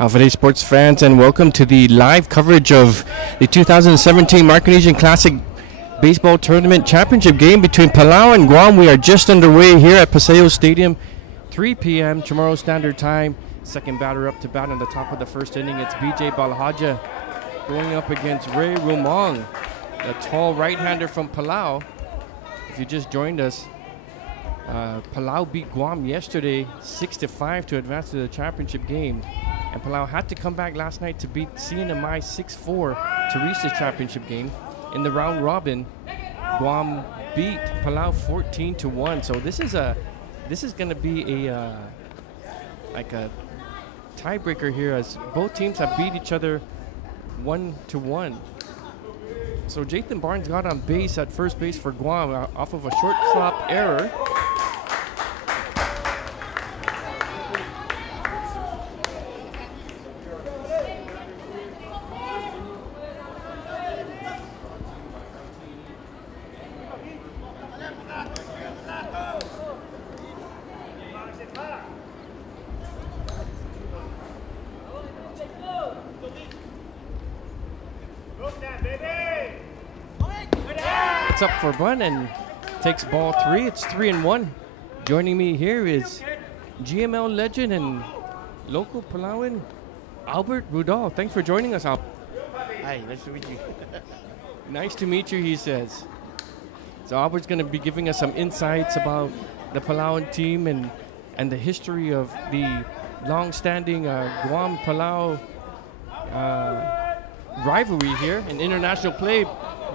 Alpha Day sports fans, and welcome to the live coverage of the 2017 Micronesian Classic Baseball Tournament Championship game between Palau and Guam. We are just underway here at Paseo Stadium, 3 p.m. tomorrow Standard Time. Second batter up to bat on the top of the first inning. It's BJ Balahaja going up against Ray Rumong, the tall right-hander from Palau. If you just joined us, Palau beat Guam yesterday 6-5 to advance to the championship game. And Palau had to come back last night to beat CNMI 6-4 to reach the championship game. In the round robin, Guam beat Palau 14-1. So this is going to be a tiebreaker here, as both teams have beat each other 1-1. So Jaden Barnes got on base at first base for Guam off of a shortstop error. Up for bunt and takes ball 3. It's 3-1. Joining me here is GML legend and local Palauan Albert Rudolph. Thanks for joining us, Albert. Hi, nice to meet you. Nice to meet you, he says. So Albert's going to be giving us some insights about the Palauan team and the history of the long-standing Guam-Palau rivalry here in international play.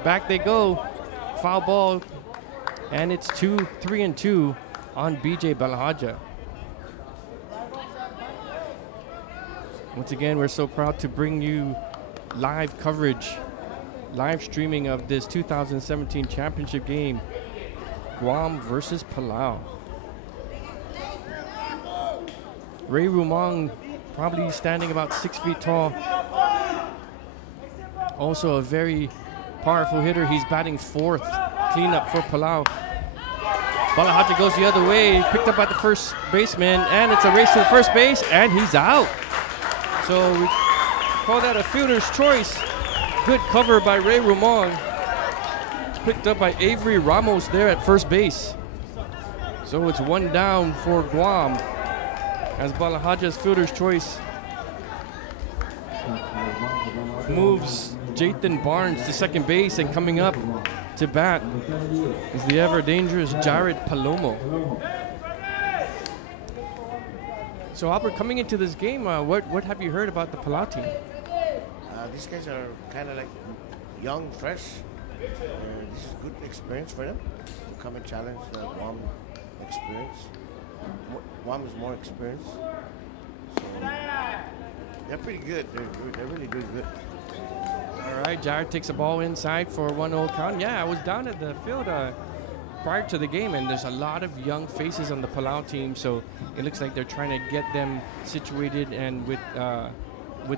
Back they go. Foul ball, and it's 3-2 on BJ Balahaja. Once again, we're so proud to bring you live coverage, live streaming of this 2017 championship game, Guam versus Palau. Ray Rumong, probably standing about 6 feet tall. Also a very powerful hitter. He's batting fourth. Cleanup for Palau. Balahaja goes the other way, picked up by the first baseman, and it's a race to the first base, and he's out. So we call that a fielder's choice. Good cover by Ray Rumong. Picked up by Avery Ramos there at first base. So it's one down for Guam as Balahaja's fielder's choice moves Jaden Barnes to second base, and coming up to bat is the ever-dangerous Jared Palomo. So Albert, coming into this game, what have you heard about the Palau team? These guys are kind of like young, fresh. This is good experience for them to come and challenge the Guam experience. Guam is more experienced. So they're pretty good. They're really doing good. All right, Jared takes a ball inside for 1-0 count. Yeah, I was down at the field prior to the game, and there's a lot of young faces on the Palau team, so it looks like they're trying to get them situated and with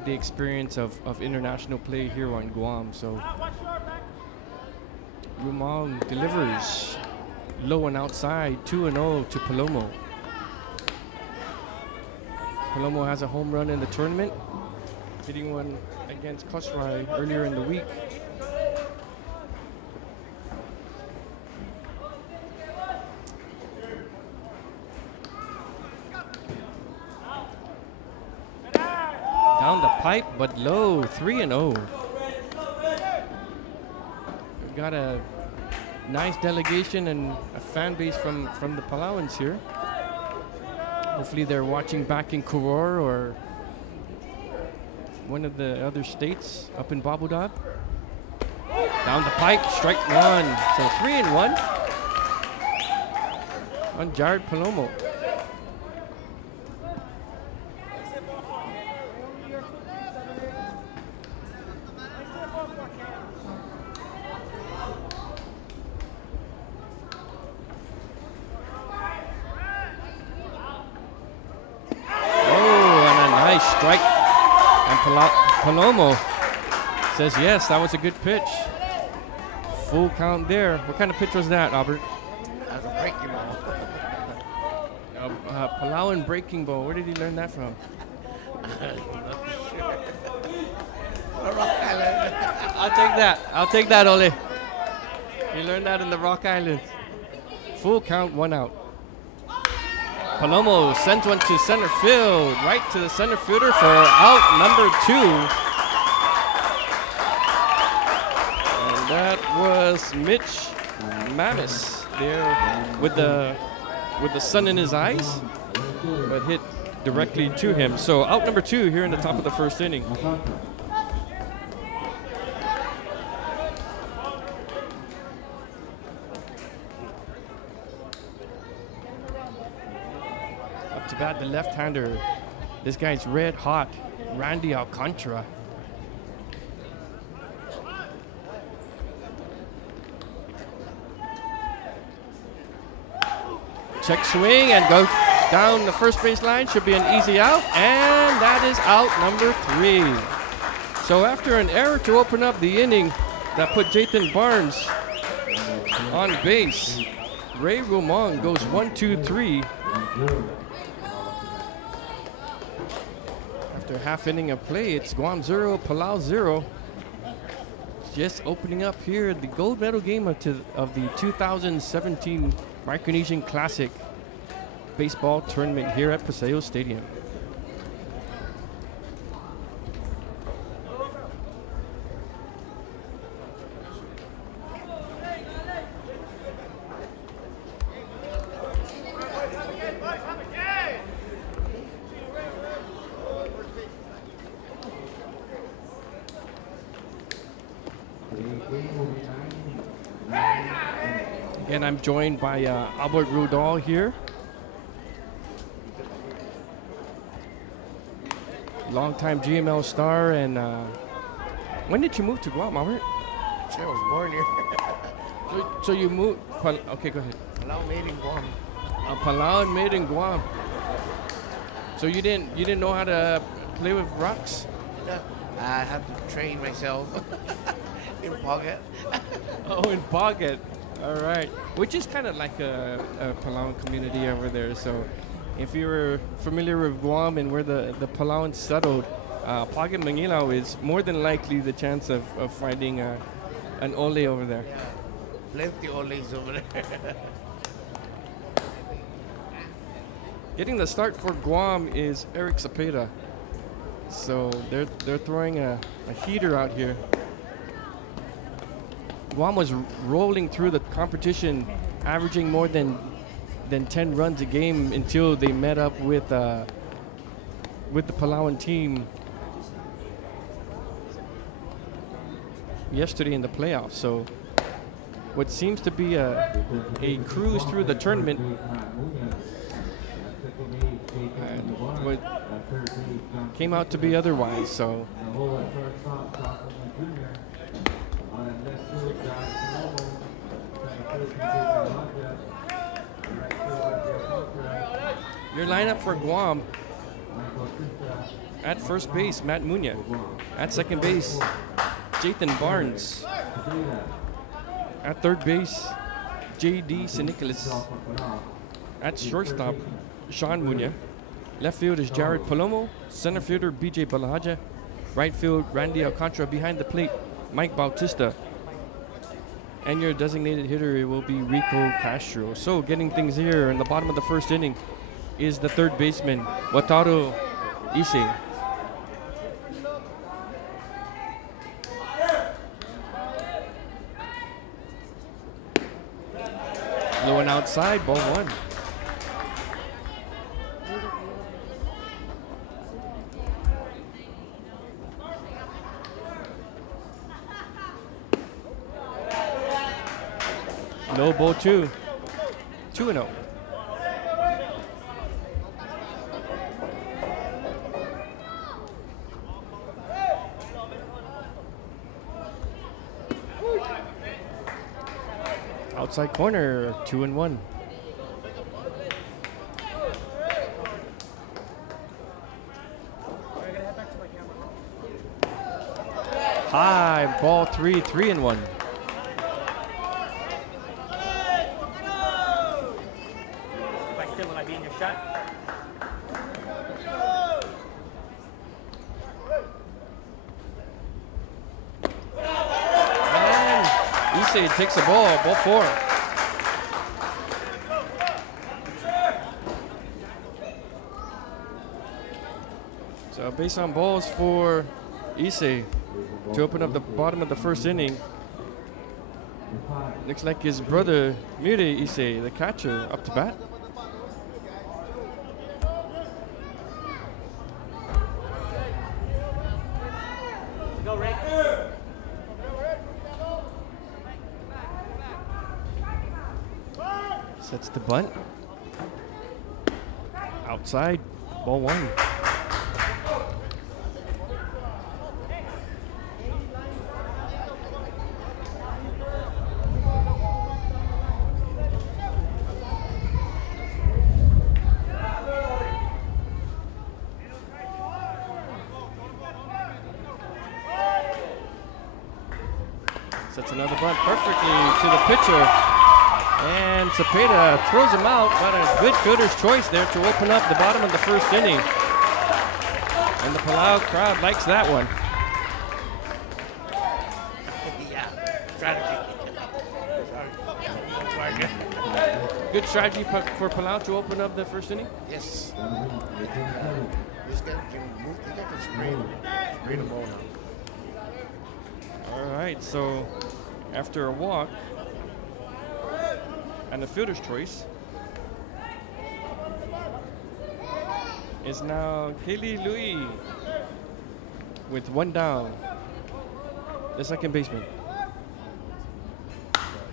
the experience of international play here on Guam. So Rumong delivers low and outside, 2-0 to Palomo. Palomo has a home run in the tournament, hitting one against Kosrae earlier in the week. Down the pipe, but low, 3-0. We've got a nice delegation and a fan base from the Palauans here. Hopefully they're watching back in Koror or one of the other states up in Babudab. Down the pike, strike one. So 3-1 on Jared Palomo. Strike, and Palomo says yes, that was a good pitch. Full count there. What kind of pitch was that, Albert? That was a breaking ball. Palauan breaking ball. Where did he learn that from? Rock Island. I'll take that, Ole. He learned that in the Rock Islands. Full count, 1 out. Palomo sends one to center field, right to the center fielder for out number 2. And that was Mitch Mamis there with the sun in his eyes, but hit directly to him. So out number 2 here in the top of the first inning. To bat the left-hander. This guy's red hot, Randy Alcantara. Check swing and go down the first base line. Should be an easy out, and that is out number 3. So after an error to open up the inning that put Jaden Barnes on base, Ray Román goes 1-2-3. After half inning of play, it's Guam 0, Palau 0. Just opening up here the gold medal game of the 2017 Micronesian Classic baseball tournament here at Paseo Stadium. Again, I'm joined by Albert Rudolph here. Longtime GML star, and when did you move to Guam, Albert? I was born here. So you moved, okay, go ahead. Palau made in Guam. Palau made in Guam. So you didn't know how to play with rocks? No, I had to train myself in pocket. Oh, in pocket. All right. Which is kind of like a Palauan community over there. So if you're familiar with Guam and where the Palauans settled, Pocket Mangilaw is more than likely the chance of finding an ole over there. Yeah, plenty oles over there. Getting the start for Guam is Eric Cepeda. So they're throwing a heater out here. Guam was rolling through the competition, averaging more than 10 runs a game until they met up with the Palauan team yesterday in the playoffs. So what seems to be a cruise through the tournament, what came out to be otherwise. So your lineup for Guam: at first base, Matt Muña; at second base, Jaden Barnes; at third base, J.D. Sinicolas; at shortstop, Sean Muña; left field is Jared Palomo; center fielder, B.J. Balahaja; right field, Randy Alcantara; behind the plate, Mike Bautista; and your designated hitter will be Rico Castro. So getting things here in the bottom of the first inning is the third baseman, Wataru Issei. Low and outside, ball one. No ball 2. 2-0. Outside corner, 2-1. High ball 3, 3-1. And Issei takes the ball 4. So base on balls for Issei to open up the bottom of the first inning. Looks like his brother, Mire Issei, the catcher, up to bat. Go, Rick. Sets the bunt. Outside, ball 1. Sets another bunt perfectly to the pitcher. And Cepeda throws him out, but a good fielder's choice there to open up the bottom of the first inning. And the Palau crowd likes that one. Yeah, strategy. Good strategy for Palau to open up the first inning. Yes. This guy can move. He can spray the ball now. All right, so after a walk and the fielder's choice is now Haley Louis with 1 down, the second baseman.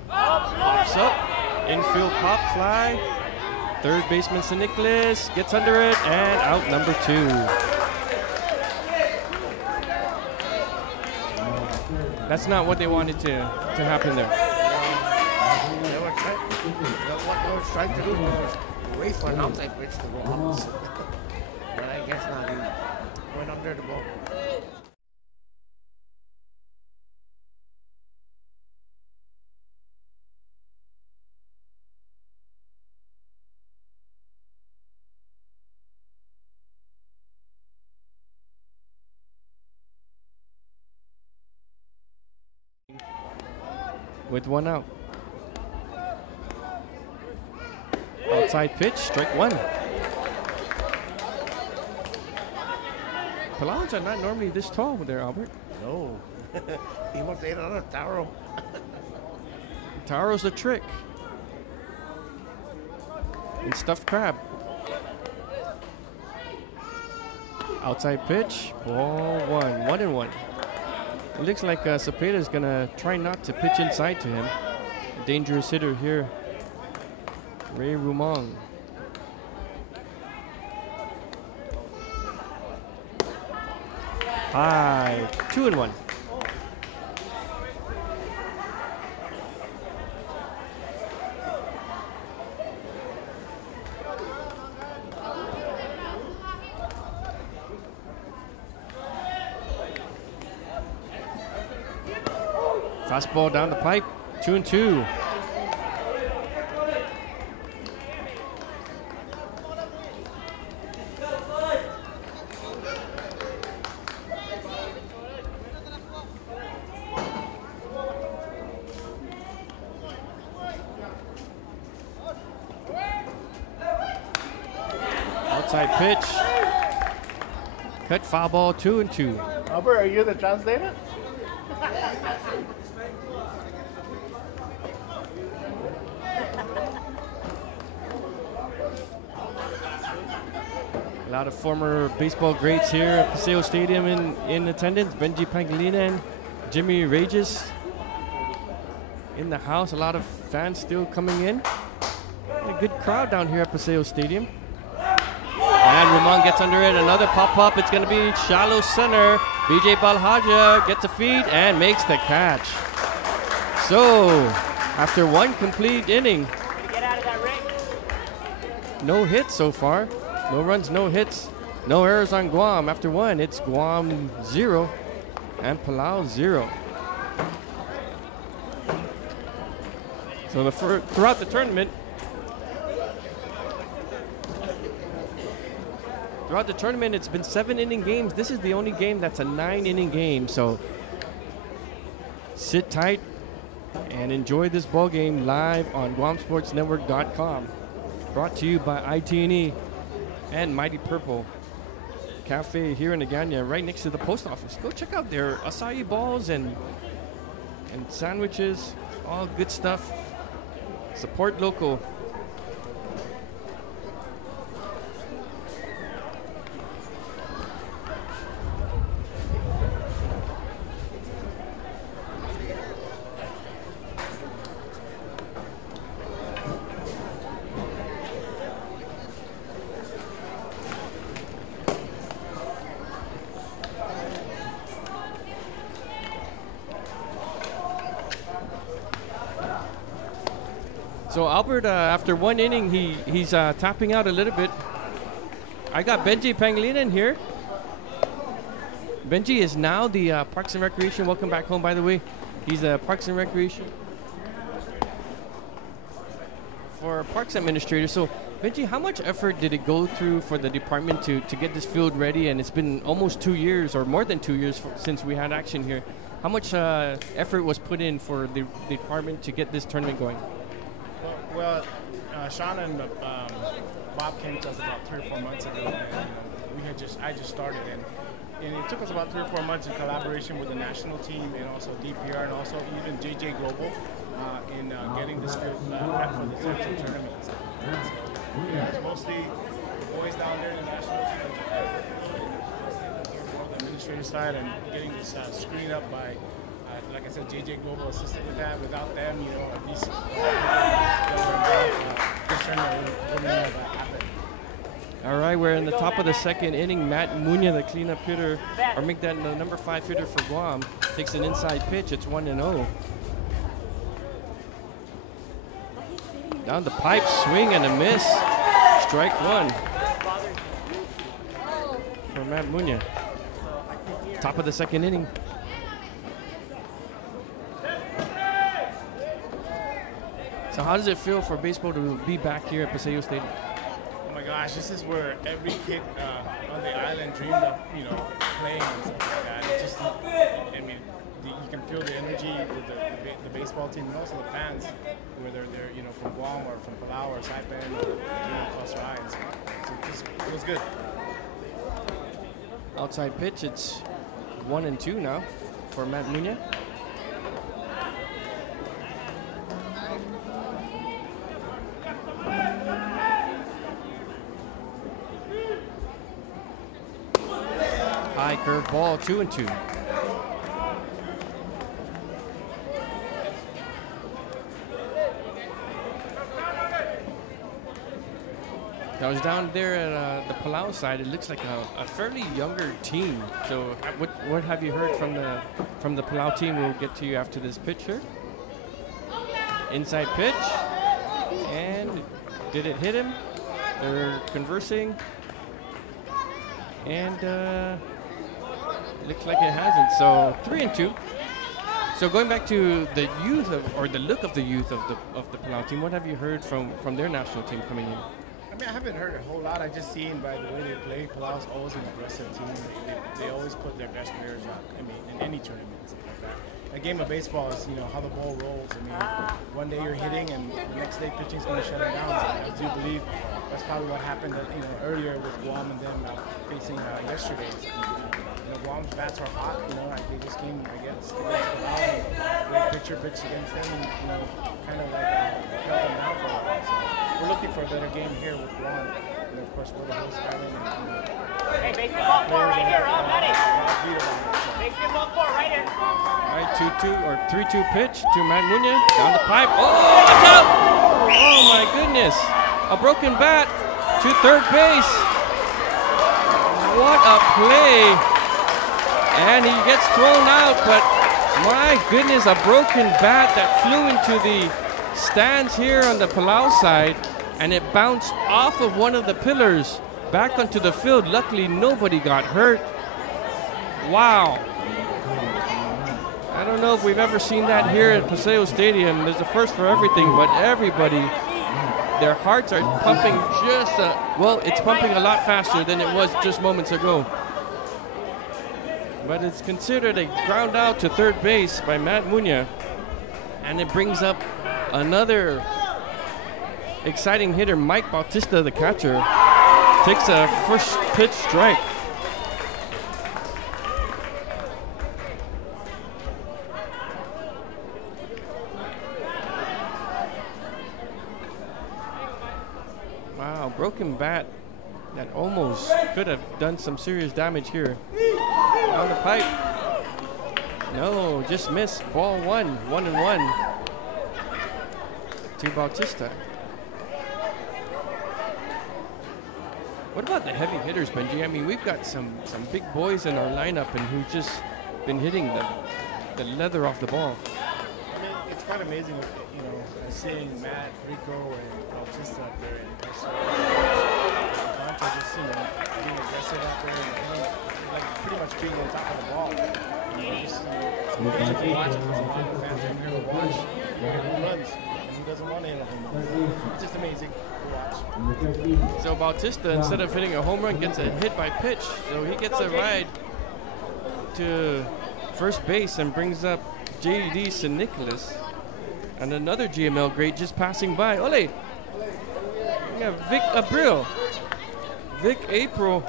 Pops up, infield pop fly. Third baseman St. Nicholas gets under it, and out number 2. That's not what they wanted to happen there. What they were trying to do was wait for an outside pitch to go out. But I guess not. He went under the ball. With 1 out. Outside pitch, strike 1. Palauans are not normally this tall there, Albert. No. He must ate another taro. Taro's the trick. And stuffed crab. Outside pitch, ball 1, 1-1. It looks like Cepeda is going to try not to pitch inside to him. A dangerous hitter here, Ray Rumong. High, 2-1. Fastball down the pipe, 2-2. Outside pitch. Cut foul ball, 2-2. Albert, are you the translator? A lot of former baseball greats here at Paseo Stadium in attendance. Benji Pangilinan, Jimmy Regis. in the house. A lot of fans still coming in. And a good crowd down here at Paseo Stadium. And Ramon gets under it. Another pop-up. It's going to be shallow center. BJ Balhaja gets a feed and makes the catch. So, after one complete inning, no hits so far. No runs, no hits, no errors on Guam. After one, it's Guam 0 and Palau 0. So throughout the tournament, it's been 7-inning games. This is the only game that's a 9-inning game. So sit tight and enjoy this ball game live on GuamSportsNetwork.com. Brought to you by IT&E and Mighty Purple Cafe here in Agana, right next to the post office. Go check out their acai balls and sandwiches, all good stuff. Support local. So Albert, after one inning, he's tapping out a little bit. I got Benji Pangilinan here. Benji is now the Parks and Recreation. Welcome back home, by the way. He's a Parks and Recreation for Parks Administrator. So Benji, how much effort did it go through for the department to get this field ready? And it's been almost 2 years or more than 2 years since we had action here. How much effort was put in for the department to get this tournament going? Well, Sean and Bob came to us about 3 or 4 months ago, and I just started, and it took us about 3 or 4 months in collaboration with the national team and also DPR and also even JJ Global in getting this field prep for the central tournament. So, it's mostly boys down there in the national team, the administrative side, and getting this screened up by. Like I said, JJ Global assisted with that. Without them, at least this tournament wouldn't have happened. All right, we're in the top of the second inning. Matt Munya, the cleanup hitter, or make that the number 5 hitter for Guam, takes an inside pitch. It's 1-0. Down the pipe, swing and a miss. Strike one for Matt Munya. Top of the second inning. So how does it feel for baseball to be back here at Paseo Stadium? Oh my gosh, this is where every kid on the island dreamed of, playing and stuff like that. It's just, you can feel the energy with the baseball team and also the fans, whether they're, from Guam or from Palau or Saipan or Costa Rica. So it just feels good. Outside pitch, it's 1-2 now for Matt Munya. High curve ball, 2-2. I was down there at the Palau side. It looks like a fairly younger team. So, what have you heard from the Palau team? We'll get to you after this picture. Inside pitch, and did it hit him? They're conversing, and looks like it hasn't. So 3-2. So going back to the youth or the look of the youth of the Palau team, what have you heard from their national team coming in? I haven't heard a whole lot. I just seen by the way they play. Palau's always an aggressive team. They always put their best players out. In any tournament, something like that. A game of baseball is, how the ball rolls. One day you're hitting, and the next day pitching's going to shut it down. So I do believe that's probably what happened. Earlier with Guam and them facing yesterday. Guam's bats are hot. They just came against Palau. Great pitcher pitched against them, and kind of held them down for a while. So we're looking for a better game here with Guam. And of course, we're the host island. Hey, baseball 4 right here, Rob. Base ball 4 right here. All right, 2-2 or 3-2 pitch to Matt Muña. Down the pipe. Oh, watch out! Oh my goodness. A broken bat to third base. What a play. And he gets thrown out, but my goodness, a broken bat that flew into the stands here on the Palau side, and it bounced off of one of the pillars back onto the field. Luckily, nobody got hurt. Wow. I don't know if we've ever seen that here at Paseo Stadium. There's a first for everything, but everybody, their hearts are pumping well, it's pumping a lot faster than it was just moments ago. But it's considered a ground out to third base by Matt Muña. And it brings up another exciting hitter, Mike Bautista, the catcher, takes a first pitch strike. Wow, broken bat that almost could have done some serious damage here. On the pipe. No, just missed. Ball 1-1 to Bautista. What about the heavy hitters, Benji? I mean, we've got some big boys in our lineup and who've just been hitting the leather off the ball. I mean, it's kind of amazing, you know, seeing Matt, Rico, and Bautista up there in just, you know, being aggressive out there and like pretty much being on top of the ball. You know, just, it's amazing to watch. There's a lot of fans in here to watch. He runs, and he doesn't want to hit a home run. It's just amazing to watch. So Bautista, instead of hitting a home run, gets a hit by pitch. So he gets a ride to first base and brings up J.D. St. Nicholas. And another GML great just passing by. Ole! We have Vic April.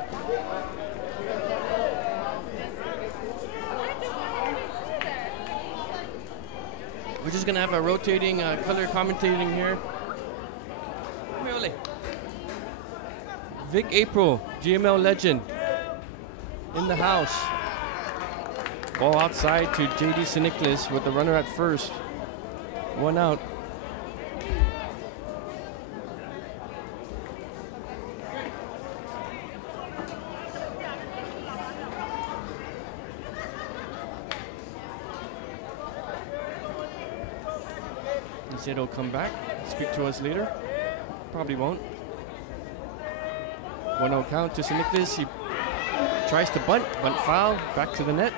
We're just going to have a rotating color commentating here. Come here, Ole. Vic April, GML legend, in the house. Ball outside to J.D. St. Nicholas with the runner at first. 1 out. He said he'll come back, speak to us later. Probably won't. 1-0 count to St. Nicholas. He tries to bunt foul, back to the net.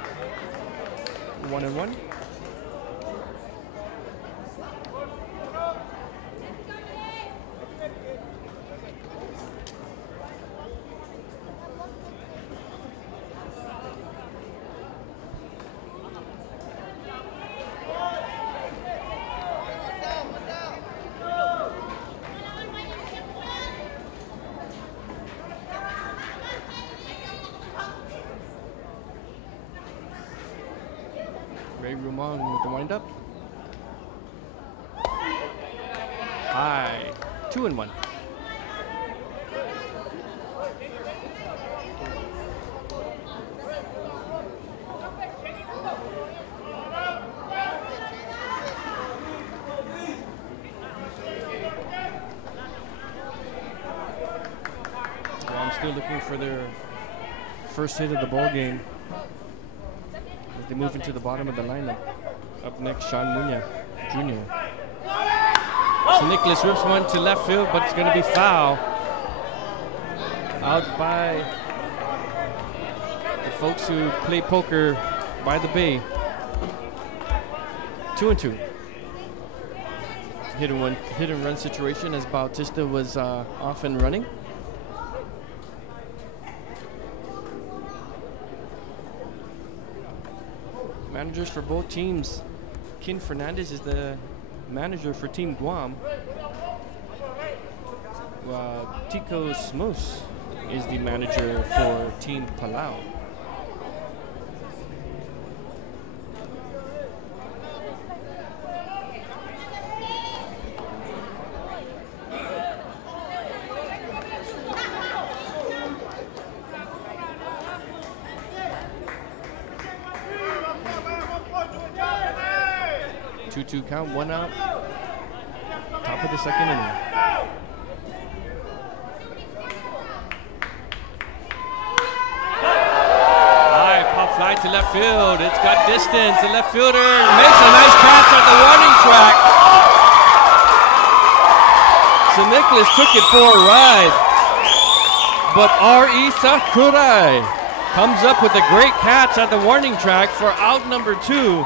1-1. With the windup. High. 2-1. Well, I'm still looking for their first hit of the ball game. As they move into the bottom of the lineup. Up next, Sean Muña Jr. So Nicholas rips one to left field, but it's going to be foul. Out by the folks who play poker by the bay. 2-2. Hit and run situation as Bautista was off and running. Managers for both teams. Kin Fernandez is the manager for Team Guam. Tico Smos is the manager for Team Palau. 2-2 count, 1 out. Top of the second inning. High pop fly to left field. It's got distance. The left fielder makes a nice catch at the warning track. So Nicholas took it for a ride. But R.E. Sakurai comes up with a great catch at the warning track for out number 2.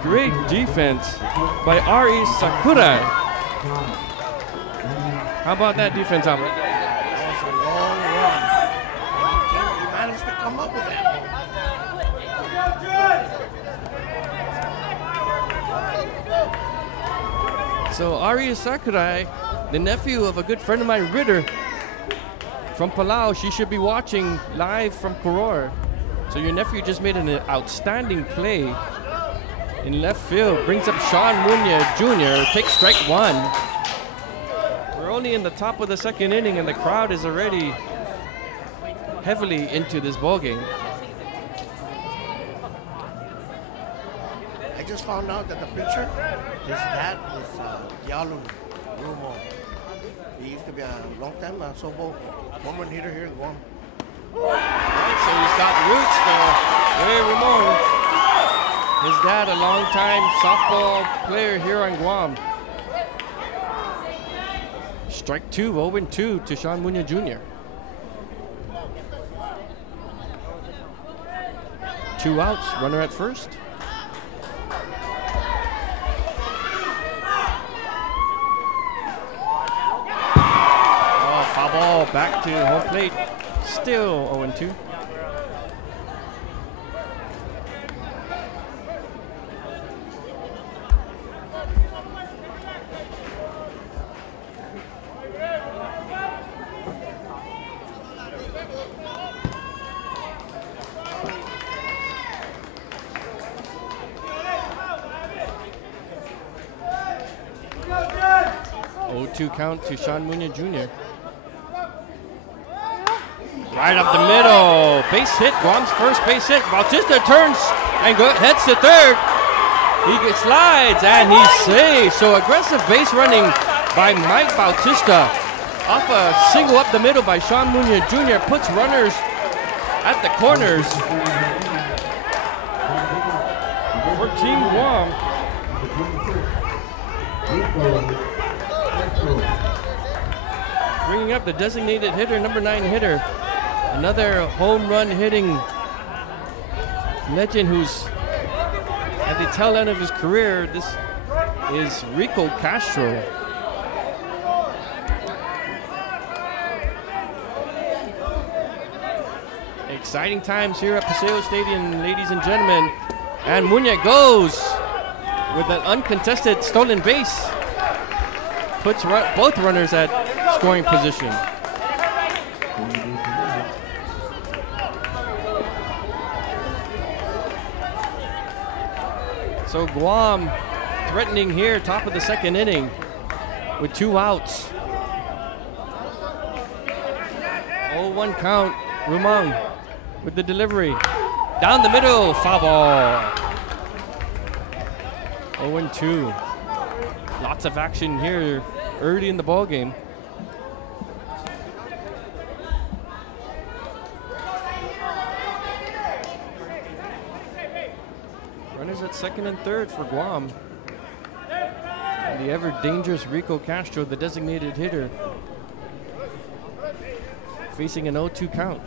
Great defense by R.E. Sakurai. How about that defense, Albert? That was a long run. He managed to come up with that. So R.E. Sakurai, the nephew of a good friend of mine, Ritter, from Palau, she should be watching live from Koror. So your nephew just made an outstanding play in left field. Brings up Sean Munya Jr. Takes strike 1. We're only in the top of the second inning, and the crowd is already heavily into this ball game. I just found out that the pitcher, his dad is Jaden Barnes. He used to be a long-time softball home run hitter here in Guam. Right, so he's got roots though. Ray Ramon. His dad, a long-time softball player here on Guam. Strike 2, 0-2 to Sean Munya Jr. 2 outs, runner at first. Oh, foul ball back to home plate. Still 0-2. Two count to Sean Munya Jr. Right up the middle. Base hit. Guam's first base hit. Bautista turns and heads to third. He slides and he's safe. So aggressive base running by Mike Bautista. Off a single up the middle by Sean Munya Jr. Puts runners at the corners for Team Guam. Bringing up the designated hitter, number 9 hitter. Another home run hitting legend who's at the tail end of his career. This is Rico Castro. Exciting times here at Paseo Stadium, ladies and gentlemen. And Munya goes with an uncontested stolen base. Puts both runners at scoring position. So Guam threatening here, top of the second inning with 2 outs. 0-1 count. Rumang with the delivery. Down the middle, foul ball. 0-2. Lots of action here early in the ball game. Runners at second and third for Guam. And the ever dangerous Rico Castro, the designated hitter, facing an 0-2 count.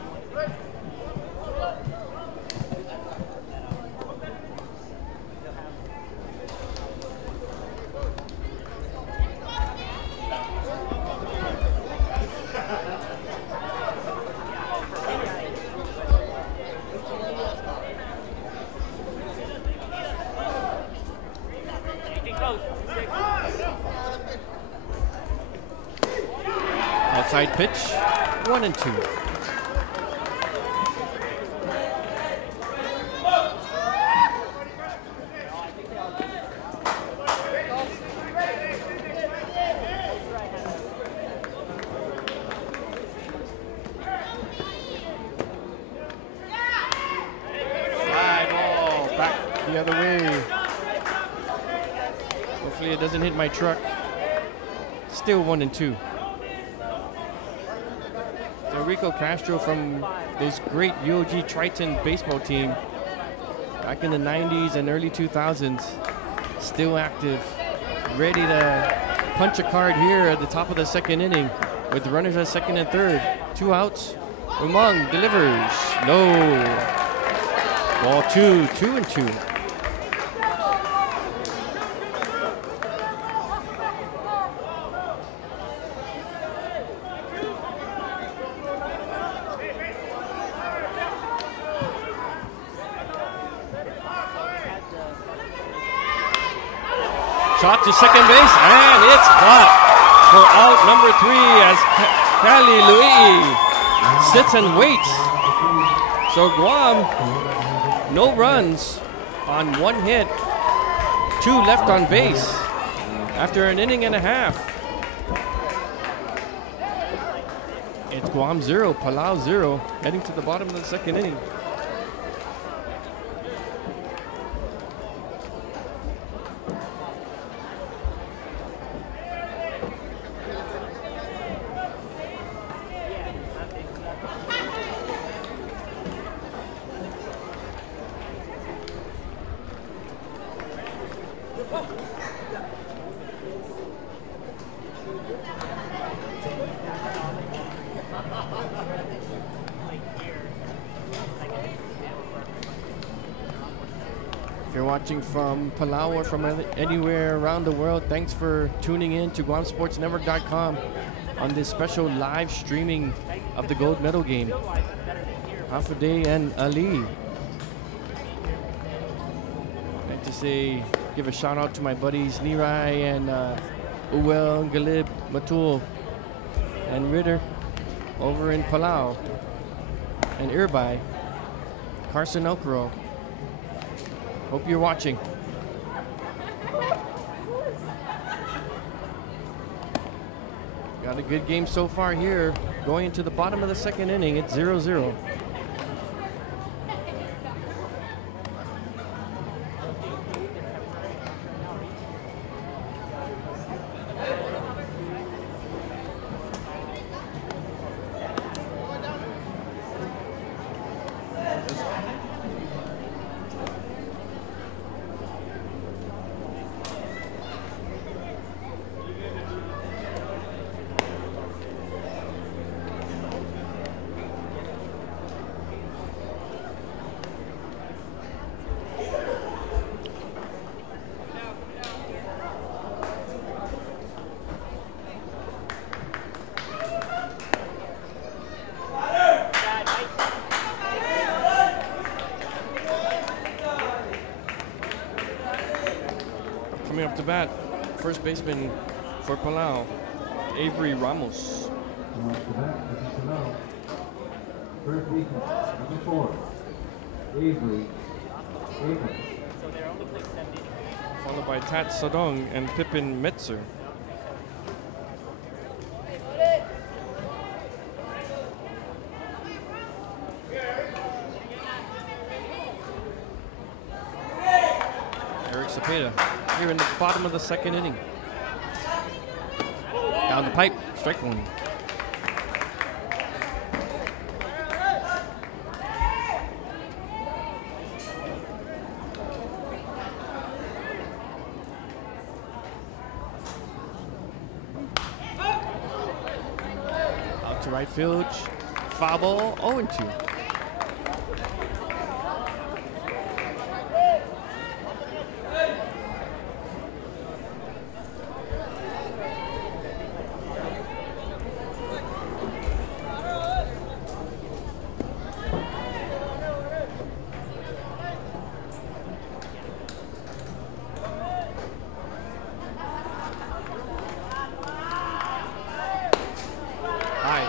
Outside pitch, 1-2. Fly ball back the other way. Hopefully it doesn't hit my truck. Still 1-2. So Rico Castro from those great UOG Triton baseball team back in the 90s and early 2000s, still active, ready to punch a card here at the top of the second inning with the runners at second and third. 2 outs. Umang delivers. No. Ball 2, 2-2. Shot to second base, and it's caught for out number 3 as Kali Lui sits and waits. So Guam, no runs on 1 hit, 2 left on base after an inning and a half. It's Guam 0, Palau 0, heading to the bottom of the second inning. If you're watching from Palau or from anywhere around the world, thanks for tuning in to GuamSportsNetwork.com on this special live streaming of the gold medal game. Hafaday and Ali. I'd like to give a shout out to my buddies Nirai and Uwel, Galib, Matul, and Ritter over in Palau, and Irbai, Carson Okro. Hope you're watching. Got a good game so far here. Going into the bottom of the second inning, it's 0-0. Coming up to bat, first baseman for Palau, Avery Ramos. First baseman, number 4, Avery Ramos. Followed by Tat Sadong and Pippin Metzer. Eric Cepeda here in the bottom of the second inning. Down the pipe, strike 1. Out to right field, foul ball, 0-2.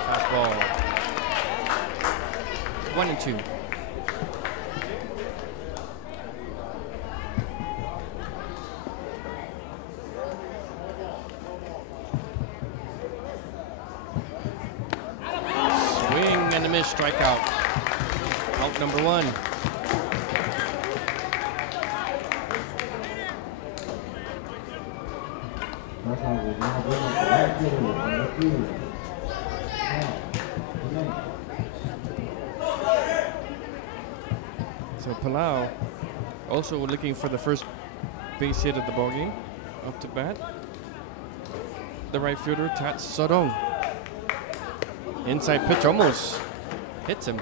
Fastball. 1-2. Swing and a miss, strikeout. Out number 1. So Palau also looking for the first base hit of the ball game. Up to bat. The right fielder, Tat Sodong. Inside pitch almost hits him.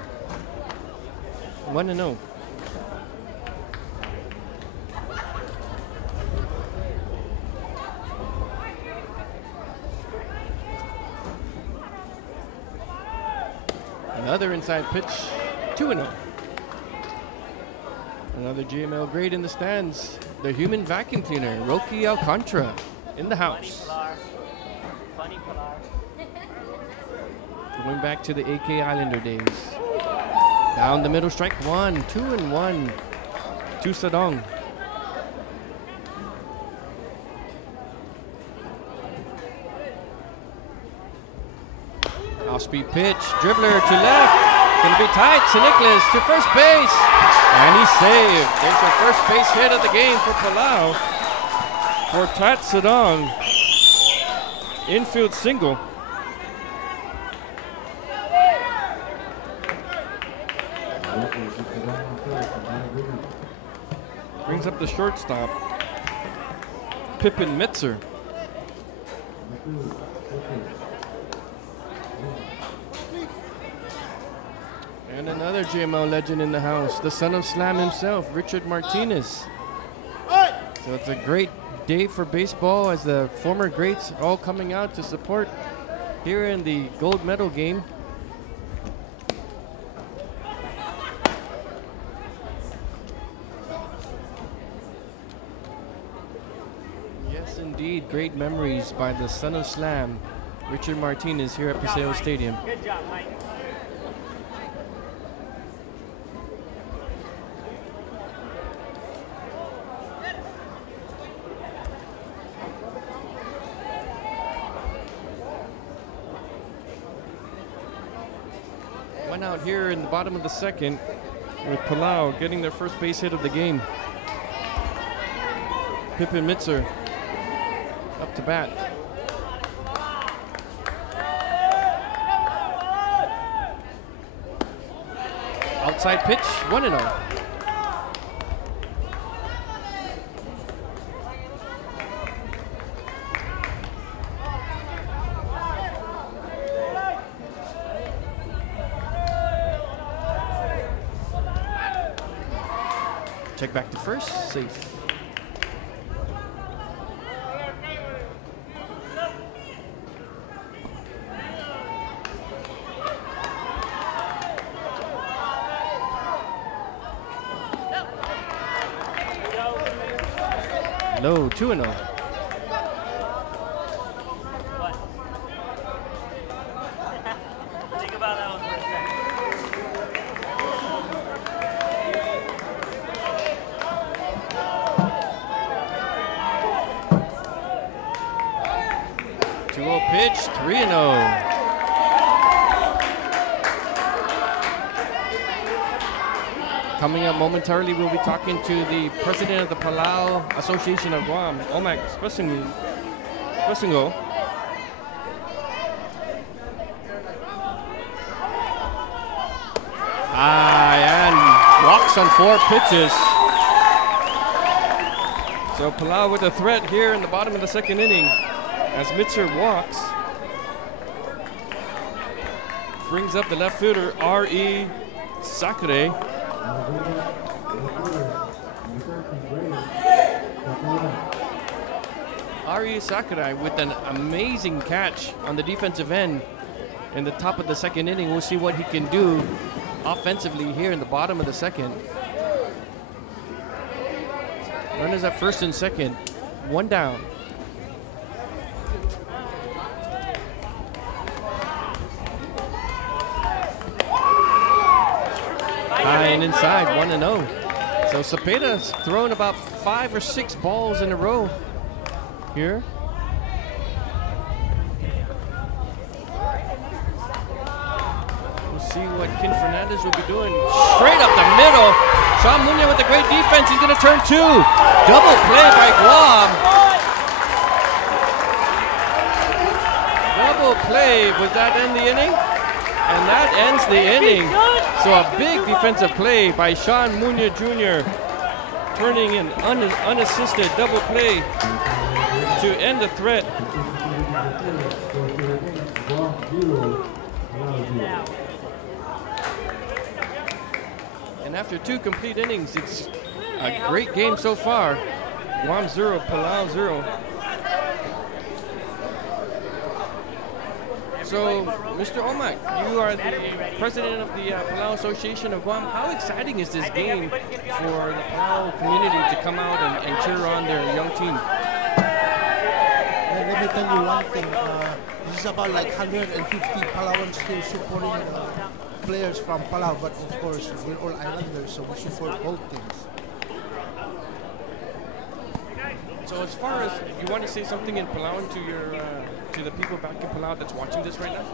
1-0. Another inside pitch, 2-0. Another GML grade in the stands. The human vacuum cleaner, Rocky Alcantara, in the house. Funny Palau. Going back to the AK Islander days. Down the middle, strike one, 2-1 to Sadong. Off-speed pitch, dribbler to left. Gonna be tight. St. Nicholas to first base, and he's saved. There's the first base hit of the game for Palau. For Tat Sadong, infield single. Brings up the shortstop, Pippin Mitzer. And another GML legend in the house, the son of Slam himself, Richard Martinez. So it's a great day for baseball as the former greats are all coming out to support here in the gold medal game. Yes, indeed, great memories by the son of Slam, Richard Martinez, here at Paseo Stadium. Good job, Mike. One out here in the bottom of the second with Palau getting their first base hit of the game. Pippin Mitzer up to bat. Outside pitch, 1-0. Check back to first, safe. Low, 2-0. Think about that one for a second. 2-0 pitch, 3-0. Coming up momentarily, we'll be talking to the president of the Palau Association of Guam, Omak Spesingo. And walks on 4 pitches. So Palau with a threat here in the bottom of the second inning as Mitzer walks. Brings up the left fielder, R.E. Sakure. R.E. Sakurai with an amazing catch on the defensive end in the top of the second inning. We'll see what he can do offensively here in the bottom of the second. Runners at first and second, 1 down. High and inside, 1-0. So Cepeda's thrown about 5 or 6 balls in a row here. We'll see what Ken Fernandez will be doing. Straight up the middle. Sean Munya with a great defense. He's going to turn 2. Double play by Guam. double play. Would that end the inning? And that ends the inning. So a big defensive play by Sean Munya Jr. turning an unassisted double play to end the threat. And after 2 complete innings, it's a great game so far. Guam 0, Palau 0. So, Mr. Omak, you are the president of the Palau Association of Guam. How exciting is this game for the Palau community to come out and cheer on their young team? Let me tell you one thing. This is about like 150 Palauans still supporting players from Palau, but of course we're all islanders, so we support both teams. So as far as you want to say something in Palau to your to the people back in Palau that's watching this right now?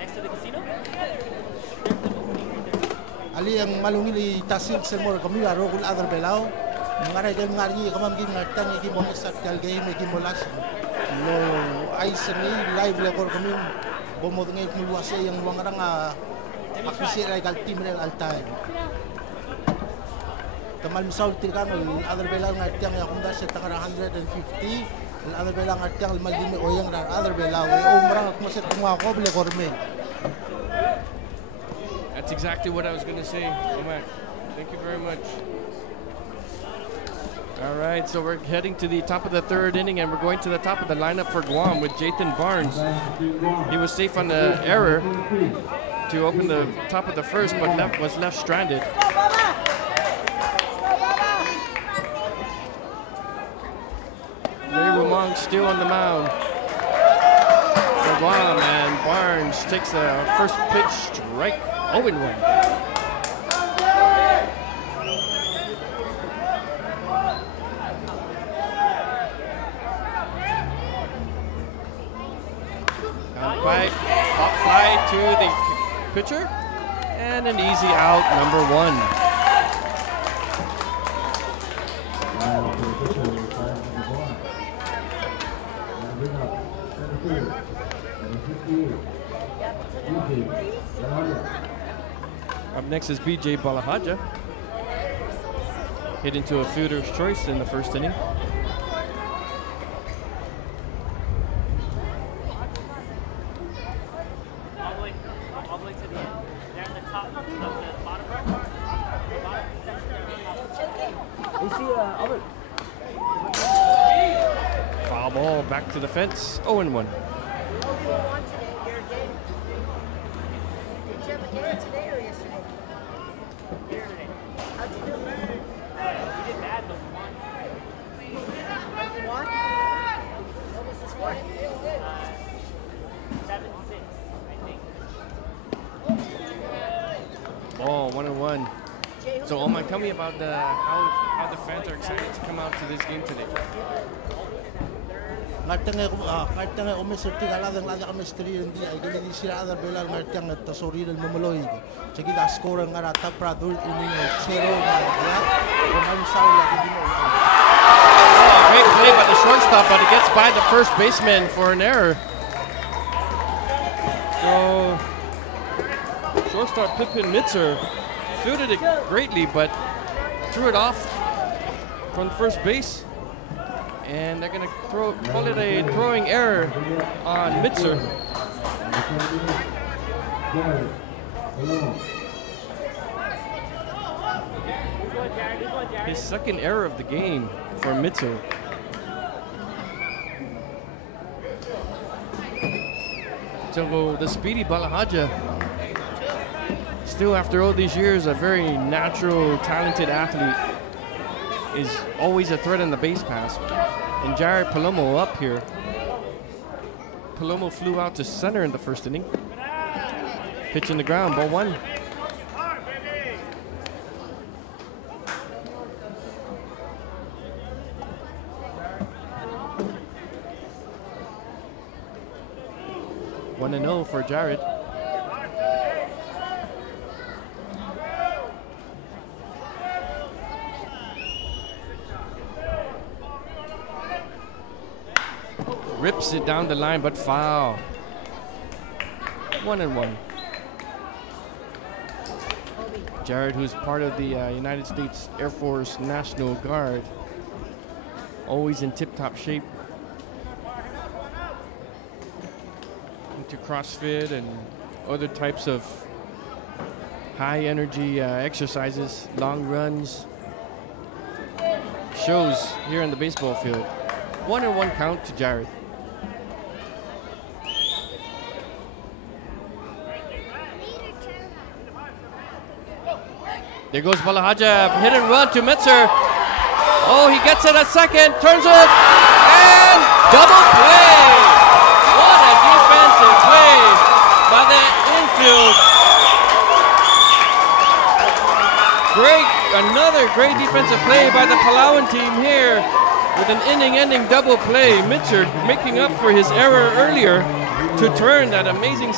Next to the casino? Ali ang malungili tasig sa more kami aro kul other belau. Ngare dem ngari kamam gim ngatang iki mo sa tel game iki mo las. No ay seni live lekor kami bomod ngay mulwase yang wangarang akisi ay kal team rel altay. Tamal misaw tirkan al other belau ngatang ya kumda sa takara 150. Al other belau ngatang al maldimi oyang ra other belau. Umrang mo sa tungwa ko lekor me. That's exactly what I was going to say, Omak. Thank you very much. All right, so we're heading to the top of the 3rd inning, and we're going to the top of the lineup for Guam with Jaden Barnes. He was safe on the error to open the top of the 1st, but was left stranded. Ray Rumong still on the mound for Guam, and Barnes takes the first pitch strike. 0-1. Pop fly to the pitcher, and an easy out, number 1. Up next is BJ Balahaja. Hit into a fielder's choice in the 1st inning. All the way to the end. They're at the top of the bottom right. Foul ball back to the fence. 0-1. Oh, 1-1. So, Omar, tell me about how the fans are excited to come out to this game today. Ngartang ay umiserti kaladang lada kami stri hindi ay gali di sila other belar ngartang at tasori del mamaloy. Sige da score nga rata pradul ini zero na ya. Kumam saw lagi di mo. Great play by the shortstop, but it gets by the first baseman for an error. So, shortstop Pippin Mitzer fielded it greatly, but threw it off from first base. And they're going to call it a throwing error on Mitzer. His 2nd error of the game for Mitzer. So the speedy Balahaja, still after all these years, a very natural, talented athlete, is always a threat in the base pass. And Jared Palomo up here. Palomo flew out to center in the 1st inning. Pitch in the ground, ball 1. One and 0 for Jared. Rips it down the line, but foul. 1-1. Jared, who's part of the United States Air Force National Guard, always in tip-top shape. Into CrossFit and other types of high-energy exercises, long runs. Shows here on the baseball field. 1-1 count to Jared. There goes Balahajab, hit and run to Metzer. Oh, he gets it at second, turns it, and double play. What a defensive play by the infield. Another great defensive play by the Palauan team here with an inning-ending double play. Mitchell making up for his error earlier to turn that amazing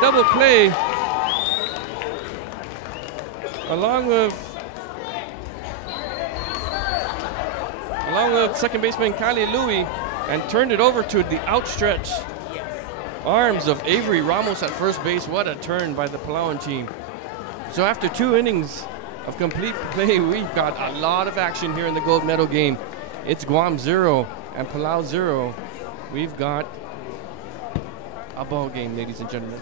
double play along with second baseman Kali Louie, and turned it over to the outstretched arms of Avery Ramos at first base. What a turn by the Palauan team. So after 2 innings of complete play, we've got a lot of action here in the gold medal game. It's Guam 0 and Palau 0. We've got a ball game, ladies and gentlemen.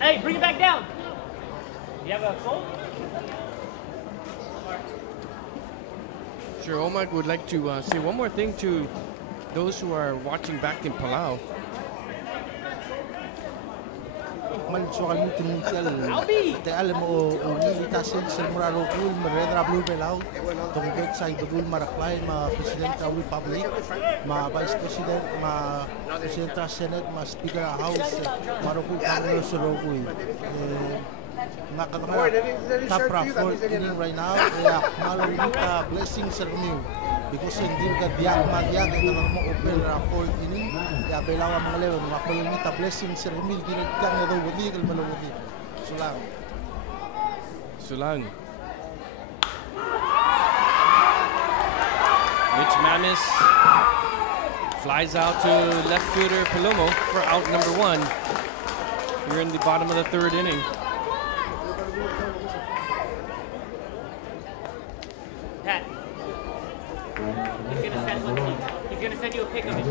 Hey, bring it back down. You have a phone? Sure, Omar would like to say one more thing to those who are watching back in Palau. Mal soal mutin te alam o ni tasin sel muraro kul mereda blue belau tong website dugul maraklay ma president of republic ma vice president ma president senate ma speaker house marokul kano sorogui nakakama top rapport in right now ya malawita blessing ceremony because hindi ka diak magyak ang mo open rapport ini ya belawa mga lew makulunita blessing ceremony ginagkan na daw wadi kal malawadi sulang Mitch Mamis flies out to left fielder Palomo for out number 1 here in the bottom of the 3rd inning. Pat, he's gonna send you a pic of it.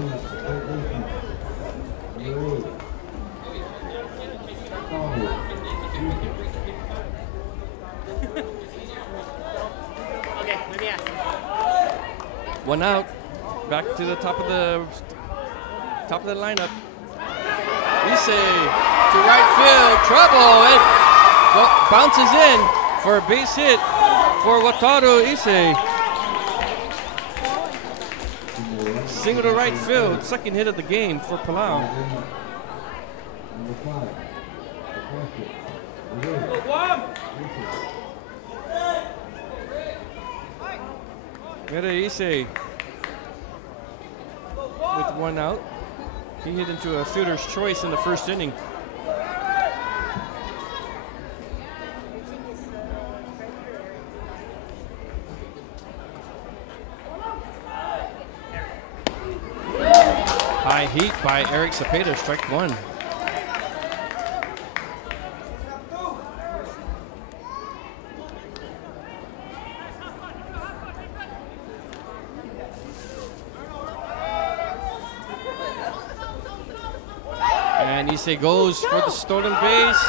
Okay, let me ask. 1 out. Back to the top of the lineup. Issei to right field. Trouble. It bounces in for a base hit for Wataru Issei. Single to right field. Second hit of the game for Palau. Mera Issei with 1 out. He hit into a fielder's choice in the 1st inning. High heat by Eric Cepeda, strike 1. And Issei goes for the stolen base,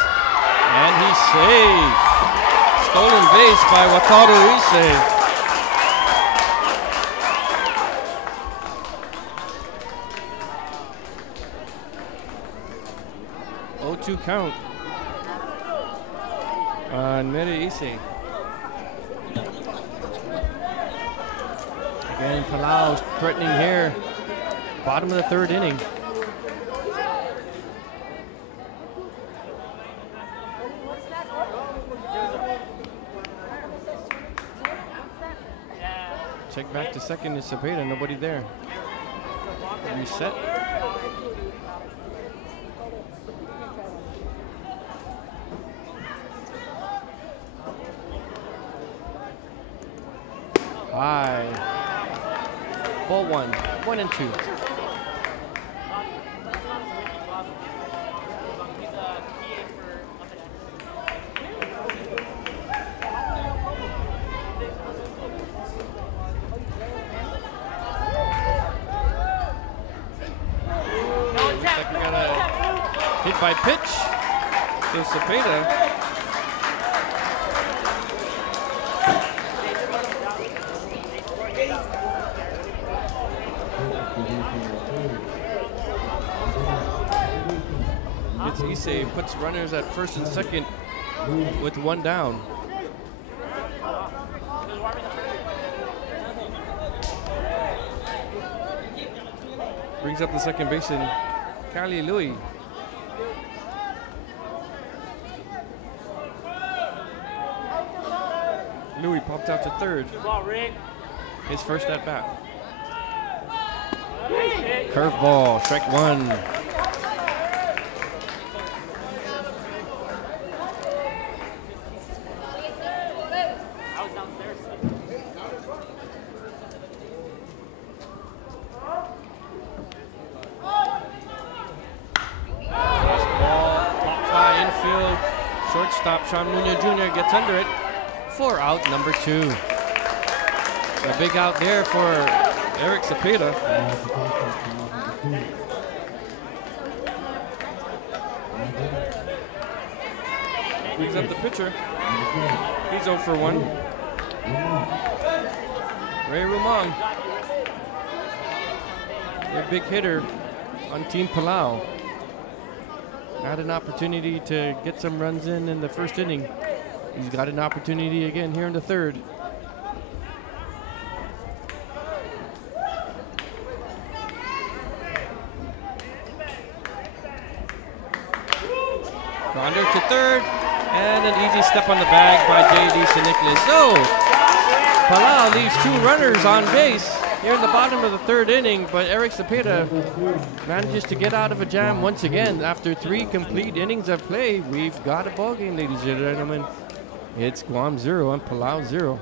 and he's saved. Stolen base by Wataru Issei. 0-2 count on Mera Issei Again, Palau threatening here. Bottom of the third inning. Check back to second is Cepeda, nobody there. Reset. High. Ball 1, 1 and 2. Hit by pitch to Cepeda. Issei puts runners at first and second with one down. Brings up the second baseman, Kali Louis. Louis popped out to third. His first at bat. Curveball, strike one. Shortstop Sean Munoz Jr. gets under it for out number 2. A big out there for Eric Cepeda. Brings up the pitcher. He's 0 for 1. Ray Rumong, their big hitter on Team Palau. Had an opportunity to get some runs in the first inning. He's got an opportunity again here in the third. Grounder to third, and an easy step on the bag by J.D. St-Nicholas. So, Palau leaves 2 runners on base here in the bottom of the third inning, but Eric Cepeda manages to get out of a jam once again. After 3 complete innings of play, we've got a ball game, ladies and gentlemen. It's Guam 0 and Palau 0.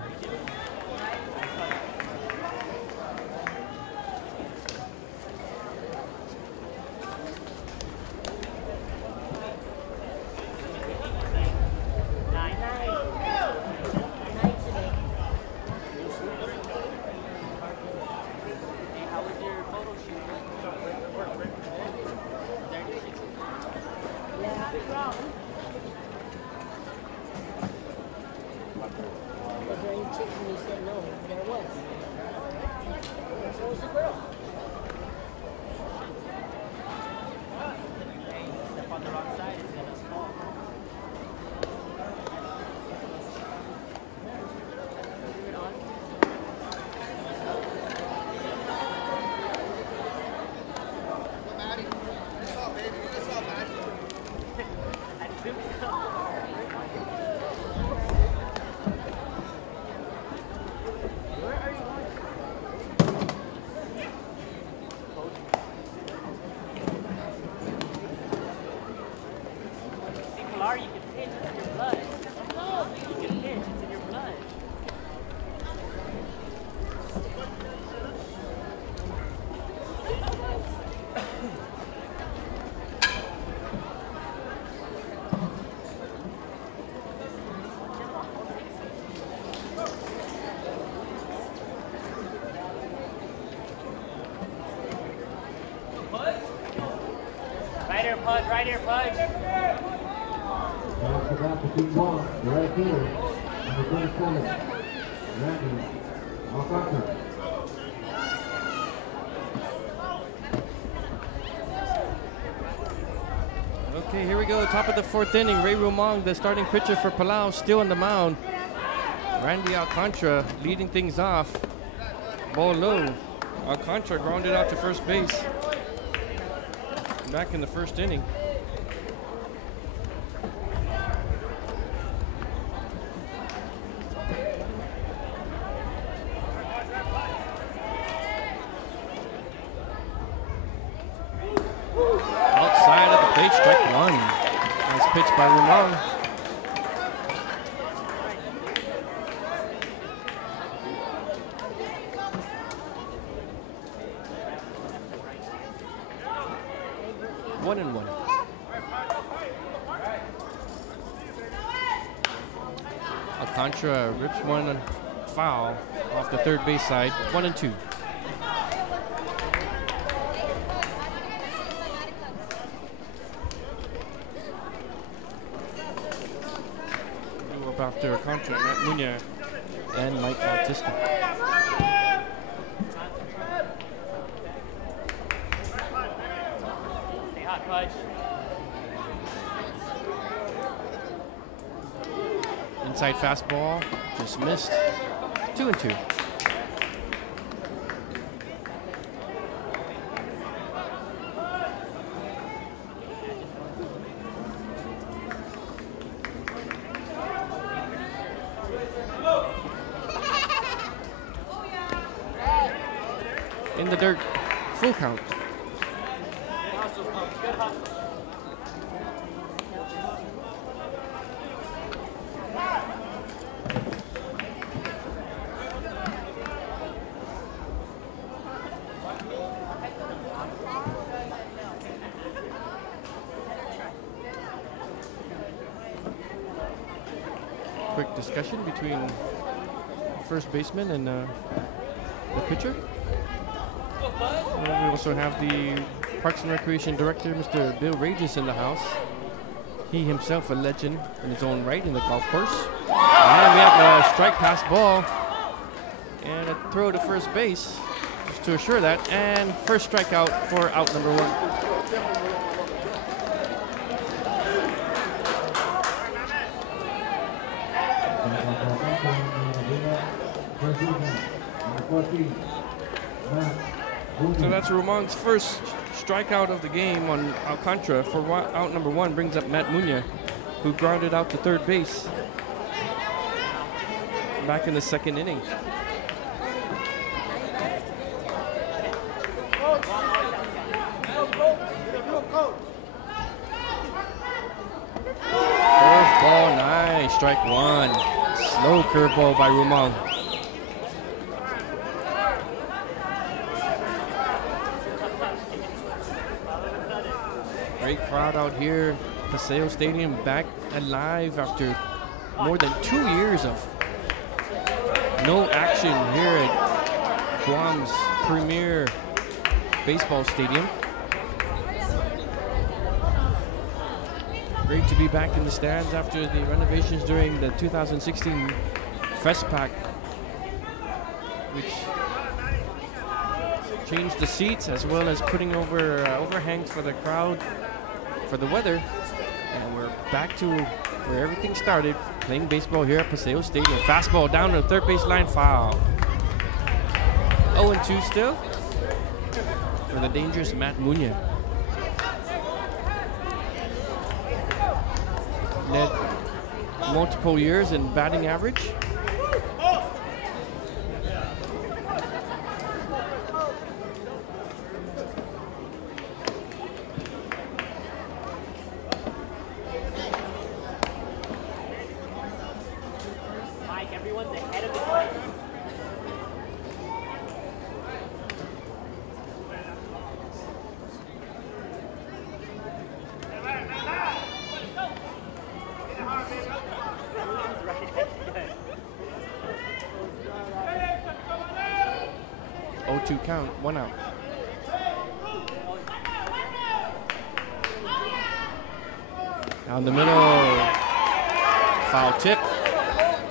Right here, Pudge. That's about to be Guam, the right fielder, number 27, Randy Alcantara. Okay, here we go. Top of the 4th inning. Ray Rumong, the starting pitcher for Palau, still on the mound. Randy Alcantara leading things off. Ball low. Alcantara grounded out to first base. Back in the first inning. Outside of the plate, strike one. Nice pitch by Ramon. One and one. Alcantara rips one foul off the third base side. 1-2. Up after Alcantara, Matt Muña and Mike Bautista. Inside fastball, just missed. 2-2. In the dirt, full count. Quick discussion between first baseman and the pitcher. We also have the Parks and Recreation Director, Mr. Bill Regis, in the house. He himself a legend in his own right in the golf course. And we have a strike pass ball and a throw to first base just to assure that. And first strikeout for out number one. So that's Ramon's first strikeout of the game on Alcantara. For out number one brings up Matt Muña, who grounded out to third base back in the second inning. Curveball, nice, strike one. Slow curveball by Ramon. Great crowd out here, Paseo Stadium back alive after more than 2 years of no action here at Guam's premier baseball stadium. Great to be back in the stands after the renovations during the 2016 FestPac, which changed the seats as well as putting over overhangs for the crowd for the weather. And we're back to where everything started, playing baseball here at Paseo Stadium. Fastball down to the third baseline, foul. 0-2 still for the dangerous Matt Muña. Led multiple years in batting average. Count, one out. Down the middle, foul tip,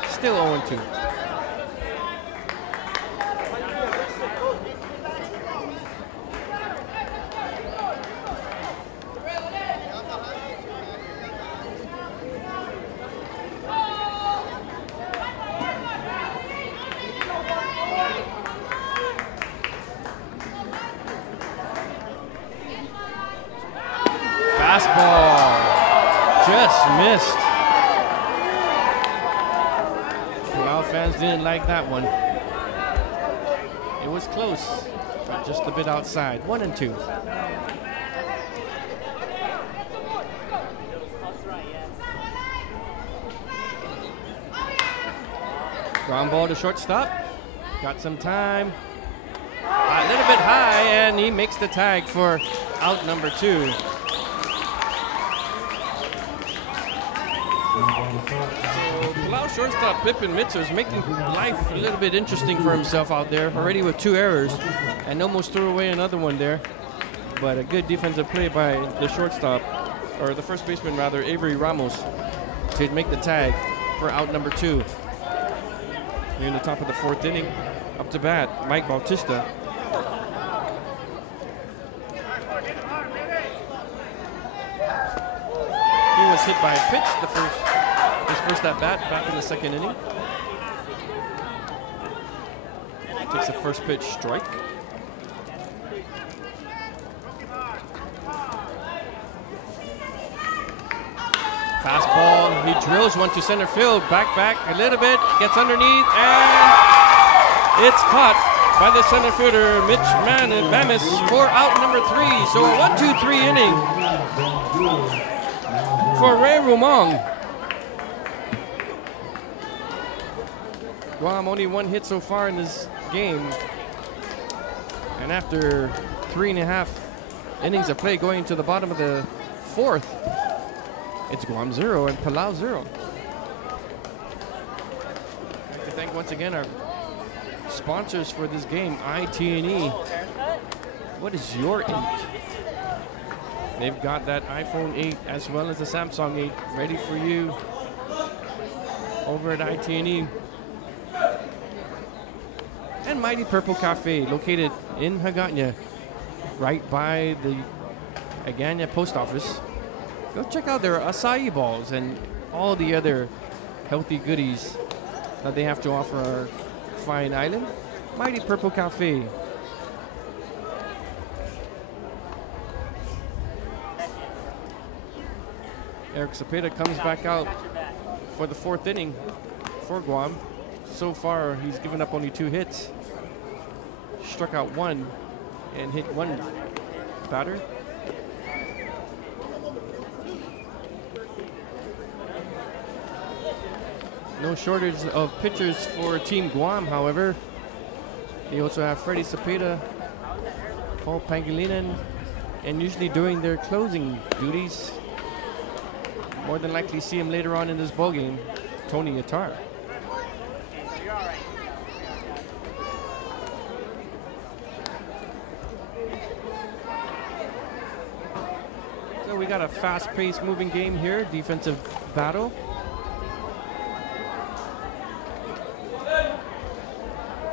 still 0-2. Fastball. Just missed. Palau fans didn't like that one. It was close, but just a bit outside. 1-2. Ground ball to shortstop. Got some time. A little bit high, and he makes the tag for out number 2. Palau shortstop Pippin Mitzer is making life a little bit interesting for himself out there, already with 2 errors, and almost threw away another one there. But a good defensive play by the shortstop, or the first baseman rather, Avery Ramos, to make the tag for out number 2. Here in the top of the 4th inning, up to bat, Mike Bautista. He was hit by a pitch his first at bat back in the 2nd inning. Takes the first pitch strike. Fastball, he drills one to center field, back a little bit, gets underneath, and it's caught by the center fielder, Mitch Mamis, for out number 3. So a 1-2-3 inning for Ray Rumong. Guam only 1 hit so far in this game. And after 3.5 innings of play going to the bottom of the 4th, it's Guam 0 and Palau 0. I'd like to thank once again our sponsors for this game, IT&E. What is your 8? They've got that iPhone 8 as well as the Samsung 8 ready for you over at IT&E. And Mighty Purple Cafe, located in Hagåtña, right by the Agana post office. Go check out their acai balls and all the other healthy goodies that they have to offer our fine island. Mighty Purple Cafe. Eric Cepeda comes back out for the 4th inning for Guam. So far, he's given up only 2 hits. Struck out 1 and hit 1 batter. No shortage of pitchers for Team Guam, however. They also have Freddie Cepeda, Paul Pangilinan, and usually doing their closing duties. More than likely see him later on in this ballgame, Tony Attar. So we got a fast-paced moving game here, defensive battle.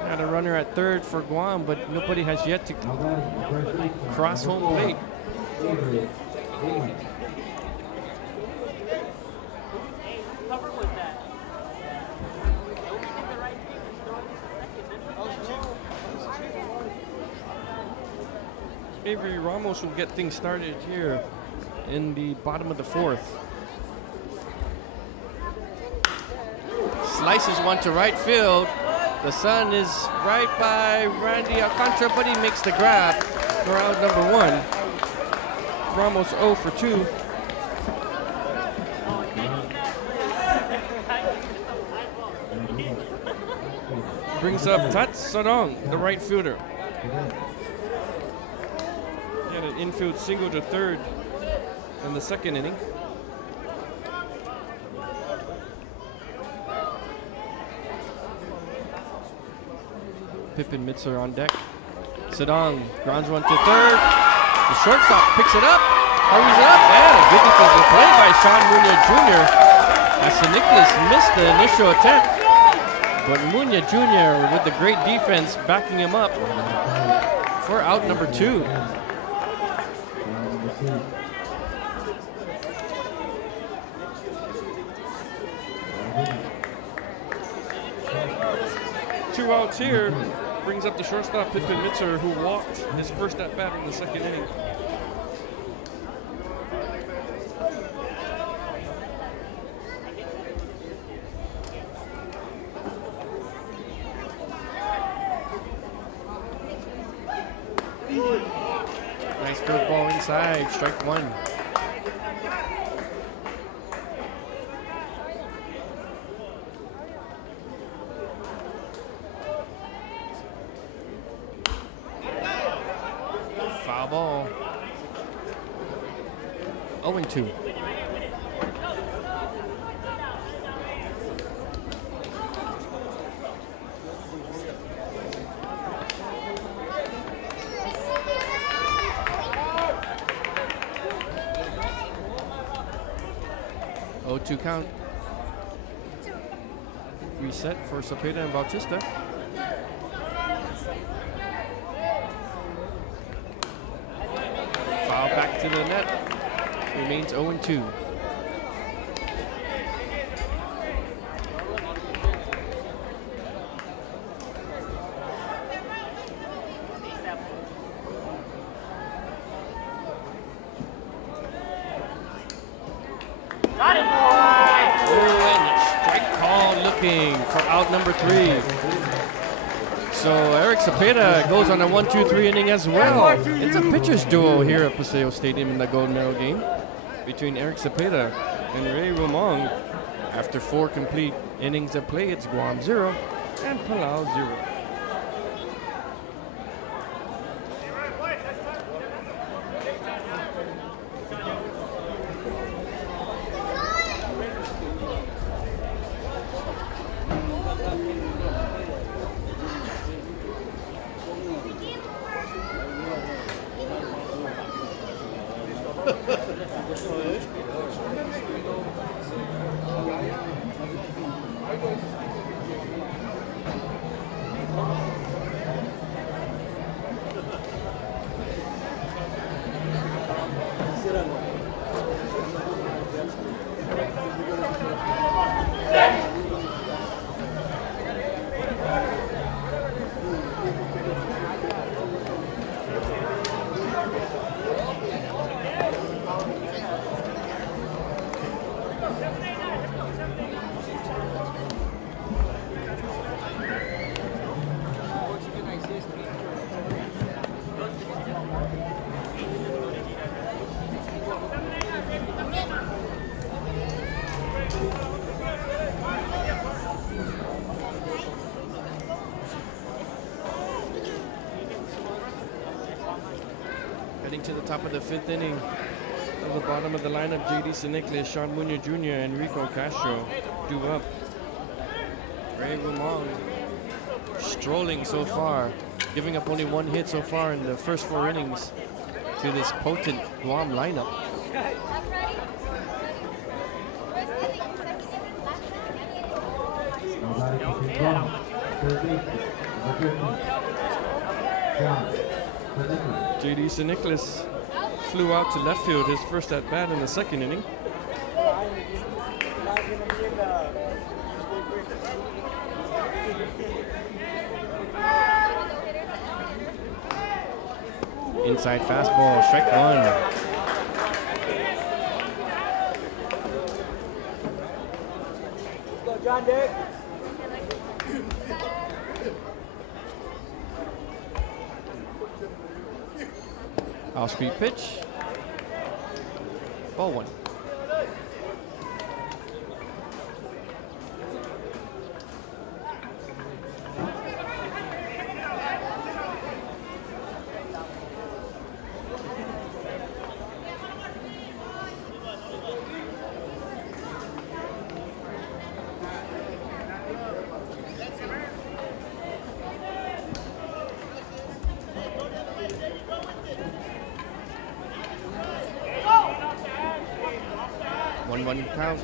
Got a runner at 3rd for Guam, but nobody has yet to cross home plate. Avery Ramos will get things started here in the bottom of the 4th. Slices one to right field. The sun is right by Randy Alcantara, but he makes the grab for out number 1. Ramos 0 for 2. Brings up Tat Sarong, the right fielder. He had an infield single to 3rd in the 2nd inning. Pippin Mitzer on deck. Sadong grounds one to 3rd. The shortstop picks it up, hurries it up, and a good defensive play by Sean Munya Jr. as St. Nicholas missed the initial attempt. But Munya Jr. with the great defense backing him up for out number 2. Two outs here. Brings up the shortstop, Pippin Mitzer, who walked his first at bat in the 2nd inning. inside, strike one. Foul ball. 0-2. Two count. Reset for Cepeda and Bautista. Foul back to the net. Remains 0-2. For out number 3. So Eric Cepeda goes on a 1-2-3 inning as well. It's a pitcher's duo here at Paseo Stadium in the gold medal game between Eric Cepeda and Ray Romang. After 4 complete innings of play, it's Guam 0 and Palau 0. Heading to the top of the 5th inning. At the bottom of the lineup, J.D. Sinicles, Sean Munoz Jr., and Rico Castro due up. Ray Romang strolling so far, giving up only 1 hit so far in the first 4 innings to this potent Guam lineup. J.D. Sinicles flew out to left field, his first at bat in the 2nd inning. Inside fastball, strike one. John Dick. Off-speed pitch. Ball 1. One count.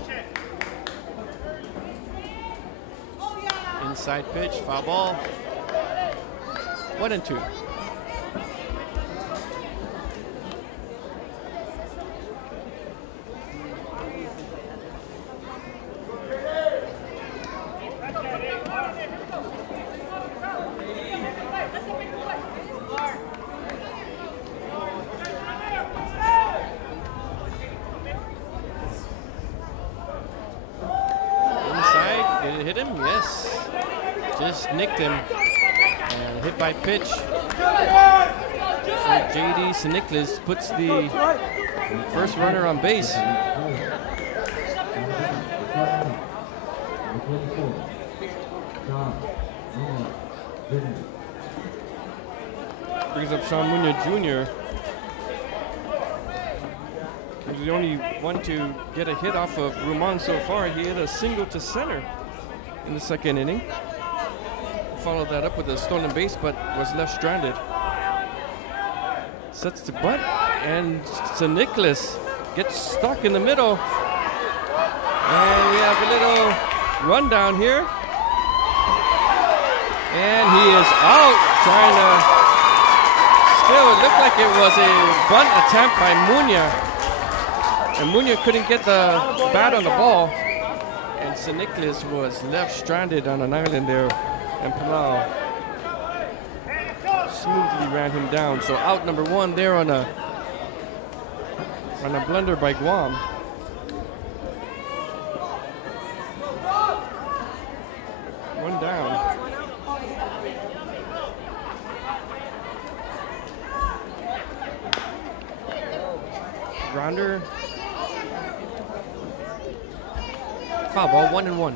Inside pitch, foul ball. 1-2. Hit him? Yes. Just nicked him. And hit by pitch. for J.D. Siniklis puts the first runner on base. Brings up Sean Munya Jr. He's the only one to get a hit off of Ruman so far. He hit a single to center in the second inning. Followed that up with a stolen base, but was left stranded. Sets the butt, and Siniklis gets stuck in the middle. And we have a little rundown here. And he is out, trying to still, it looked like it was a bunt attempt by Munya. And Munya couldn't get the bat on the ball. And Siniklis was left stranded on an island there. And Palau smoothly ran him down. So out number one there on a blunder by Guam. One down. Grounder. Foul ball, 1-1.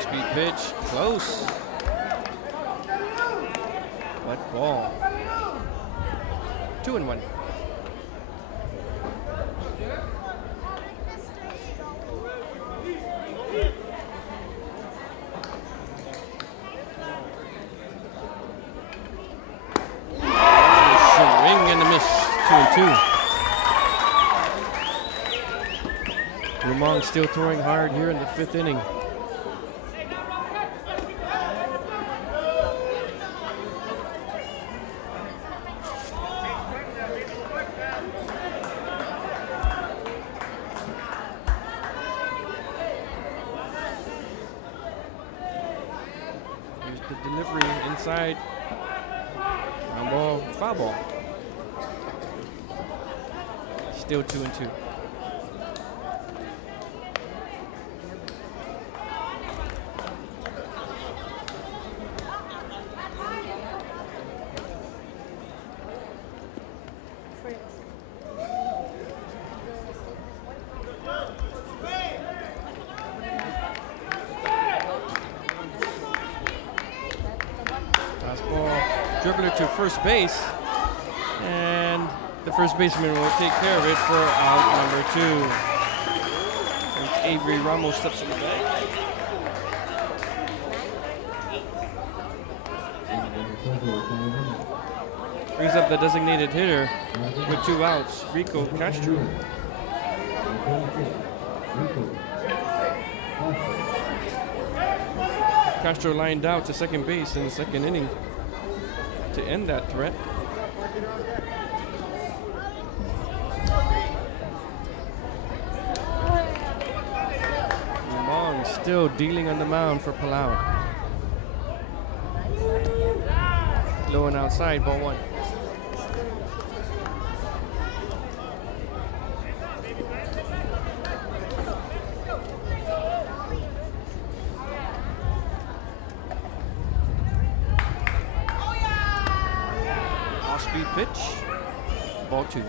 Speed pitch, close. What ball? 2-1. Swing and a miss. 2-2. Rumong still throwing hard here in the fifth inning. The delivery inside. Ground ball, foul ball. Still 2-2. Dribbler to first base, and the first baseman will take care of it for out number 2. And Avery Ramos steps in the bag. Brings up the designated hitter with 2 outs, Rico Castro. Castro lined out to second base in the second inning to end that threat. Long still dealing on the mound for Palau. Low and outside, ball 1. Off-speed pitch, ball 2.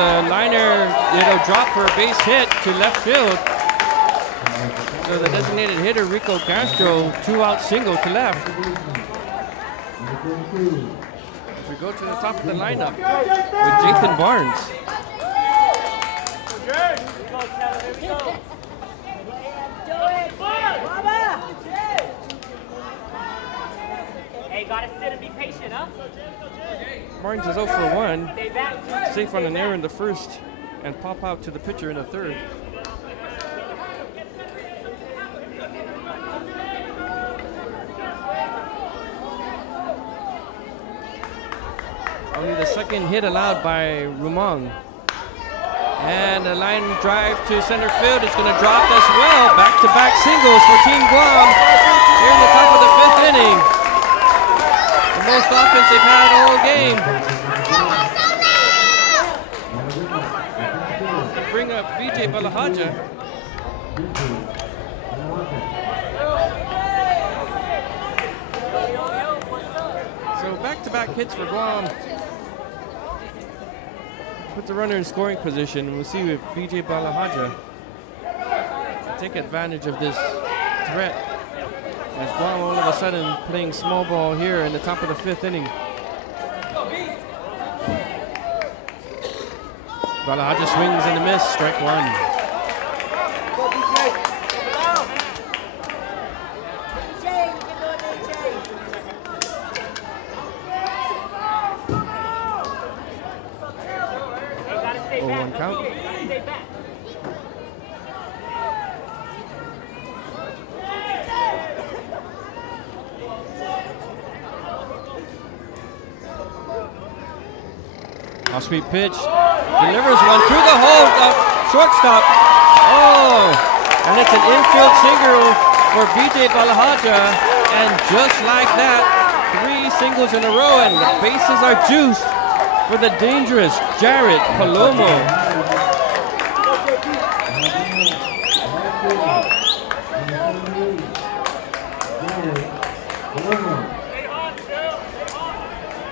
A liner, it'll drop for a base hit to left field. So the designated hitter, Rico Castro, 2-out single to left. We go to the top of the lineup with Jaden Barnes. Hey, gotta sit and be patient, huh? Barnes is 0 for 1. Safe on an error in the first and pop out to the pitcher in the third. Only the second hit allowed by Rumong. And a line drive to center field is going to drop as well. Back-to-back singles for Team Guam here in the top of the 5th inning. The most offense they've had all game. Bring up BJ Balahaja. So back-to-back hits for Guam. Put the runner in scoring position. We'll see if BJ Balahaja take advantage of this threat. As Guam all of a sudden playing small ball here in the top of the 5th inning. Balahaja swings and a miss, strike 1. One count. Off-speed pitch. Delivers one through the hole. Shortstop. Oh, and it's an infield single for BJ Balahaja. And just like that, 3 singles in a row, and the bases are juiced for the dangerous Jared Palomo.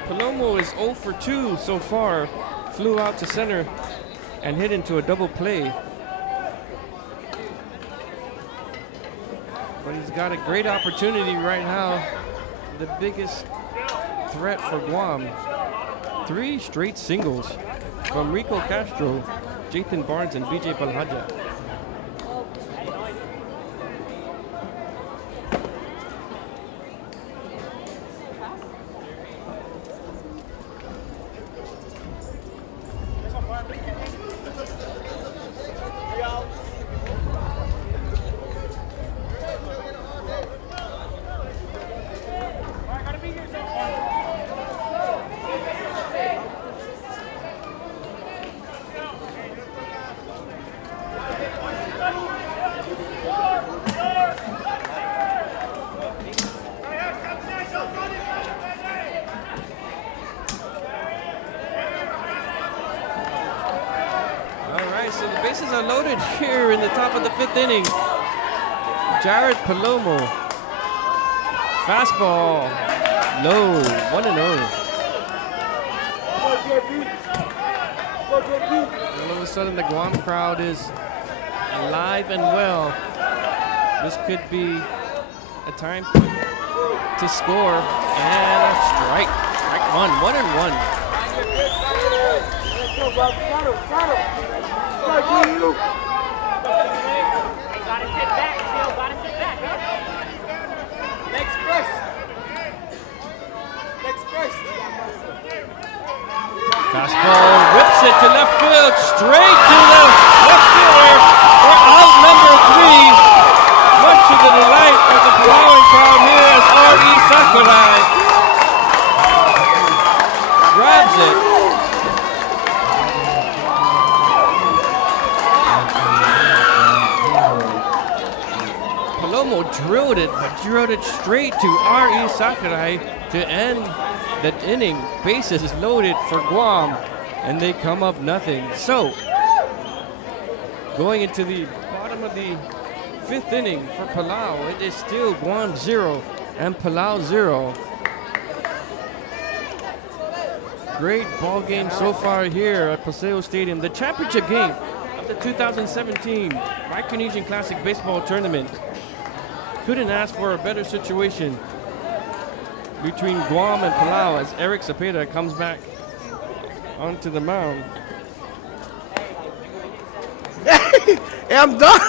Palomo is 0 for 2 so far. Flew out to center and hit into a double play. But he's got a great opportunity right now. The biggest threat for Guam. 3 straight singles from Rico Castro, Jaden Barnes, and BJ Balahaja. So the bases are loaded here in the top of the 5th inning. Jared Palomo. Fastball. Low. 1-0. All of a sudden the Guam crowd is alive and well. This could be a time to score. And a strike. Strike 1. 1-1. Hey, gotta sit back, Jill. Gotta sit back, huh? Next first. Fastball rips it to left field, straight to the left fielder for out number 3. Much to the delight of the Palauan crowd here as R.E. Sakurai grabs it. Palomo drilled it, but drilled it straight to R.E. Sakurai to end the inning. Bases loaded for Guam, and they come up nothing. So, going into the bottom of the 5th inning for Palau, it is still Guam 0 and Palau 0. Great ball game so far here at Paseo Stadium. The championship game of the 2017 Micronesian Classic Baseball Tournament. Couldn't ask for a better situation between Guam and Palau as Eric Cepeda comes back onto the mound. Hey, I'm done.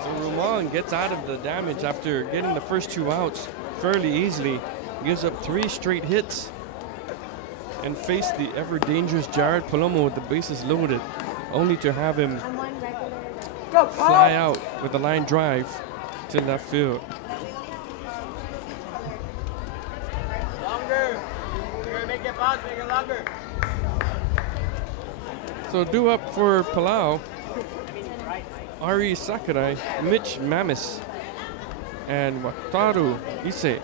So Roman gets out of the damage after getting the first 2 outs fairly easily. Gives up 3 straight hits and faced the ever dangerous Jared Palomo with the bases loaded, only to have him fly out with a line drive to left field. Longer. You're gonna make it pause, make it longer. So due up for Palau, Ari Sakurai, Mitch Mamis, and Wataru Ise.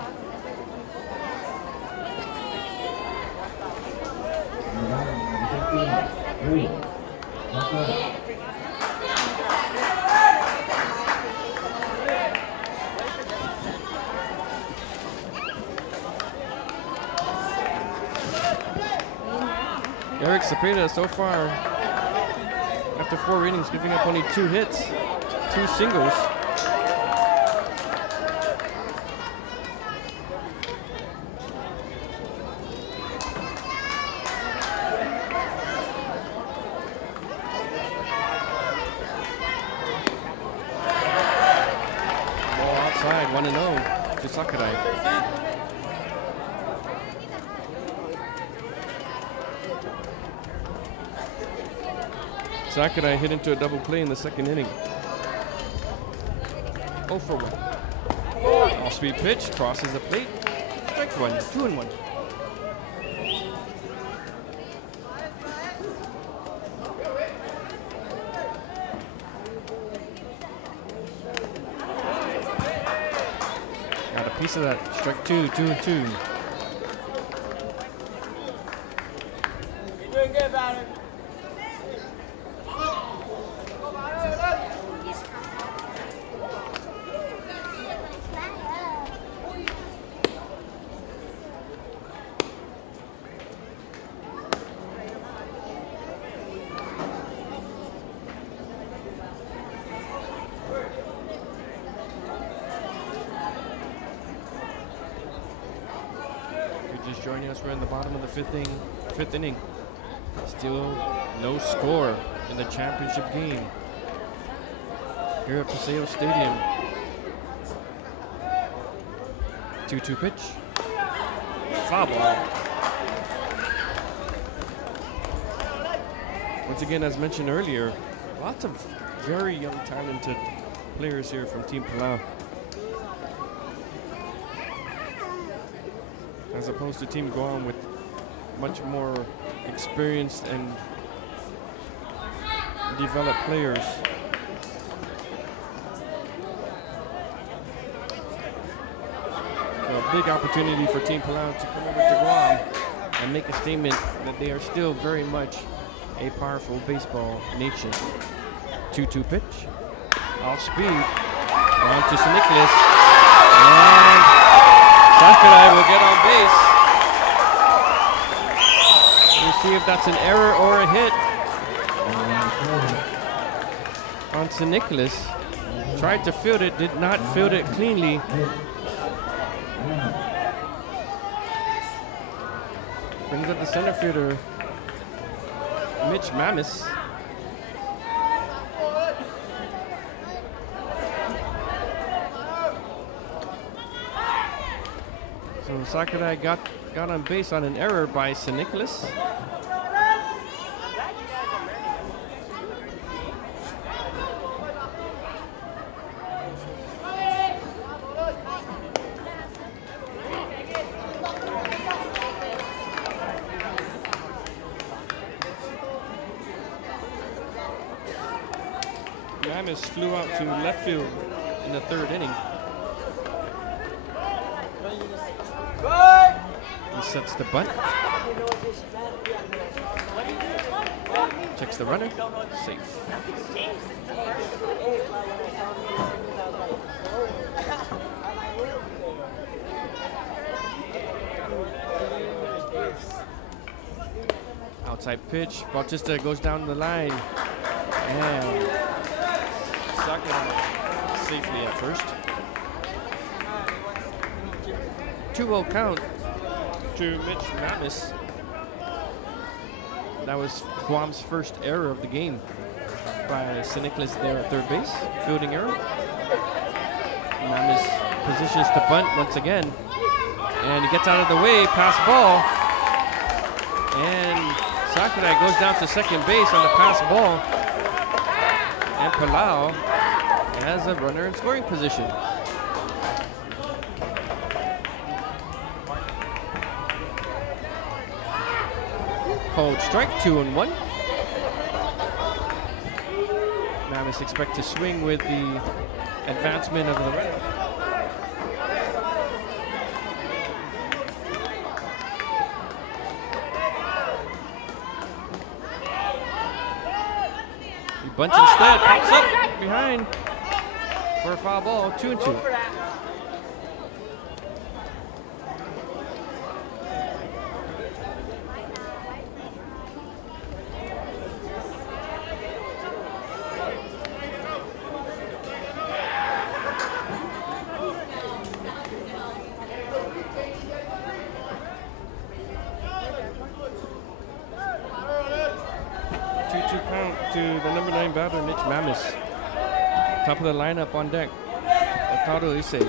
Eric Cepeda so far, after 4 innings, giving up only 2 hits, 2 singles. Ball outside, 1-0 to Sakurai. Sakurai hit into a double play in the 2nd inning. 0 for 1. Off-speed pitch, crosses the plate. Strike 1, 2-1. Got a piece of that. Strike 2, 2-2. You're doing good, batter. Just joining us, we're in the bottom of the 5th inning. Still no score in the championship game here at Paseo Stadium. 2-2 pitch. Foul ball. Once again, as mentioned earlier, lots of very young, talented players here from Team Palau, as opposed to Team Guam with much more experienced and developed players. So a big opportunity for Team Palau to come over to Guam and make a statement that they are still very much a powerful baseball nation. 2-2 pitch, off speed, down to St. Nicholas, and Sakurai will get on base. We'll see if that's an error or a hit. On St. Nicholas, tried to field it, did not field it cleanly. Brings up the center fielder, Mitch Mamis. So Sakurai got on base on an error by St. Nicholas. Mamis flew out to left field in the 3rd inning. He sets the bunt. Checks the runner. Safe. inside pitch. Bautista goes down the line. And Sakura safely at first. 2-0 count to Mitch Mamis. That was Guam's first error of the game by St. Nicholas there at third base. Fielding error. Mamis positions to bunt once again. And he gets out of the way, pass ball. And Sakurai goes down to second base on the pass ball. And Palau has a runner in scoring position. Called strike, 2-1. Mamis expect to swing with the advancement of the runner. He bunts instead, pops up behind for a foul ball, 2-2. To the number 9 batter, Mitch Mamis. Top of the lineup on deck, Otaro Issei.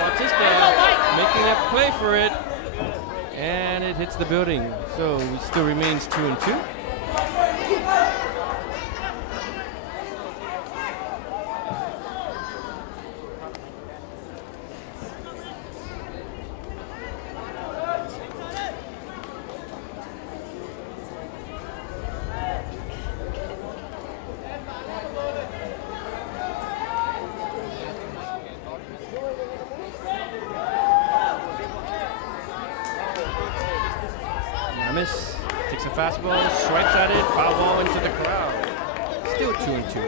Bautista making a play for it, and it hits the building. So it still remains 2-2. Mamis takes a fastball, swipes at it, foul ball into the crowd. Still 2-2.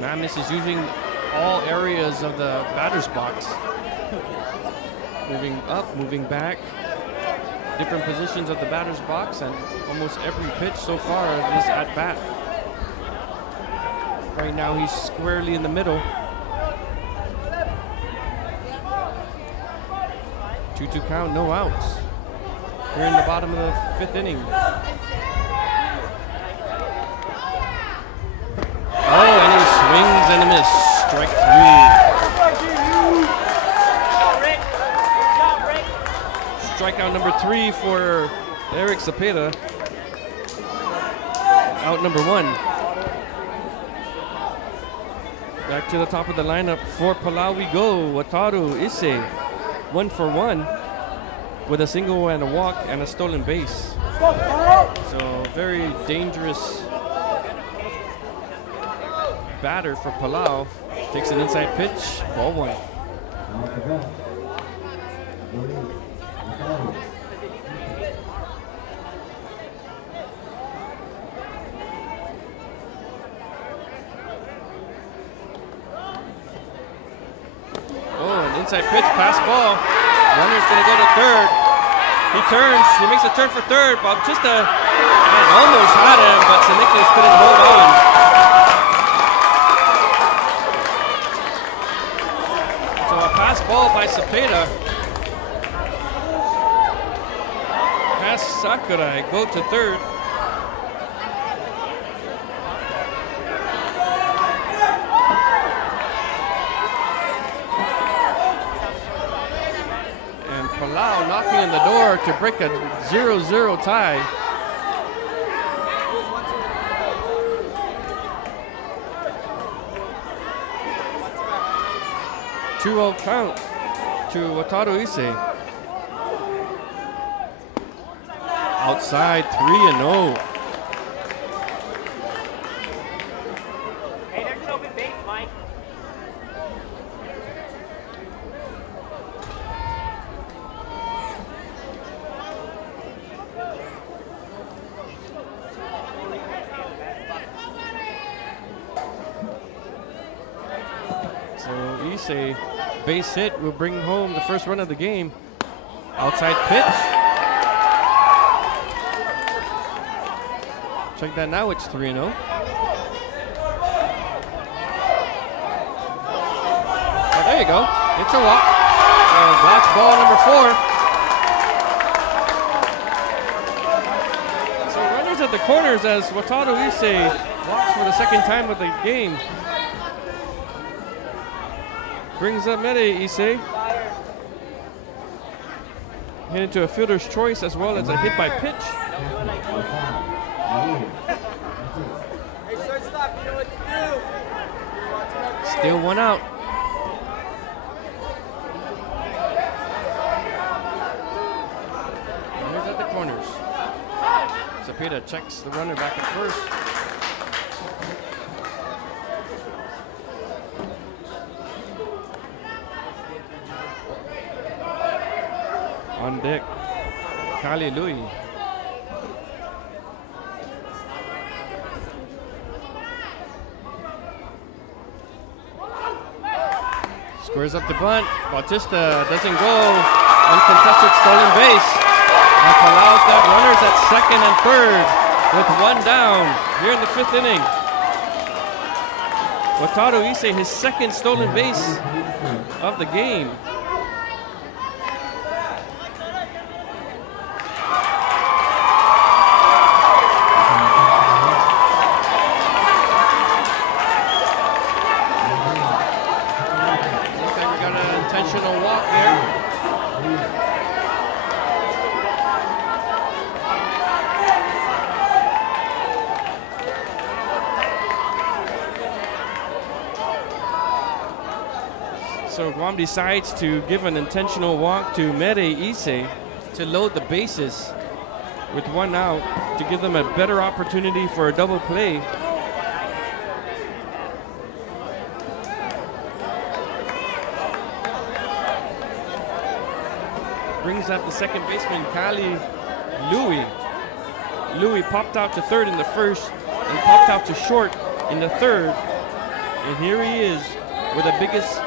Mamis is using all areas of the batter's box. Moving up, moving back, different positions of the batter's box, and almost every pitch so far is at bat. Right now he's squarely in the middle. 2-2 count, no outs. We're in the bottom of the 5th inning. Oh, and he swings and a miss. Strike 3. Strikeout number 3 for Eric Cepeda. Out number 1. Back to the top of the lineup for Palau we go. Wataru Issei. 1 for 1 with a single and a walk and a stolen base. So very dangerous batter for Palau. Takes an inside pitch, ball 1. Oh, an inside pitch, pass ball. Runner's gonna go to third. He turns, he makes a turn for third. Bautista almost had him, but St. Nicholas couldn't hold on. So a pass ball by Cepeda. Pass Sakurai, go to third. Palau knocking on the door to break a 0-0 tie. Two-0 count to Wataru Issei. Outside 3-0. Hey, there's an open base, Mike. Issei base hit will bring home the first run of the game. Outside pitch. Check that now, it's 3-0. Oh, there you go. It's a walk. That's ball number 4. So runners at the corners as Wataru Issei walks for the second time of the game. Brings up Mere Issei. Hit into a fielder's choice as well as a hit by pitch. Still 1 out. Runners at the corners. Cepeda checks the runner back at first. On deck, Kali Lui. Squares up the bunt. Bautista doesn't go. Uncontested stolen base. And Palau's got runners at second and third with 1 down here in the 5th inning. Wataru Issei, his second stolen base of the game. So Guam decides to give an intentional walk to Mere Issei to load the bases with 1 out to give them a better opportunity for a double play. Brings up the second baseman, Kali Lui. Lui popped out to third in the first and popped out to short in the third. And here he is with the biggest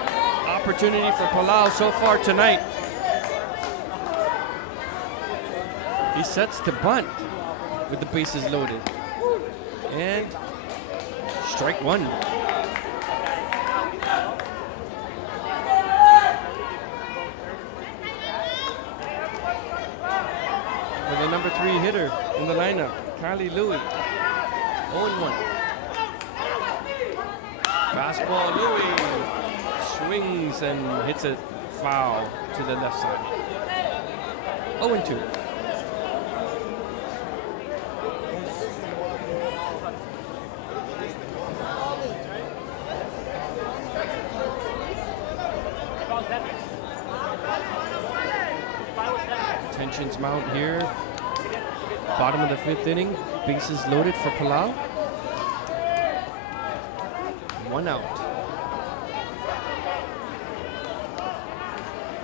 opportunity for Palau so far tonight. He sets to bunt with the bases loaded. And strike 1. For the number 3 hitter in the lineup, Kali Lui. 0-1. Fastball Lui. Swings and hits it foul to the left side. 0-2. Tensions mount here. Bottom of the 5th inning. Bases loaded for Palau. 1 out.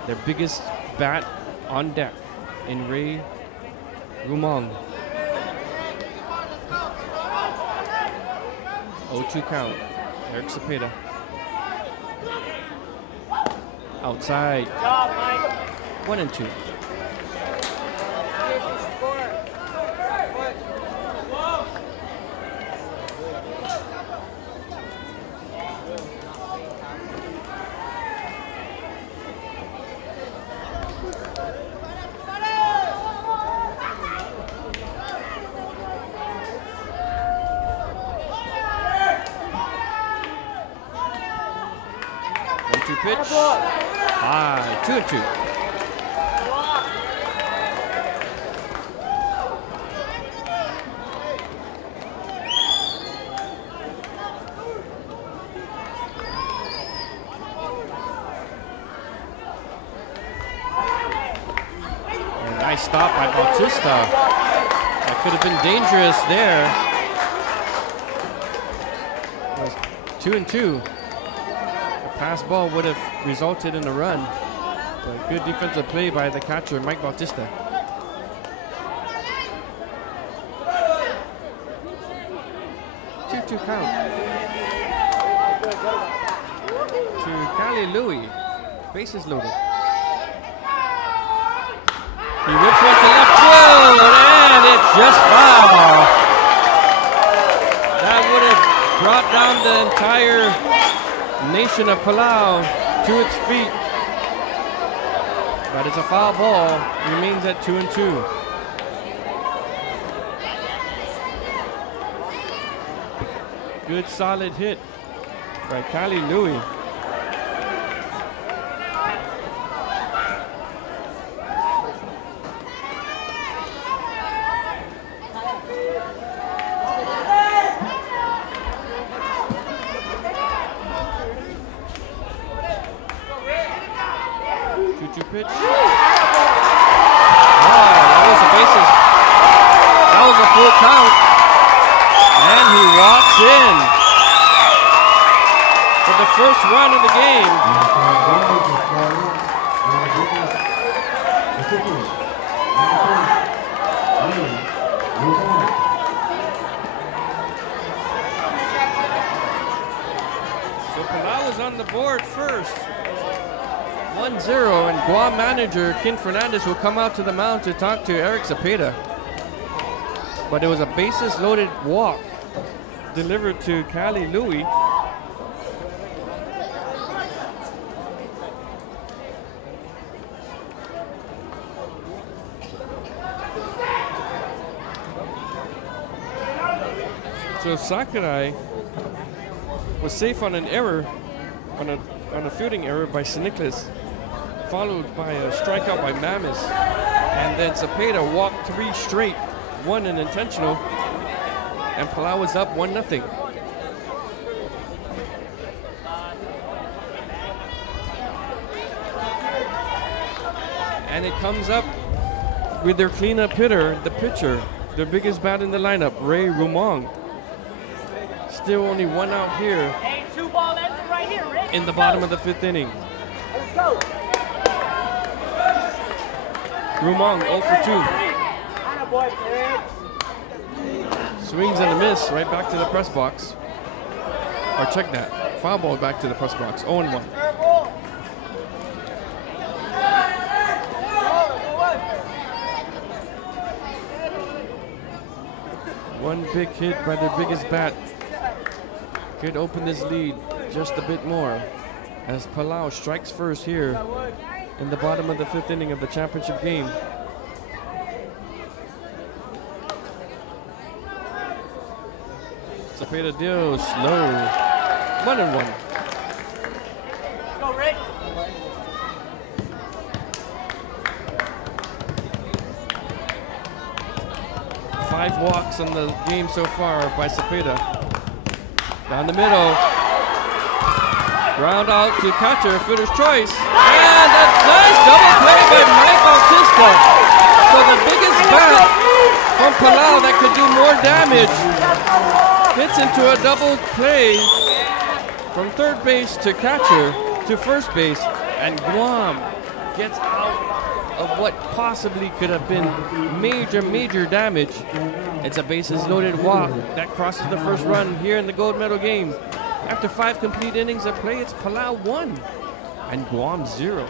Their biggest bat on deck in Ray Rumong. 0-2 count. Eric Cepeda. Outside. 1-2. Pitch. 2-2. Nice stop by Bautista. That could have been dangerous there. It was 2-2. Pass ball would have resulted in a run, but good defensive play by the catcher, Mike Bautista. Two count. to Kali Louie. Bases loaded. He whips one to left field, and it's just foul. That would have brought down the entire nation of Palau to its feet. But it's a foul ball. Remains at 2-2. Good solid hit by Kali Louie. Pitch. Wow, that was a bases. That was a full count. And he walks in for the first run of the game. So Palau was on the board first. 1-0, and Guam manager Ken Fernandez will come out to the mound to talk to Eric Zepeda. But it was a bases loaded walk delivered to Kali Louie. So Sakurai was safe on an error, on a fielding error by Siniclas, followed by a strikeout by Mamis, and then Zepeda walked 3 straight, 1 an intentional, and Palau was up 1-0. And it comes up with their cleanup hitter, the pitcher, their biggest bat in the lineup, Ray Rumong. Still only 1 out here. Hey, 2 ball ends right here, Rick. In the bottom of the 5th inning. Let's go. Rumong 0 for 2. Swings and a miss right back to the press box. Or check that. Foul ball back to the press box. 0-1. One big hit by their biggest bat could open this lead just a bit more as Palau strikes first here in the bottom of the 5th inning of the championship game. Zepeda deals slow. 1-1. Go, Rick. Five walks on the game so far by Zepeda. Down the middle. Ground out to catcher, fielder's choice. And a nice double play by Mike Bautista. So the biggest bat from Palau that could do more damage hits into a double play from third base to catcher to first base. And Guam gets out of what possibly could have been major damage. It's a bases loaded walk that crosses the first run here in the gold medal game. After 5 complete innings of play, it's Palau 1 and Guam 0.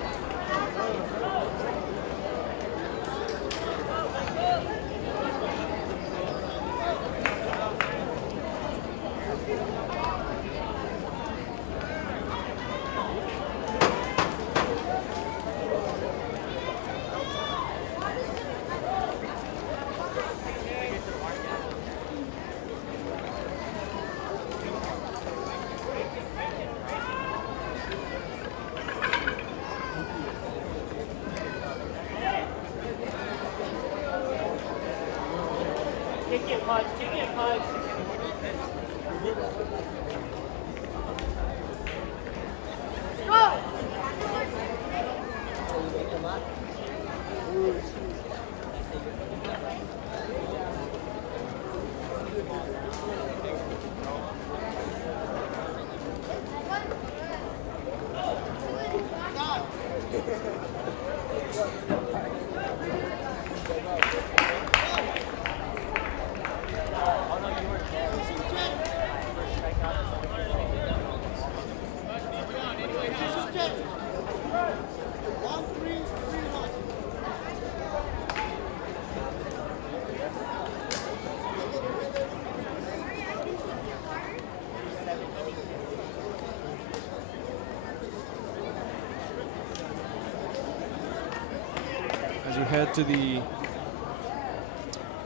ahead to the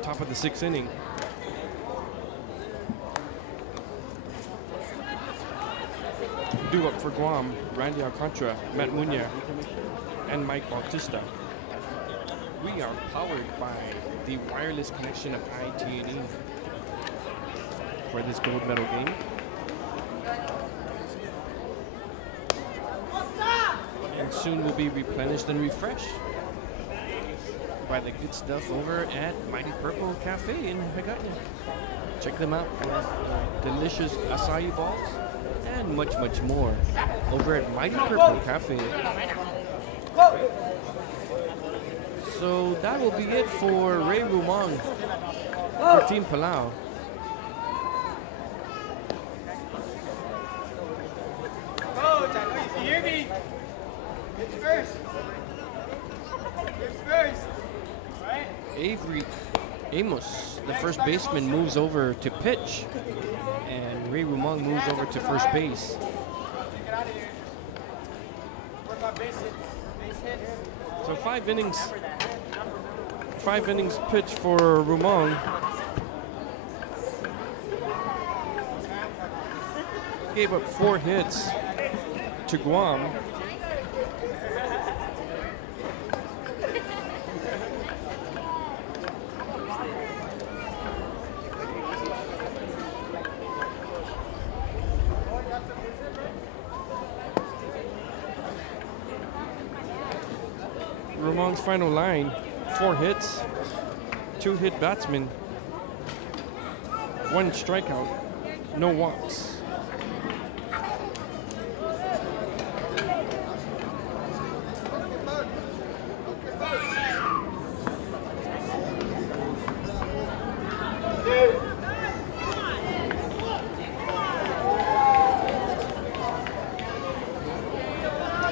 top of the 6th inning. Due up for Guam, Randy Alcantara, Matt Muña, and Mike Bautista. We are powered by the wireless connection of IT&E for this gold medal game. And soon will be replenished and refreshed by the good stuff over at Mighty Purple Cafe in Hagåtña. Check them out for delicious acai balls and much, much more over at Mighty Purple Cafe. So that will be it for Ray Rumong for Team Palau. Coach, I know you can hear me. It's first. It's first. All right. Avery Ramos, the first baseman, moves over to pitch, and Ray Rumong moves over to first base. Get out of here. Work on base hits. Base hits. So 5 innings. 5 innings pitched for Rumong. Gave up 4 hits to Guam. Rumong's final line, 4 hits, 2 hit batsmen, 1 strikeout, no walks.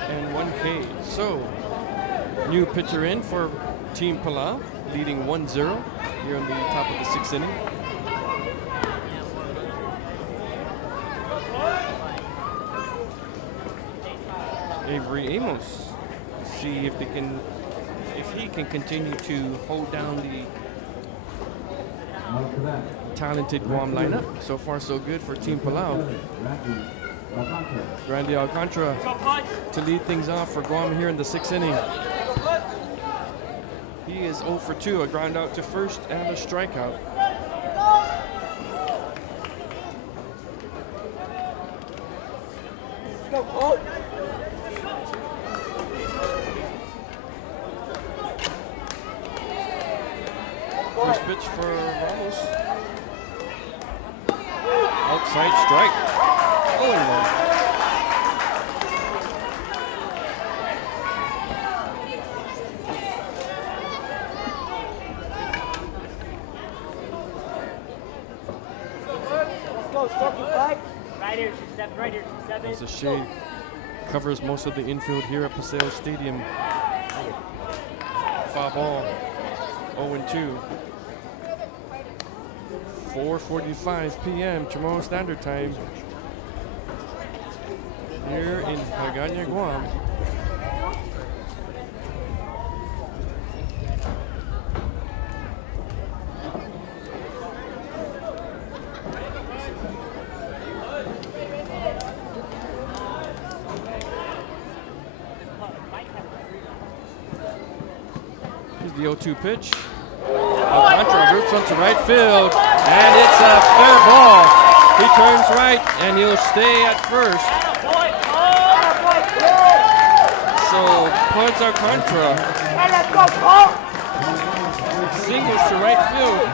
And 1 K. So, new pitcher in for Team Palau, leading 1-0 here on the top of the 6th inning. Avery Ramos, see if he can continue to hold down the talented Guam lineup. So far, so good for Team Palau. Randy Alcantara to lead things off for Guam here in the 6th inning. He is 0 for 2, a ground out to first and a strikeout. First pitch for Ramos. Outside strike. 0-1. Right here, 2-7, right here, 2-7. As the shade covers most of the infield here at Paseo Stadium. Foul ball, 0-2. 4:45 p.m. tomorrow Standard Time here in Hagåtña, Guam. The 0-2 pitch. Alcantara roots onto right field, and it's a fair ball. He turns right, and he'll stay at first. So, points Alcantara. Singles to right field,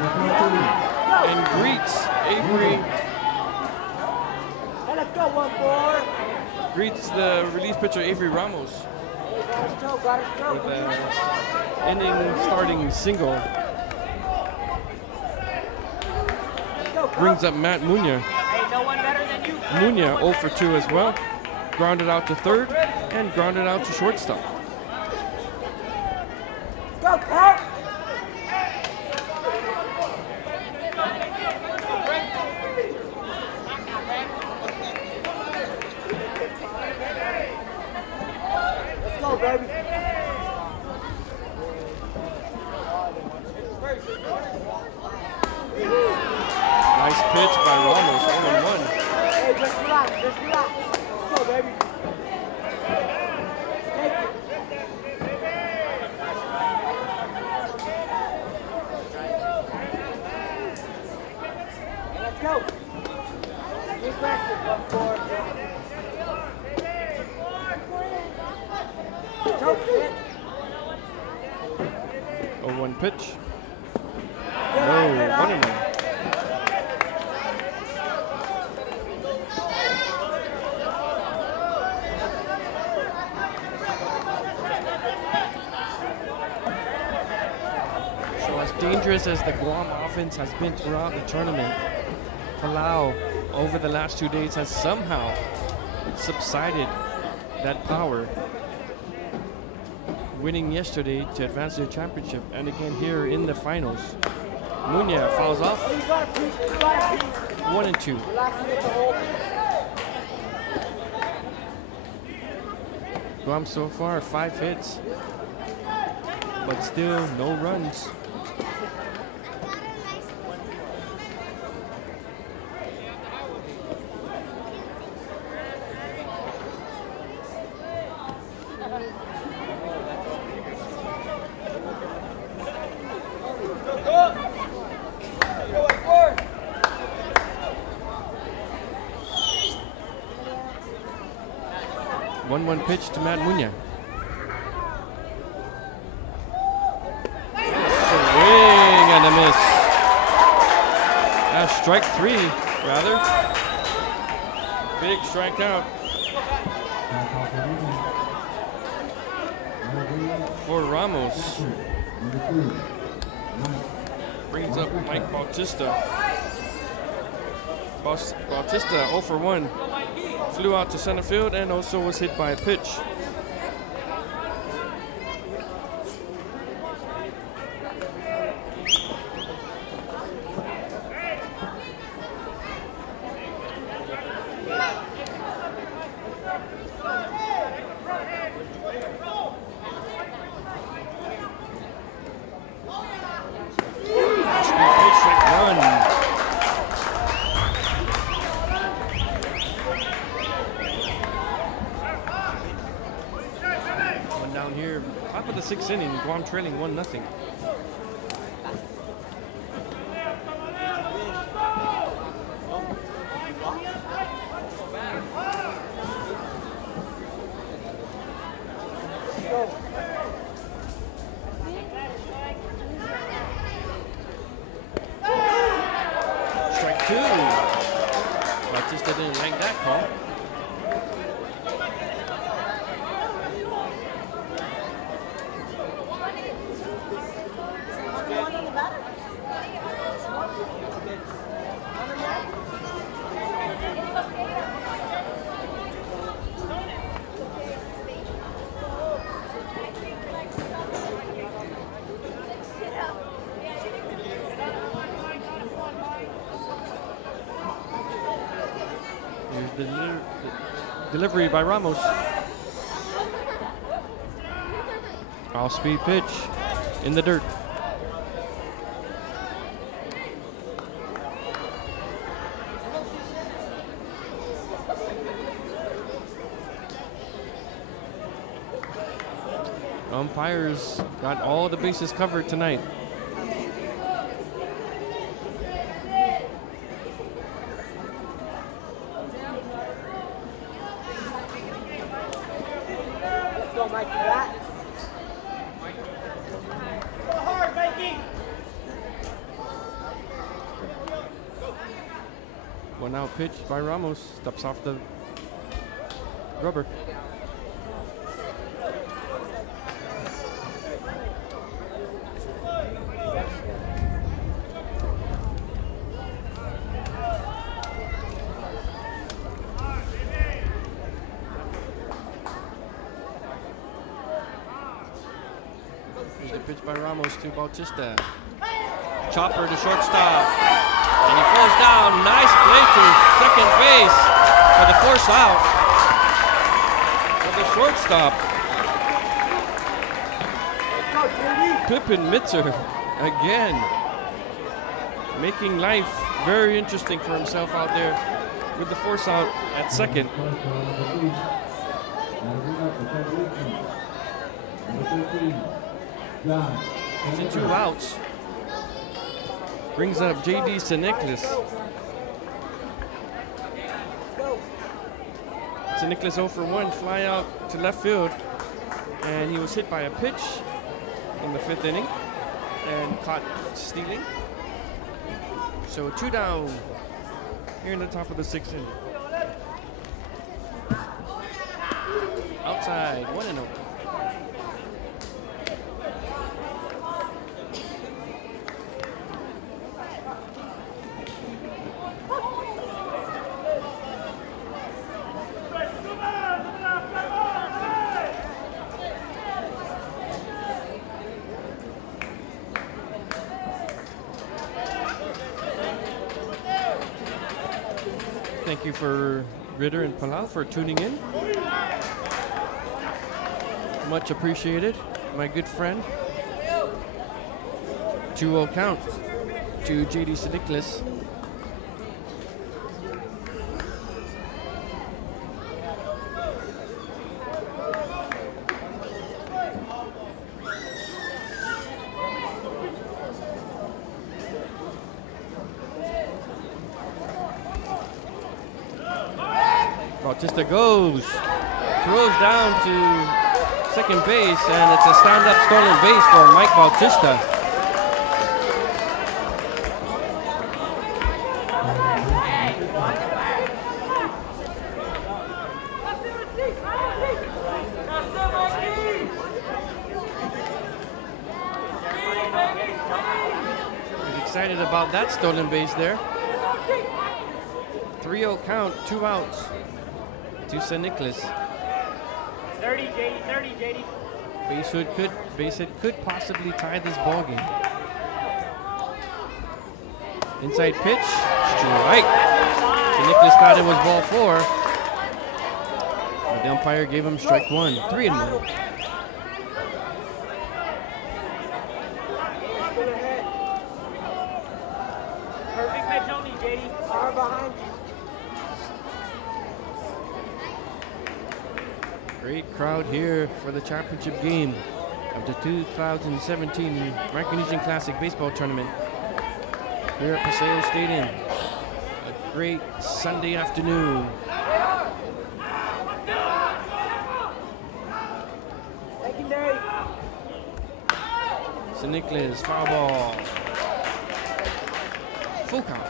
and greets Avery. Greets the relief pitcher Avery Ramos with an inning-starting single. Brings up Matt Muña. Muña 0 for 2 as well. Grounded out to third and grounded out to shortstop. Go, Pat! Let's go, baby. pitch by Ramos, 0-1. Hey, just relax, just relax. Let's go, baby. Take it. Let's go. Be aggressive, 1-4. Choke it. 0-1 pitch. No, 1-1. So as dangerous as the Guam offense has been throughout the tournament, Palau over the last 2 days has somehow subsided that power, winning yesterday to advance to the championship, and again here in the finals. Munya fouls off. 1-2. Guam so far 5 hits, but still no runs. One pitch to Matt Munya. Swing and a miss. That's strike 3, rather. Big strikeout for Ramos. Brings up Mike Bautista. Bautista 0 for 1. Flew out to center field and also was hit by a pitch. Sixth inning, Guam trailing 1-0. Strike 2. Bautista didn't like that call. Delivery by Ramos. Off-speed pitch in the dirt. Umpires got all the bases covered tonight. One out pitch by Ramos, steps off the rubber. Here's the pitch by Ramos to Bautista. Chopper to shortstop. And he falls down. Nice play to second base for the force out for the shortstop. Pippin Mitzer again making life very interesting for himself out there with the force out at second. He's in 2 outs. Brings up J.D. Nicholas. Nicholas 0 for 1, fly out to left field, and he was hit by a pitch in the 5th inning and caught stealing. So 2 down here in the top of the 6th inning. Outside, 1-0. Thank you for Ritter and Palau for tuning in. Much appreciated, my good friend. 2-0 count to J.D. Nicholas. Bautista goes, throws down to second base, and it's a stand-up stolen base for Mike Bautista. He's excited about that stolen base there. 3-0 count, 2 outs. To St. Nicholas. 30, JD. 30, JD. Base hit could possibly tie this ball game. Inside pitch, strike. St. Nicholas thought it was ball 4. But the umpire gave him strike 1. 3-1. Perfect pitch only, JD. Far behind you. Great crowd here for the championship game of the 2017 Micronesian Classic Baseball Tournament here at Paseo Stadium. A great Sunday afternoon. Secondary. St. Nicholas, foul ball. Full count.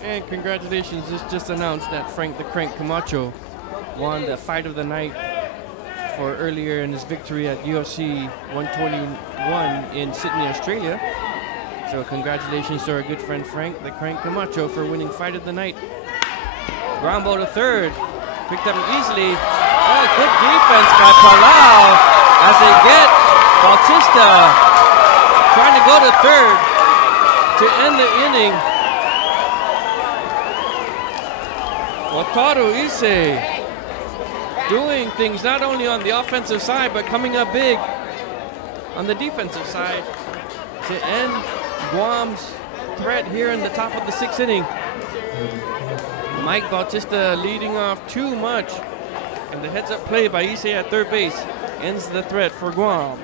And congratulations, it's just announced that Frank the Crank Camacho won the fight of the night for earlier in his victory at UFC 121 in Sydney, Australia. So congratulations to our good friend Frank the Crank Camacho for winning fight of the night. Ground ball to third, picked up easily. Oh, good defense by Palau as they get Bautista trying to go to third to end the inning. Wataru Issei doing things not only on the offensive side, but coming up big on the defensive side to end Guam's threat here in the top of the 6th inning. Mike Bautista leading off too much, and the heads-up play by Issei at third base ends the threat for Guam.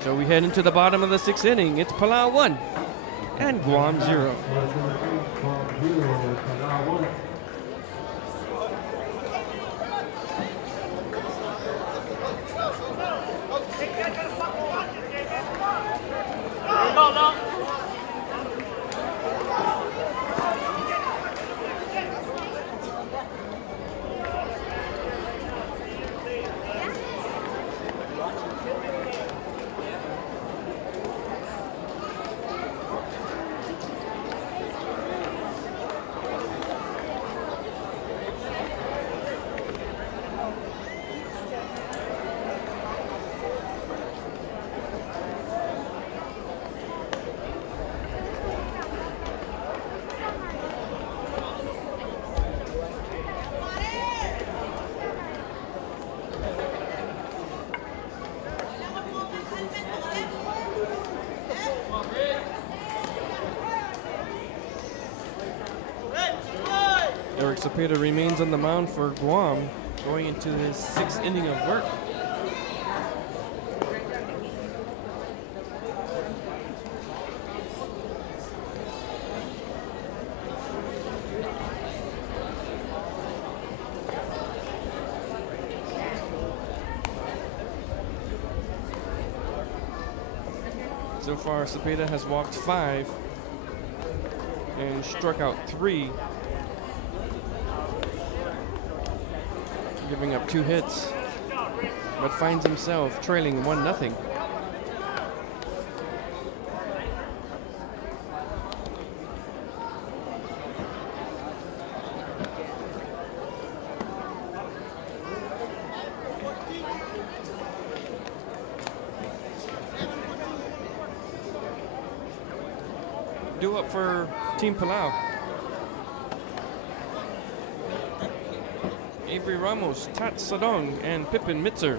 So we head into the bottom of the 6th inning. It's Palau 1 and Guam 0. Cepeda remains on the mound for Guam, going into his 6th inning of work. So far, Cepeda has walked 5 and struck out 3, giving up 2 hits, but finds himself trailing 1-0. Due up for Team Palau. Avery Ramos, Tat Sadong, and Pippin Mitzer.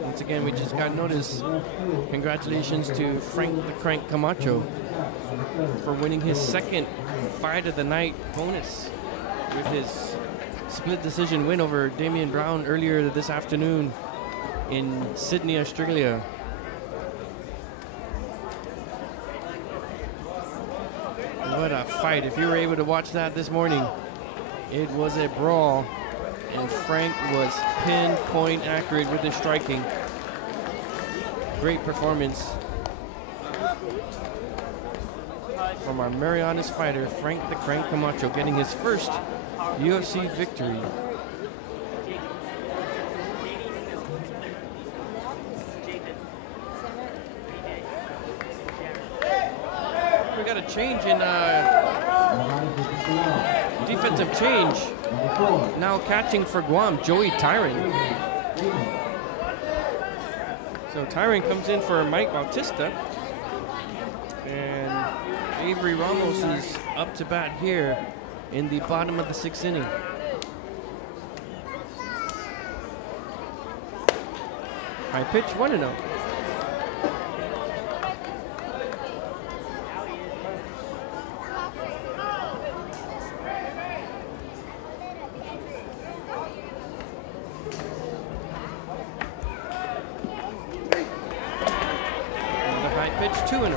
Once again, we just got notice. Congratulations to Frank the Crank Camacho for winning his 2nd fight of the night bonus with his split decision win over Damian Brown earlier this afternoon in Sydney, Australia. What a fight. If you were able to watch that this morning, it was a brawl, and Frank was pinpoint accurate with his striking. Great performance from our Marianas fighter, Frank the Crank Camacho, getting his first UFC victory. We got a change in defensive change. Now catching for Guam, Joey Tyron. So Tyron comes in for Mike Bautista. And Avery Ramos is up to bat here in the bottom of the 6th inning. High pitch, 1-0. Pitch 2-0.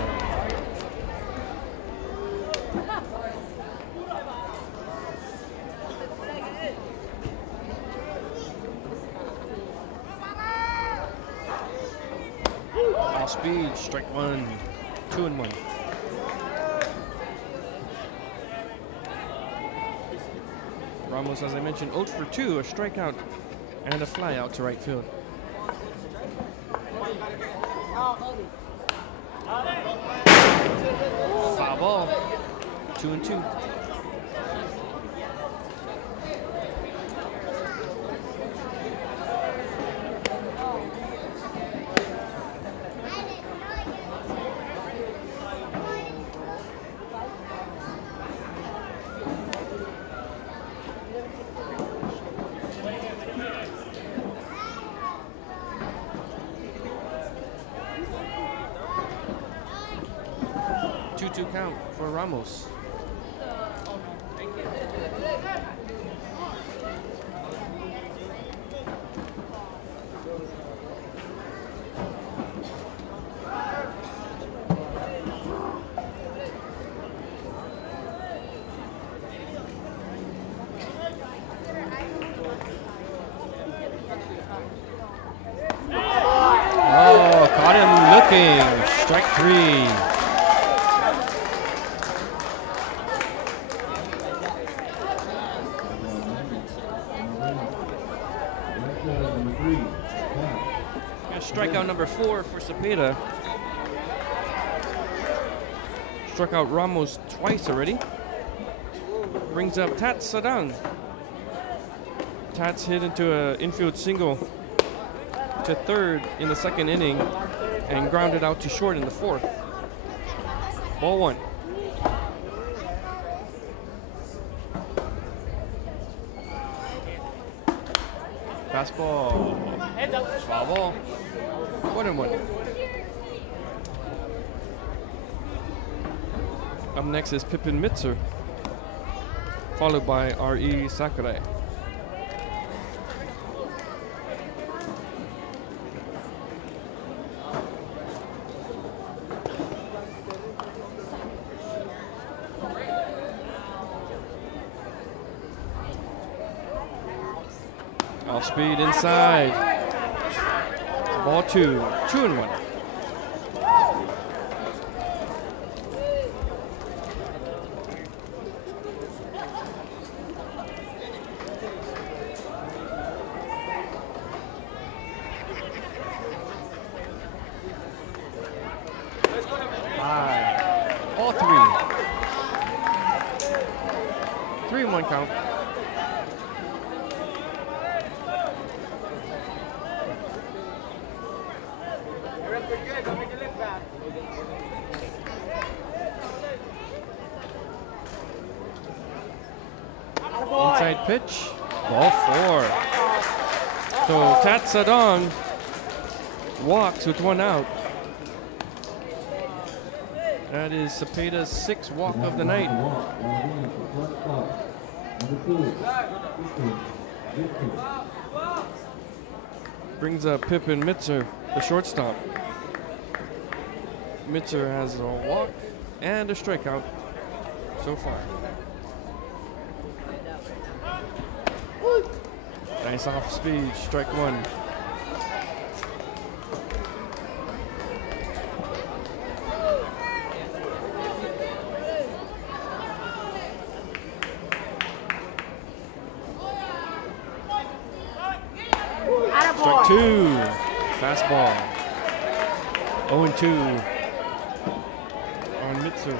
High speed, strike 1, 2-1. Ramos, as I mentioned, 0 for 2, a strikeout and a fly out to right field. Foul ball, 2-2. Count for Ramos. Oh, caught him looking. Strike 3. strikeout number 4 for Cepeda. Struck out Ramos twice already. Brings up Tat Sadang. Tats hit into an infield single to third in the second inning and grounded out to short in the fourth. Ball 1. Fastball. Foul ball. 1-1. Up next is Pippin Mitzer, followed by R.E. Sakurai. Off speed inside. Ball 2. 2-1. All 3. 3-1 count. Inside pitch, ball 4. So Tat Sadong walks with 1 out. That is Cepeda's 6th walk of the night. Brings up Pippin Mitzer, the shortstop. Mitzer has a walk and a strikeout so far. Nice off speed, strike 1. Strike 2, fastball. 0-2 on Mitzer.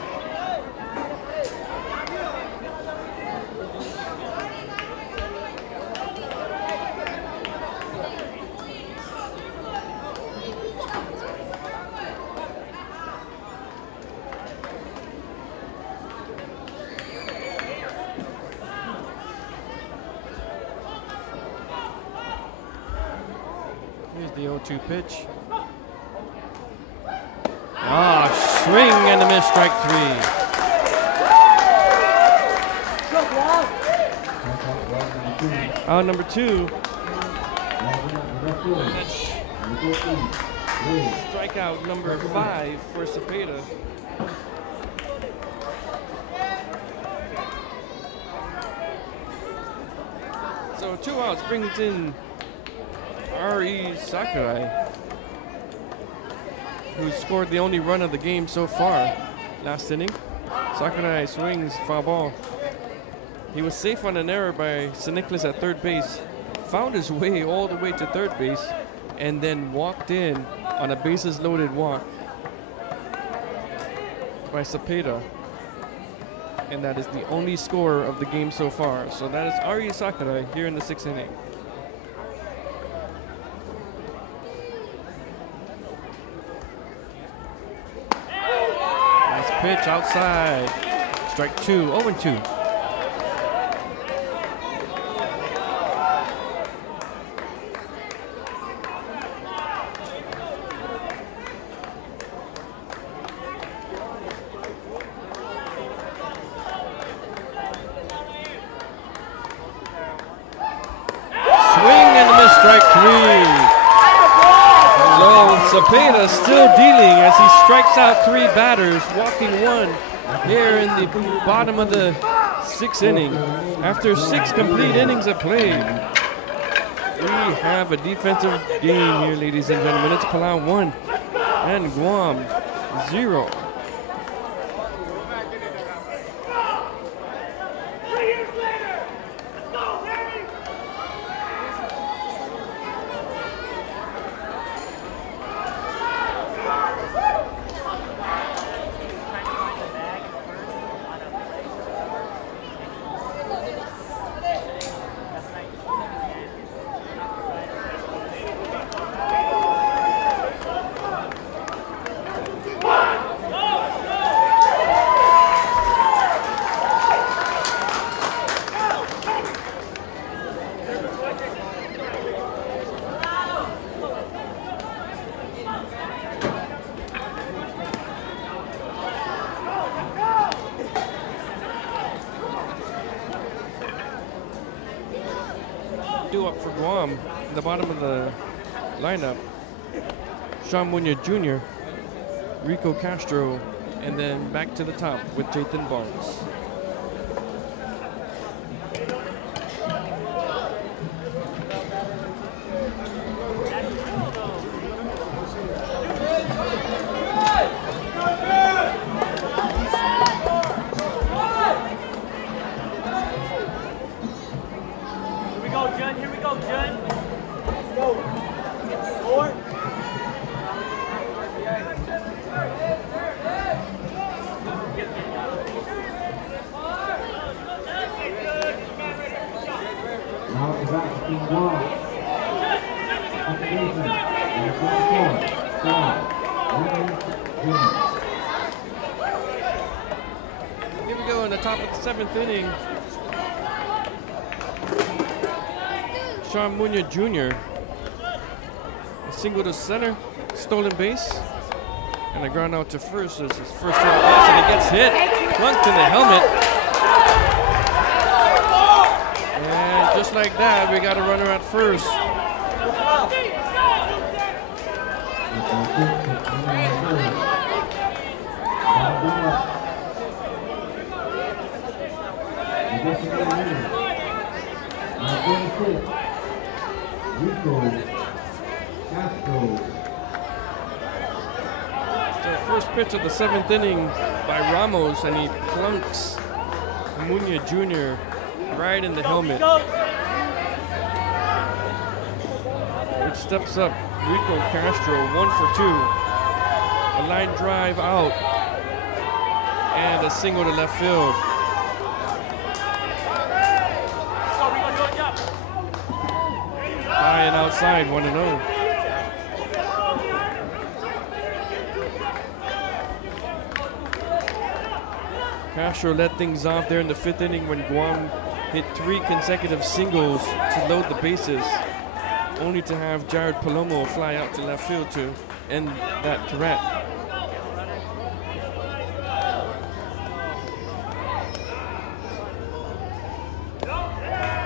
Here's the 0-2 pitch. Swing and a miss, strike 3. Out number 2. Strikeout number 5 for Cepeda. So 2 outs brings in R.E. Sakurai, who scored the only run of the game so far last inning. Sakurai swings, foul ball. He was safe on an error by St. Nicholas at third base, found his way all the way to third base, and then walked in on a bases loaded walk by Cepeda. And that is the only score of the game so far. So that is R.E. Sakurai here in the 6th inning. Pitch outside. Strike 2, 0-2. Swing and a miss, strike 3. So Cepeda still dealing as he strikes out 3 batters, walking 1 here in the bottom of the 6th inning. After 6 complete innings of play, we have a defensive game here, ladies and gentlemen. It's Palau 1 and Guam 0. up for Guam, the bottom of the lineup. Sean Munoz Jr., Rico Castro, and then back to the top with Jaden Barnes. Here we go in the top of the 7th inning. Sean Munoz Jr. A single to center, stolen base, and a ground out to first as his first run pass, and he gets hit, plunked in the helmet. And just like that, we got a runner at first. Rico Castro. The first pitch of the 7th inning by Ramos, and he plunks Munoz Jr. right in the helmet. Which steps up Rico Castro 1 for 2. A line drive out and a single to left field. High and outside, 1-0. Castro led things off there in the 5th inning when Guam hit 3 consecutive singles to load the bases, only to have Jared Palomo fly out to left field to end that threat.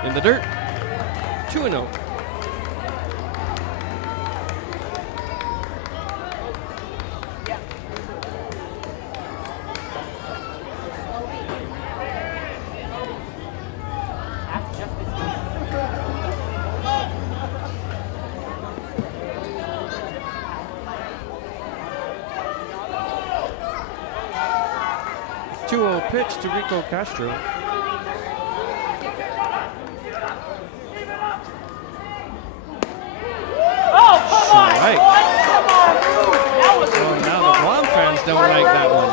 In the dirt, 2-0. Pitch to Rico Castro. Right. So now the Guam fans don't like that one.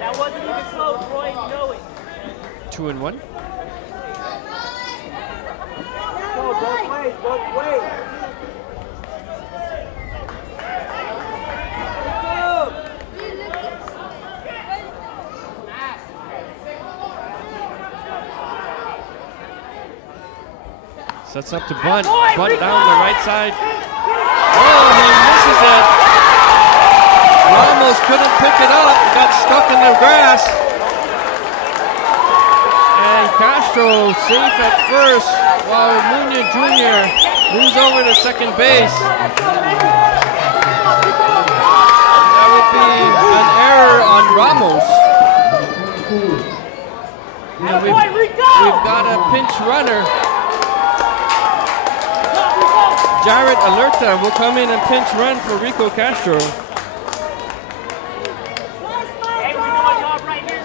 That wasn't even close, Roy. You know it. 2-1. Go both ways, both ways. 'Sets up to bunt. Bunt down the right side. Oh, he misses it. Ramos couldn't pick it up. Got stuck in the grass. And Castro safe at first while Munoz Jr. moves over to second base. That would be an error on Ramos. And we've got a pinch runner. Jared Alerta will come in and pinch run for Rico Castro. Hey, we're doing a job right here.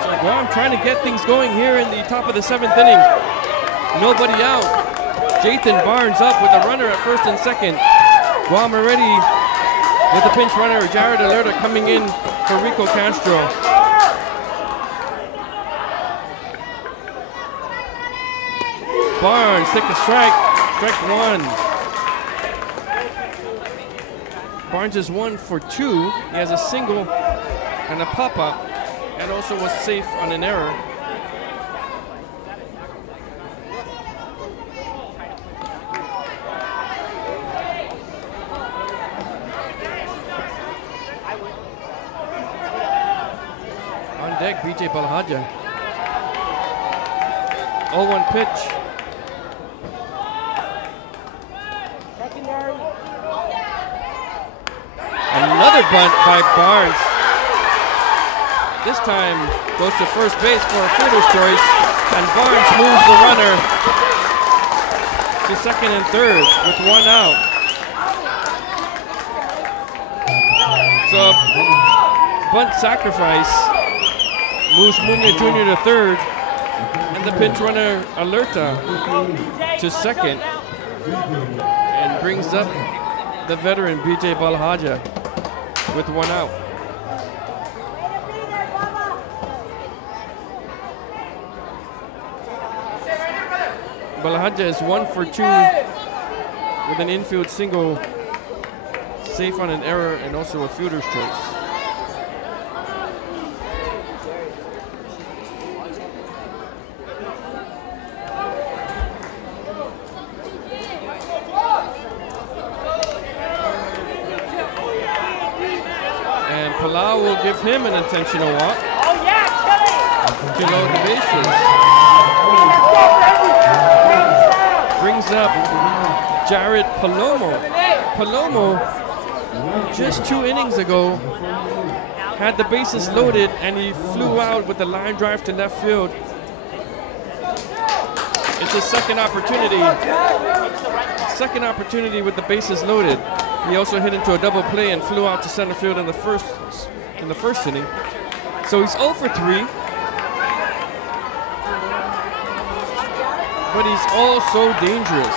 So Guam trying to get things going here in the top of the 7th inning. Nobody out. Jaden Barnes up with a runner at first and second. Guam already with the pinch runner, Jared Alerta coming in for Rico Castro. Barnes take a strike. Strike 1. Barnes is 1 for 2. He has a single and a pop-up, and also was safe on an error. deck, BJ Balhaja. 0-1 pitch. Another bunt by Barnes. This time goes to first base for a fielder's choice, and Barnes moves the runner to second and third with 1 out. So bunt sacrifice moves Munya Jr. to third, and the pinch runner Alerta to second, and brings up the veteran BJ Balhaja with 1 out. Balhaja is 1 for 2 with an infield single, safe on an error, and also a fielder's choice. And Palau will give him an intentional walk to load the bases. Brings up Jared Palomo. Palomo, just 2 innings ago, had the bases loaded and he flew out with the line drive to left field. It's his second opportunity. Second opportunity with the bases loaded. He also hit into a double play and flew out to center field in the first inning. So he's 0 for 3. But he's also dangerous.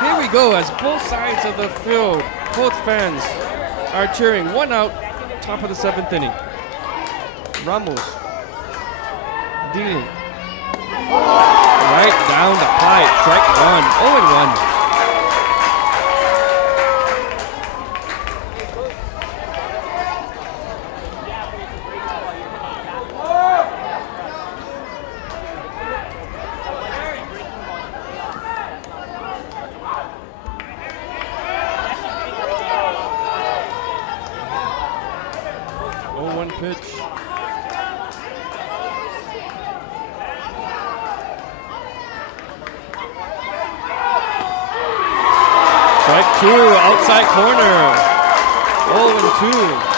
Here we go as both sides of the field, both fans are cheering. 1 out, top of the 7th inning. Ramos dealing. Right down the pipe, strike 1, 0-1. Pitch. Strike 2, outside corner. 0-2.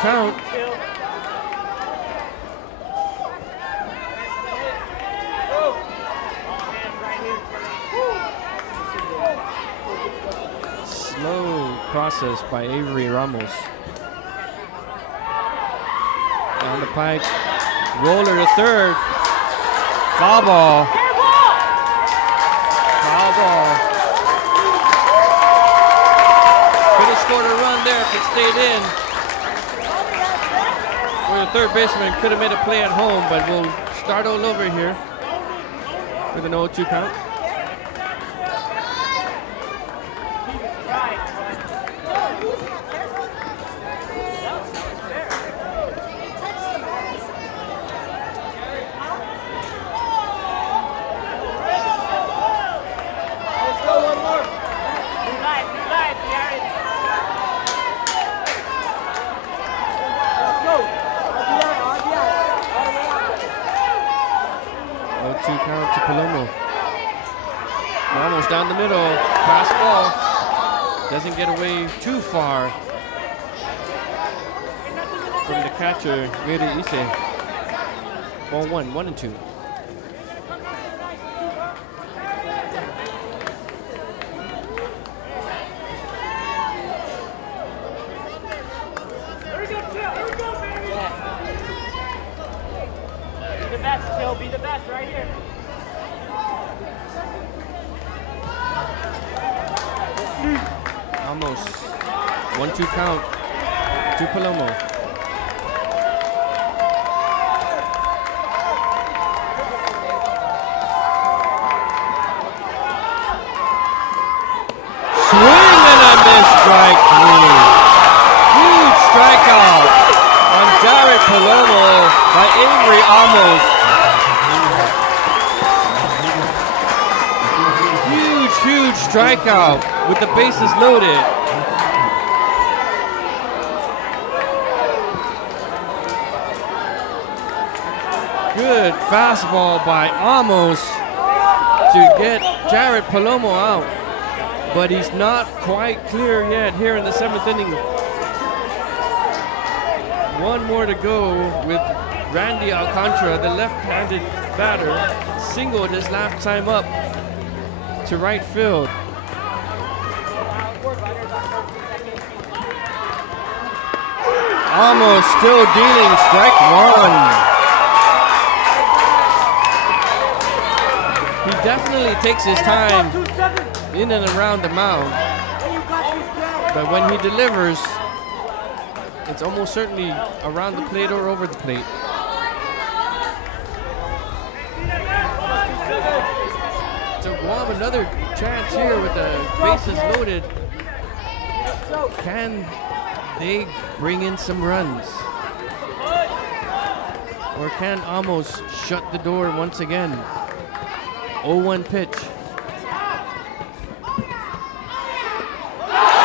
Count. Slow process by Avery Ramos. On the pike, roller to third. Foul ball. Foul ball. Could have scored a run there if it stayed in. Well, the third baseman could have made a play at home, but we'll start all over here with an 0-2 count. Count to Palomo. Ramos down the middle. Pass ball. Doesn't get away too far from the catcher, Miri Ise. Ball 1, 1-2. Be the best, Phil. Be the best right here. Almost 1-2 count to Palomo. by Avery Ramos. Huge strikeout with the bases loaded. Good fastball by Amos to get Jared Palomo out. But he's not quite clear yet here in the 7th inning. One more to go with Randy Alcantara, the left-handed batter, singled his last time up to right field. Amos still dealing strike one. He definitely takes his time in and around the mound, but when he delivers, it's almost certainly around the plate or over the plate. So Guam another chance here with the bases loaded. Can they bring in some runs? Or can Amos shut the door once again? 0-1 pitch.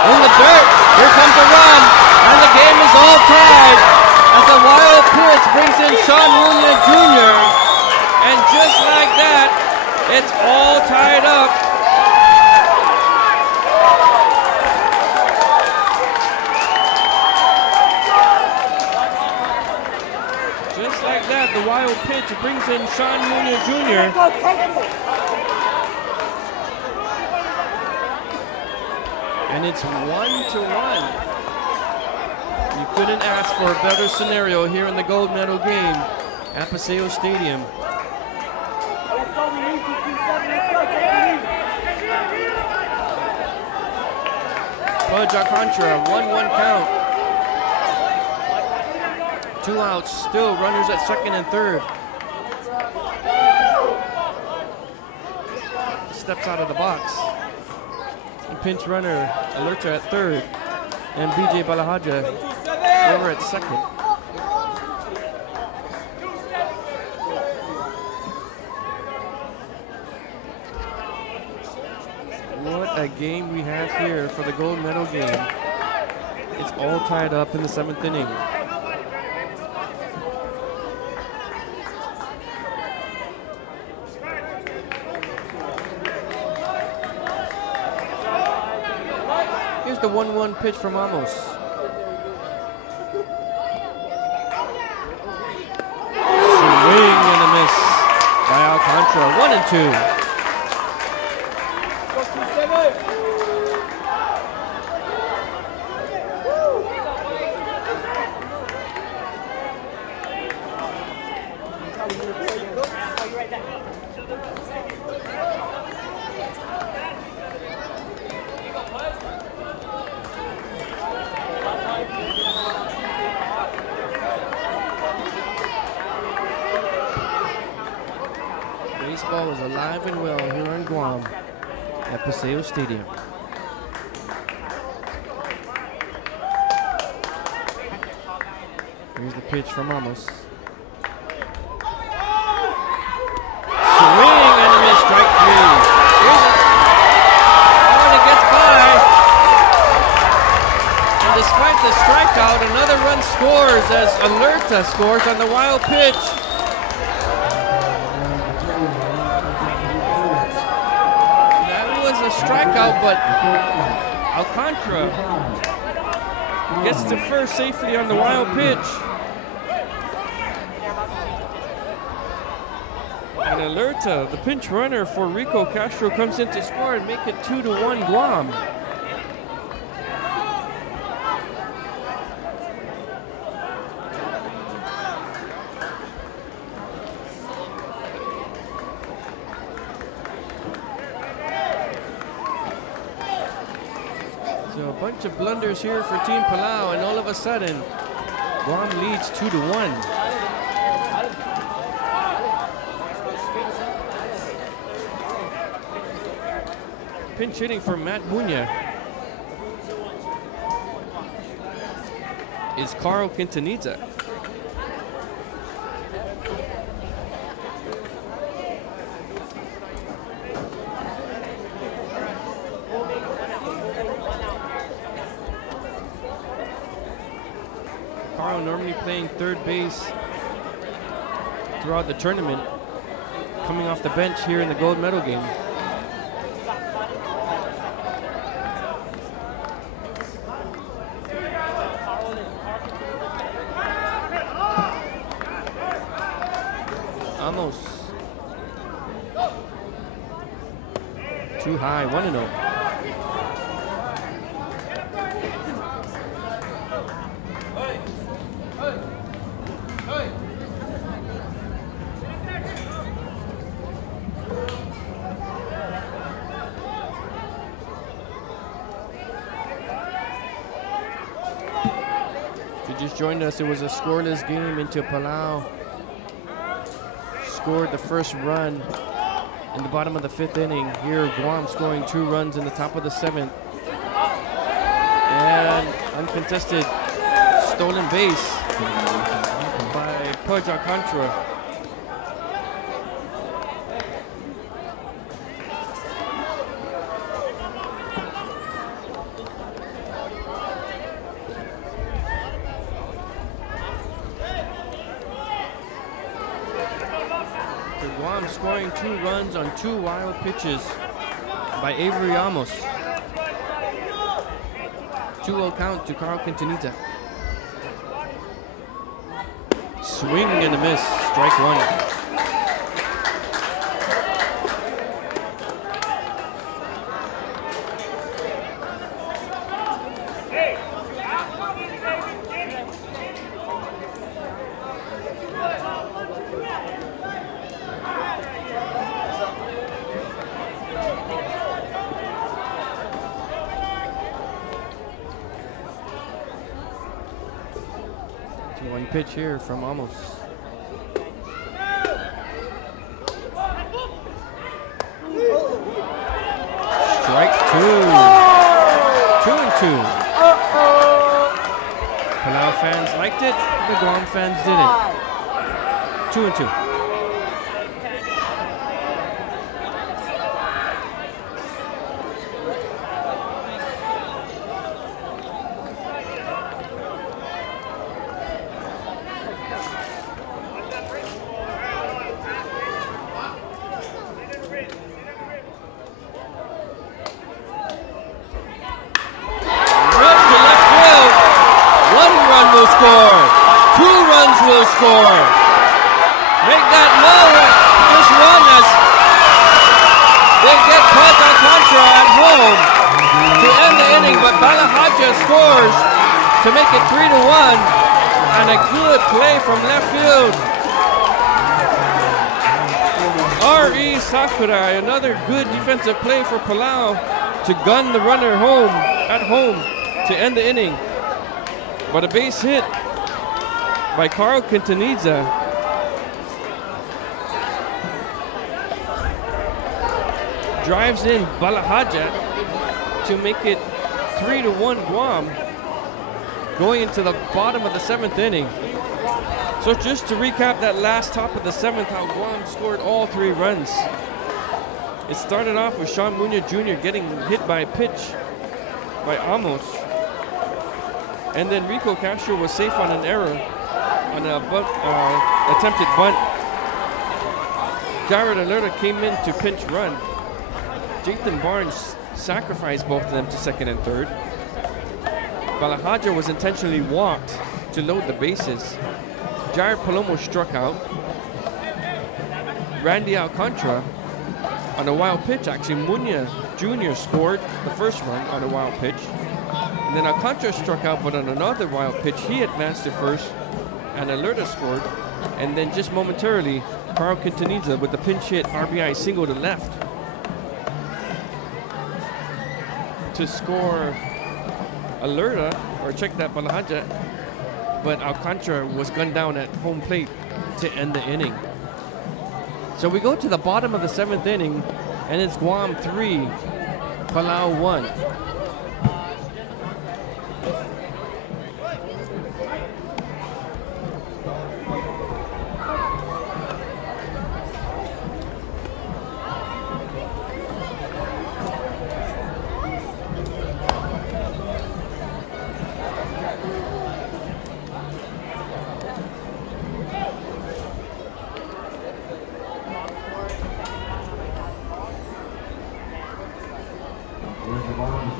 In the dirt, here comes a run, and the game is all tied as the wild pitch brings in Sean William Jr. And just like that, it's all tied up. Just like that, the wild pitch brings in Sean William Jr. And it's 1-1. You couldn't ask for a better scenario here in the gold medal game at Paseo Stadium. Pudge Alcantara, 1-1 count. 2 outs, still runners at second and third. Steps out of the box. And pinch runner Alerta at third. And BJ Balahaja over at second. What a game we have here for the gold medal game. It's all tied up in the 7th inning. Here's the 1-1 pitch from Amos. Swing and a miss by Alcantara. 1-2. Baseball is alive and well here in Guam at Paseo Stadium. Here's the pitch from Amos. Swing and a miss, strike 3. Oh, and it gets by. And despite the strikeout, another run scores as Alerta scores on the wild pitch. A strikeout, but Alcantara gets to first safely on the wild pitch. And Alerta, the pinch runner for Rico Castro, comes in to score and make it 2-1 Guam. So a bunch of blunders here for Team Palau, and all of a sudden, Guam leads 2-1. Pinch hitting for Matt Muña is Carl Quintanilla. playing third base throughout the tournament, coming off the bench here in the gold medal game. Amos. Too high, 1-0. If you just joined us, it was a scoreless game until Palau scored the first run in the bottom of the 5th inning. Here, Guam scoring 2 runs in the top of the 7th. And uncontested stolen base by Pudge Alcantara. Guam scoring 2 runs on 2 wild pitches by Avery Ramos. 2-0 count to Carl Quintanilla. Swing and a miss, strike 1. One pitch here from Amos. Strike 2. 2-2. Palau fans liked it, the Guam fans didn't. 2-2. Score. 2 runs will score. Make that no just one as they get Pudge Alcantara at home to end the inning, but Balahaja scores to make it 3-1, and a good play from left field. R.E. Sakurai, another good defensive play for Palau to gun the runner home at home to end the inning. But a base hit by Carl Quintanilla drives in Balahaja to make it 3-1 Guam going into the bottom of the 7th inning. So just to recap that last top of the 7th, how Guam scored all 3 runs. It started off with Sean Munoz Jr. getting hit by a pitch by Amos. And then Rico Castro was safe on an error on a attempted bunt. Jared Alerta came in to pinch run. Jaden Barnes sacrificed both of them to second and third. Balahaja was intentionally walked to load the bases. Jared Palomo struck out. Randy Alcantara on a wild pitch. Actually, Munoz Jr. scored the first run on a wild pitch. And then Alcantara struck out, but on another wild pitch, he advanced to first, and Alerta scored. And then just momentarily, Carl Quintanilla with the pinch hit RBI single to left to score Alerta, or check that Balahaja, but Alcantara was gunned down at home plate to end the inning. So we go to the bottom of the 7th inning, and it's Guam 3, Palau 1.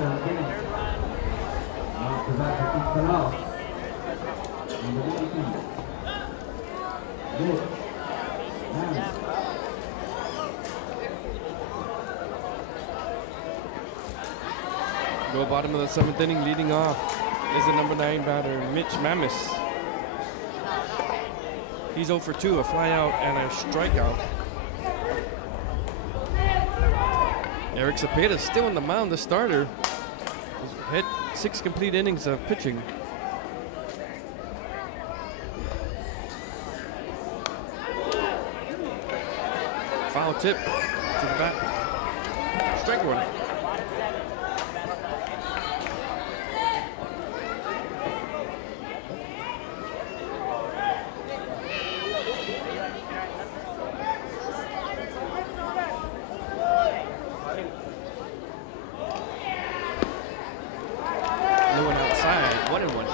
Now to back to Palau. Number 18. Good. Nice. Go bottom of the 7th inning, leading off is the number 9 batter, Mitch Mamis. He's 0 for 2, a fly out and a strikeout. Eric Cepeda still on the mound, the starter. He's had 6 complete innings of pitching. Foul tip to the bat. Strike one. No one outside. 1-1.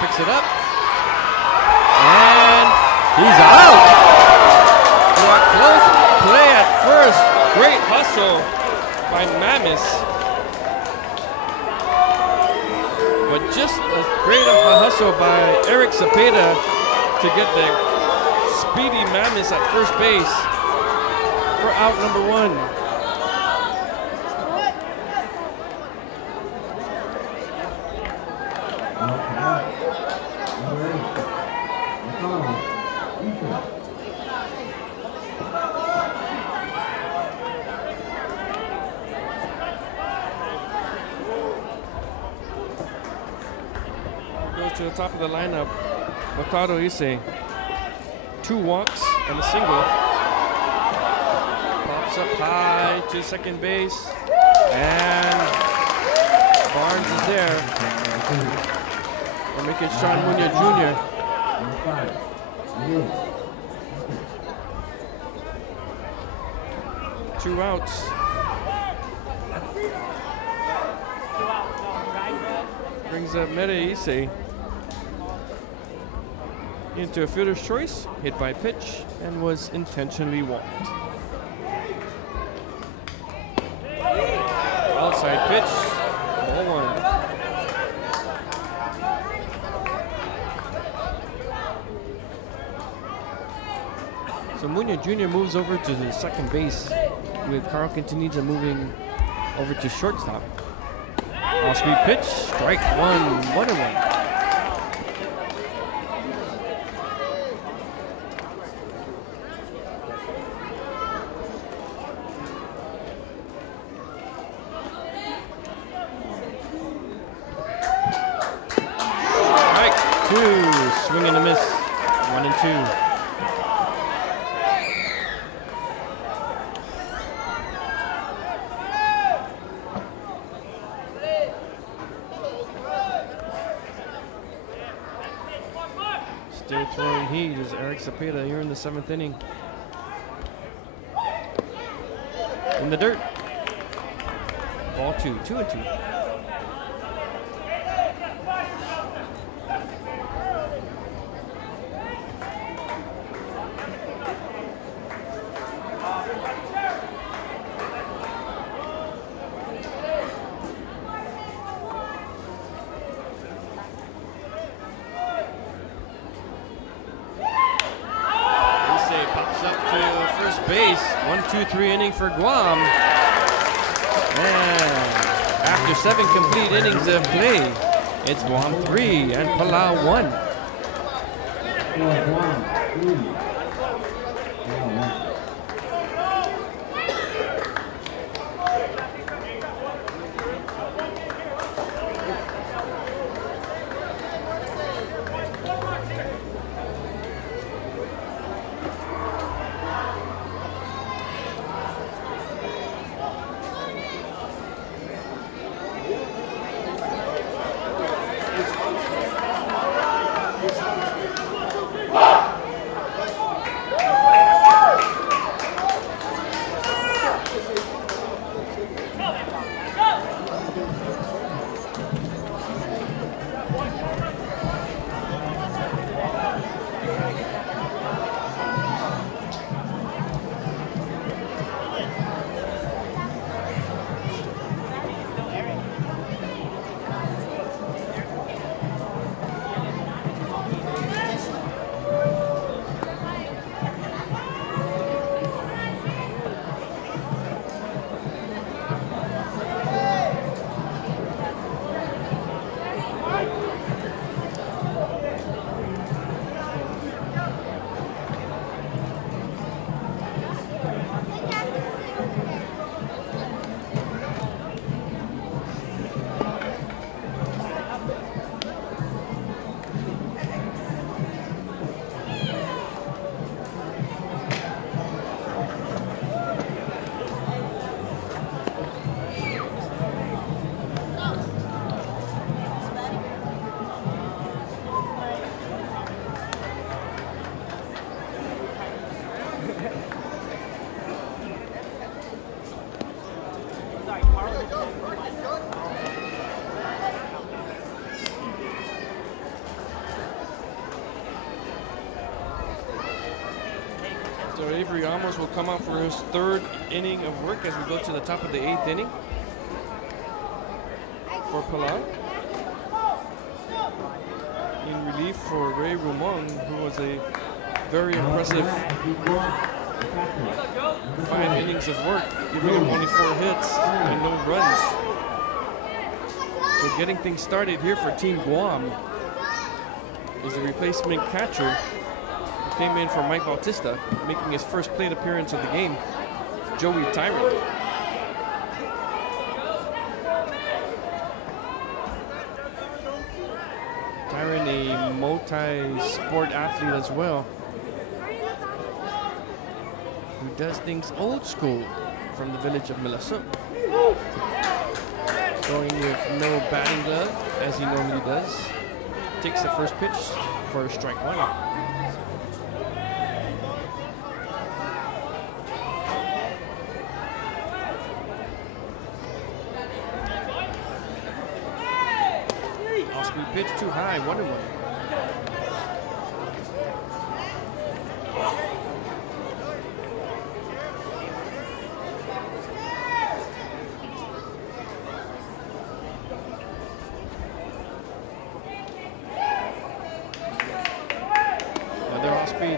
Picks it up, and he's out. Got close play at first. Great hustle by Mamis, but just as great of a hustle by Eric Cepeda to get the speedy Mamis at first base for out number 1. To the top of the lineup, Wataru Issei. 2 walks and a single. Pops up high to second base, and Barnes is there. We're making Sean Munya Jr. 2 outs. Brings up Meta Issei into a fielder's choice, hit by pitch, and was intentionally walked. Outside pitch, ball 1. So Munya Jr. moves over to the second base, with Carl Quintanilla moving over to shortstop. Off-speed pitch, strike 1, 1-1. Swing and a miss. 1-2. Still throwing heat is Eric Cepeda here in the 7th inning. In the dirt. Ball 2, 2-2. Base, 1-2-3 inning for Guam. And after 7 complete innings of play, it's Guam 3 and Palau 1. So Avery Ramos will come out for his third inning of work as we go to the top of the 8th inning for Palau. In relief for Ray Rumong, who was a very impressive 5 innings of work, giving him only 4 hits and no runs. So getting things started here for Team Guam is the replacement catcher who came in for Mike Bautista, making his first plate appearance of the game, Joey Tyrant. Tyrant, a multi-sport athlete as well, who does things old school from the village of Milasuk. Going with no batting glove, as he normally does. Takes the first pitch for strike 1. Off-speed pitch too high, 1-1.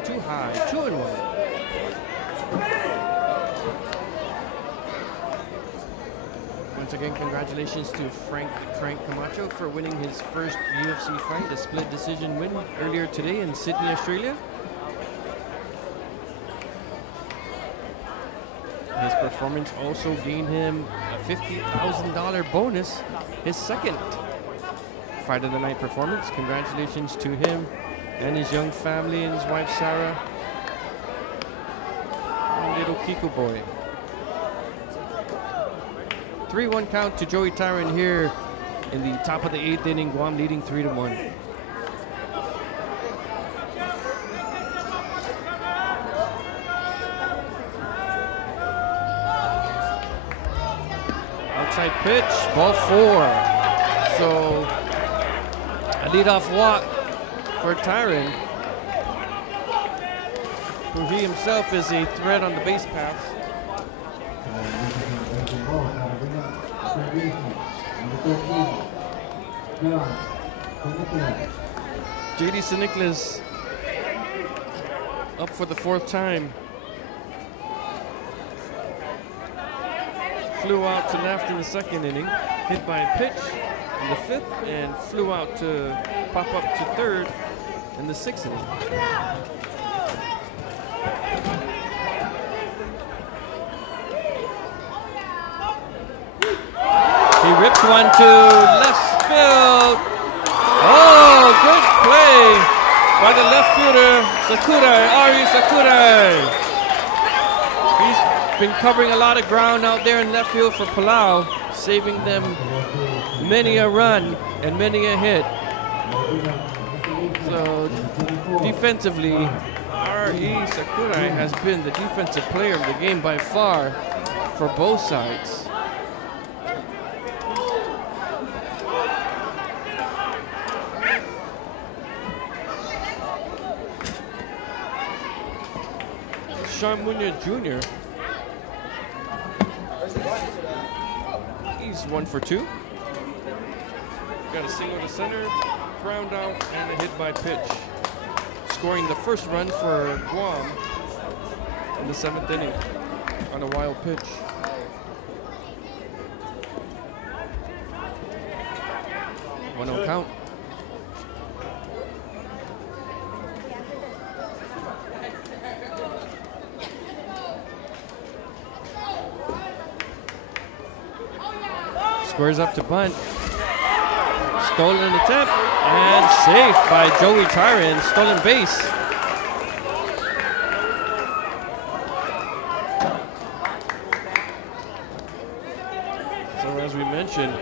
Too high, 2-1. Once again, congratulations to Frank Camacho for winning his first UFC fight, a split decision win earlier today in Sydney, Australia. His performance also gained him a $50,000 bonus, his second Fight of the Night performance. Congratulations to him and his young family and his wife Sarah and little Kiko boy. 3-1 count to Joey Tyrant here in the top of the 8th inning. Guam leading 3-1. Outside pitch, ball 4. So a leadoff walk for Tyrant, who he himself is a threat on the base paths. JD Siniclas up for the 4th time. Flew out to left in the 2nd inning, hit by a pitch in the 5th, and flew out to pop up to 3rd in the 6th inning. He rips one to left field. Oh, good play by the left fielder, Sakurai, Ari Sakurai. He's been covering a lot of ground out there in left field for Palau, saving them many a run and many a hit. So defensively, R.E. Sakurai has been the defensive player of the game by far for both sides. Sean Munoz Jr. He's 1 for 2. Got a single to center, ground out, and a hit by pitch. Scoring the first run for Guam in the 7th inning on a wild pitch. One 0 count. Squares up to bunt. Stolen attempt and safe by Joey Tyrant. Stolen base. So as we mentioned,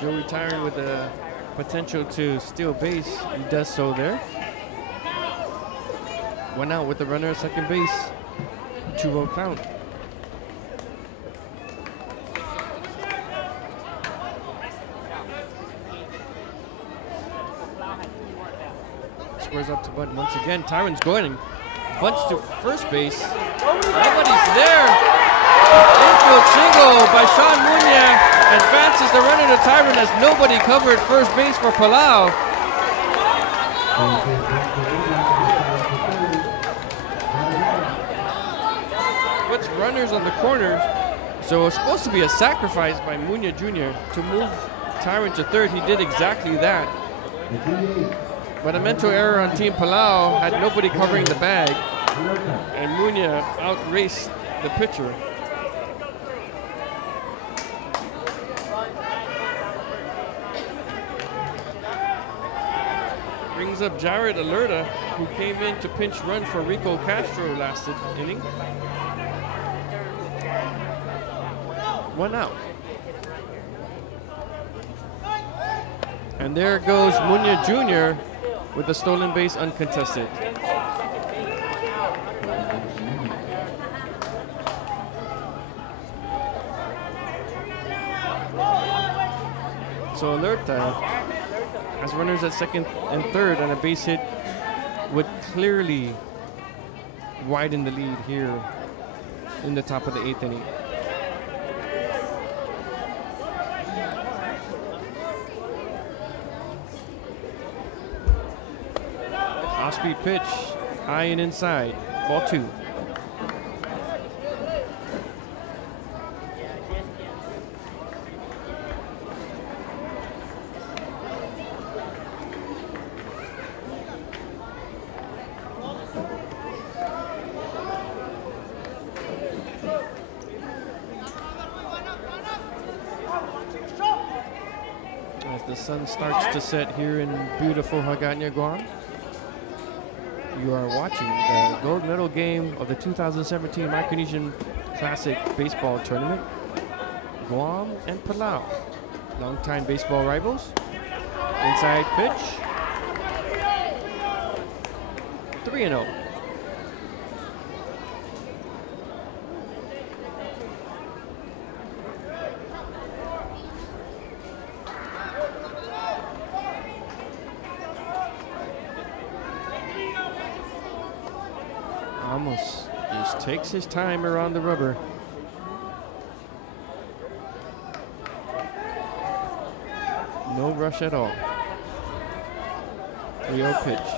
Joey Tyrant with the potential to steal base. He does so there. One out with the runner at second base. 2-0 count. Squares up to bunt once again. Tyrant's going. bunts to first base. Nobody's there. Infield single by Sean Munya advances the runner to Tyron as nobody covered first base for Palau. Puts runners on the corners. So it's supposed to be a sacrifice by Munya Jr. to move Tyron to third. He did exactly that. But a mental error on Team Palau had nobody covering the bag. And Munya outraced the pitcher. Brings up Jared Alerta, who came in to pinch run for Rico Castro last inning. 1 out. And there goes Munya Jr. with the stolen base uncontested. So Alerta has runners at second and third, and a base hit would clearly widen the lead here in the top of the 8th inning. Off-speed pitch, high and inside, ball 2. As the sun starts to set here in beautiful Hagåtña, Guam, you are watching the gold medal game of the 2017 Micronesian Classic Baseball Tournament. Guam and Palau, longtime baseball rivals. Inside pitch, 3-0. Ramos just takes his time around the rubber. No rush at all. 3-0 pitch.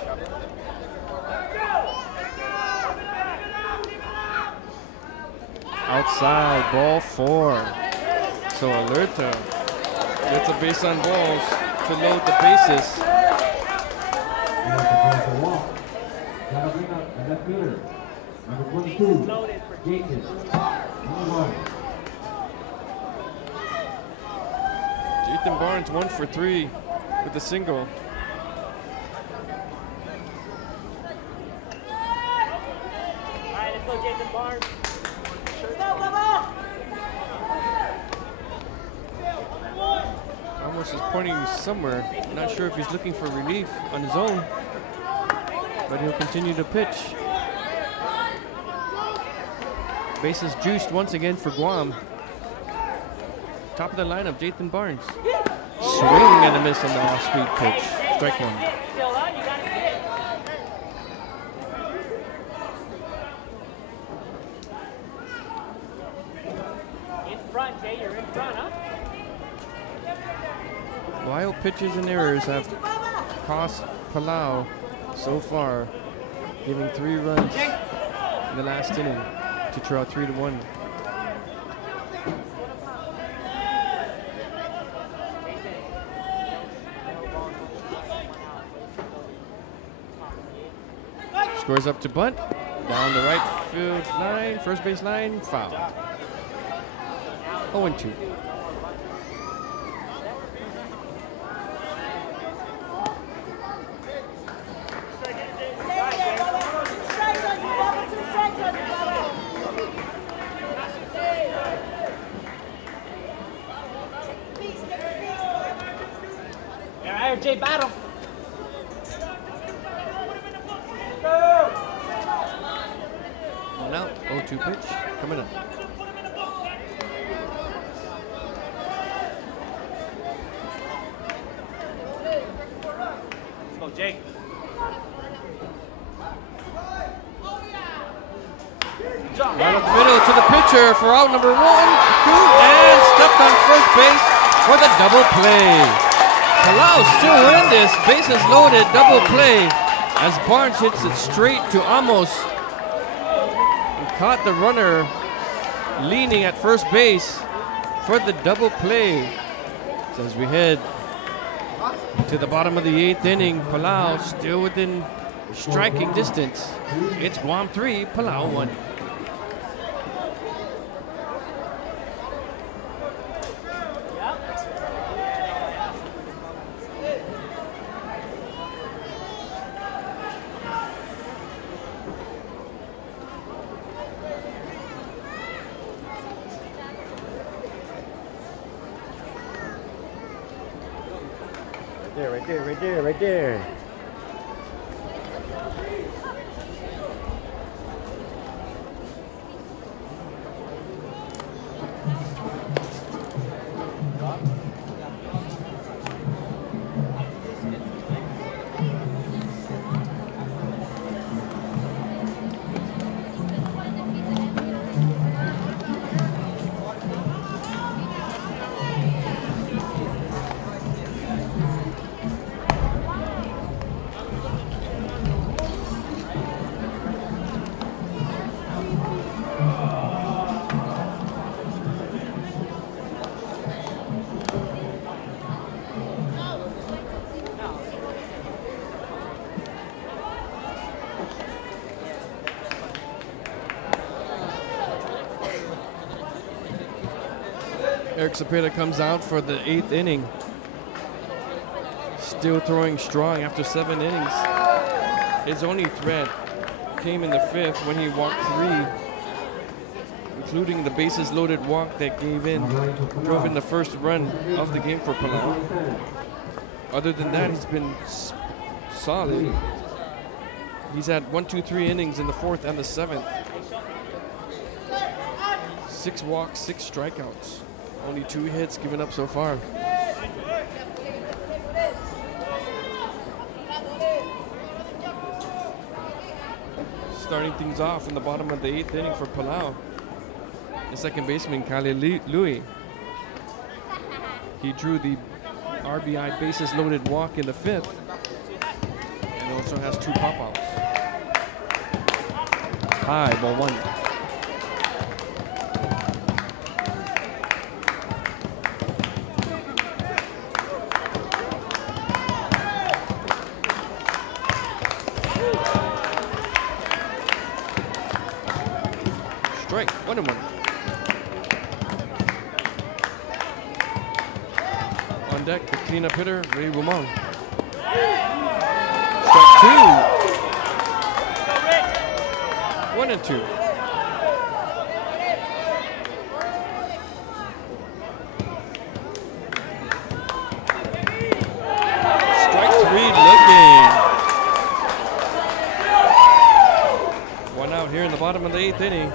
Outside, ball 4. So Alerta gets a base on balls to load the bases. Jaden Barnes 1 for 3 with a single. All right, let's go, Jaden Barnes. Ramos is pointing somewhere. Not sure if he's looking for relief on his own, but he'll continue to pitch. Bases juiced once again for Guam. Top of the lineup, Jaden Barnes. Swing and a miss on the off-speed pitch. Strike 1. In front, Jay, you're in front, huh? Wild pitches and errors have cost Palau so far, giving 3 runs in the last inning to draw 3-1. Scores up to bunt, down the right field line, first base line, foul. 0-2. Jay, battle. One out, 0-2 pitch, coming up. Let's go, Jay. Right up the middle to the pitcher for out number 1, 2, and stepped on first base for the double play. Palau still win this bases loaded double play as Barnes hits it straight to Amos. He caught the runner leaning at first base for the double play. So as we head to the bottom of the 8th inning, Palau still within striking distance. It's Guam 3, Palau 1. Right there. Eric Cepeda comes out for the 8th inning. Still throwing strong after 7 innings. His only threat came in the 5th when he walked 3, including the bases loaded walk that drove in the first run of the game for Palau. Other than that, he's been solid. He's had 1, 2, 3 innings in the 4th and the 7th. 6 walks, 6 strikeouts. Only 2 hits given up so far. Starting things off in the bottom of the 8th inning for Palau. The second baseman, Kale Louie. He drew the RBI bases loaded walk in the 5th. And also has 2 pop-outs. High, ball 1. Strike, 1-1. On deck, the cleanup hitter, Ray Rumong. Strike 2. 1-2. Strike 3 looking. 1 out here in the bottom of the 8th inning.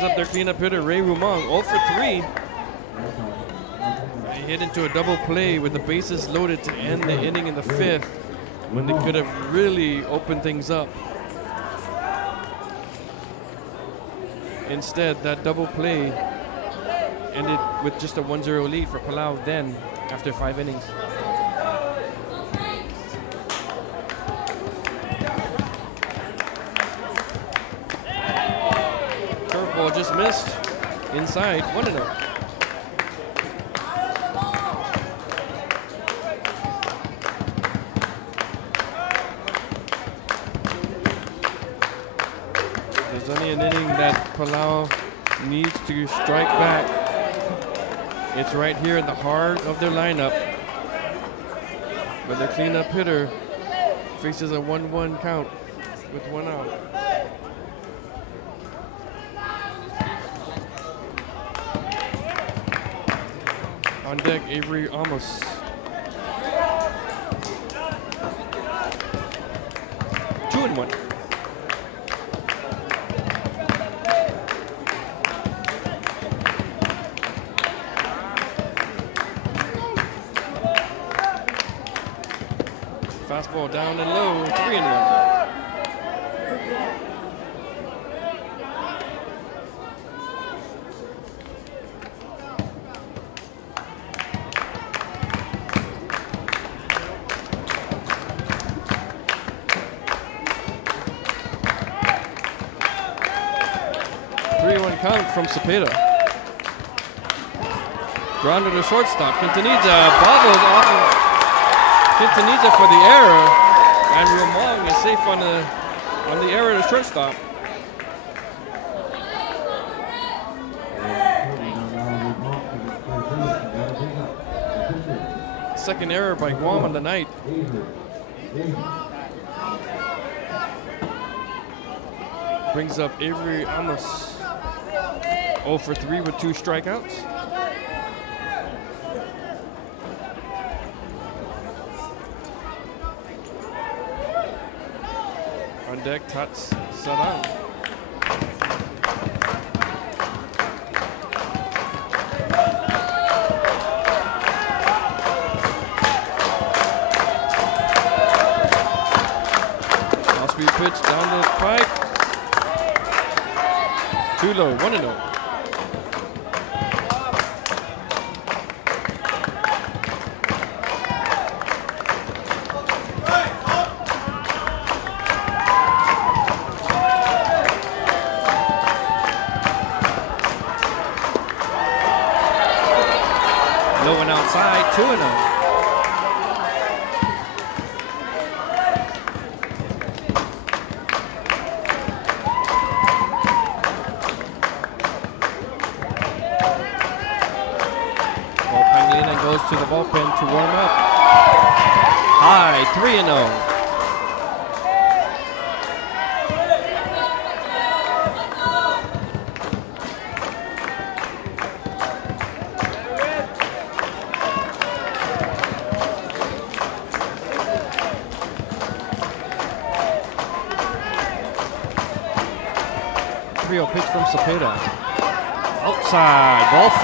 Up their cleanup hitter, Ray Rumong, 0 for 3. They hit into a double play with the bases loaded to end the inning in the 5th when they could have really opened things up. Instead, that double play ended with just a 1-0 lead for Palau then after 5 innings. Curveball just missed inside, 1-0. There's only an inning that Palau needs to strike back. It's right here in the heart of their lineup, where their cleanup hitter faces a 1-1 count with 1 out. On deck, Avery Ramos. Two and 1. Fastball down and low, 3-1. Count from Cepeda. Grounded to shortstop. Quintanilla bobbles off of Quintanilla for the error, and Ramon is safe on the error to shortstop. Second error by Guam on the night. Brings up Avery Ramos. 0 for 3 with 2 strikeouts. On deck, Tats Sarang. Off-speed pitch down the pipe. Too low, 1-0. Outside, 2-0. Pangilinan goes to the bullpen to warm up. High, 3-0. Pitch from Cepeda. Outside, ball 4.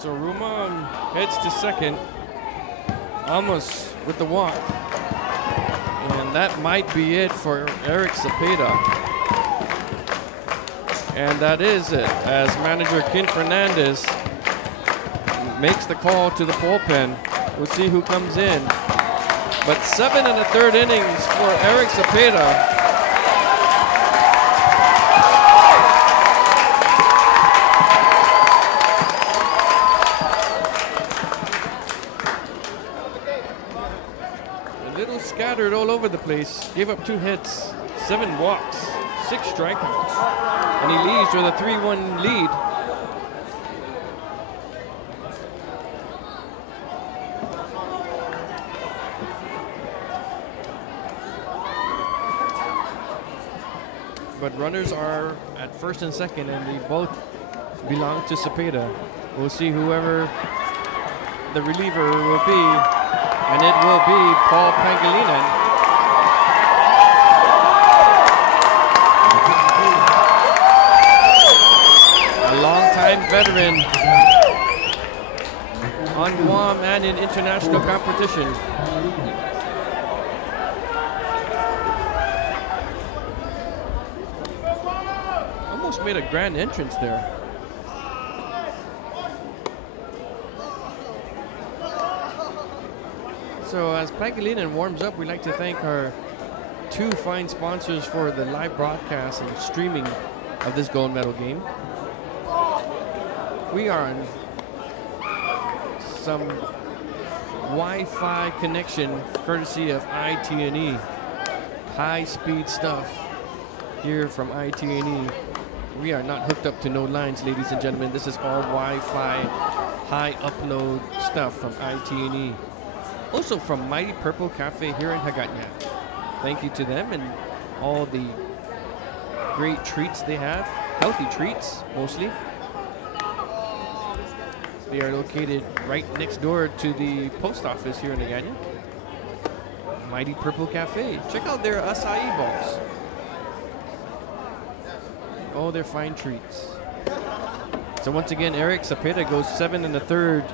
So Ruman heads to second, almost with the walk. And that might be it for Eric Cepeda. And that is it, as manager Ken Fernandez makes the call to the bullpen. We'll see who comes in. But 7 1/3 innings for Eric Cepeda. A little scattered all over the place. Gave up 2 hits, 7 walks, 6 strikeouts. And he leads with a 3-1 lead. But runners are at first and second, and they both belong to Cepeda. We'll see whoever the reliever will be, and it will be Paul Pangilinan. A longtime veteran on Guam and in international competition. Almost made a grand entrance there. So as Pangilinan warms up, we'd like to thank our 2 fine sponsors for the live broadcast and streaming of this gold medal game. We are on some Wi-Fi connection courtesy of IT&E. High-speed stuff here from IT&E. We are not hooked up to no lines, ladies and gentlemen. This is all Wi-Fi high upload stuff from IT&E. Also from Mighty Purple Cafe here in Hagåtña. Thank you to them and all the great treats they have. Healthy treats, mostly. They are located right next door to the post office here in Hagåtña. Mighty Purple Cafe. Check out their acai balls. Oh, they're fine treats. So once again, Eric Cepeda goes 7 in the third.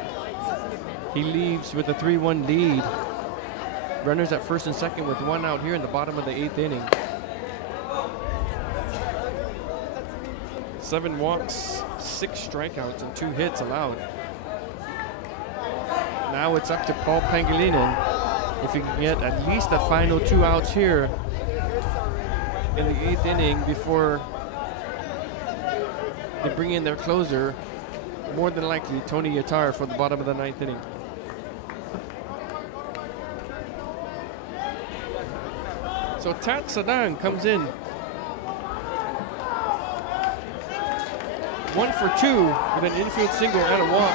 He leaves with a 3-1 lead. Runners at first and second with 1 out here in the bottom of the 8th inning. 7 walks, 6 strikeouts, and 2 hits allowed. Now it's up to Paul Pangilinan if he can get at least the final 2 outs here in the 8th inning before they bring in their closer, more than likely Tony Yatar for the bottom of the 9th inning. So Tat Sadang comes in. 1 for 2 with an infield single and a walk.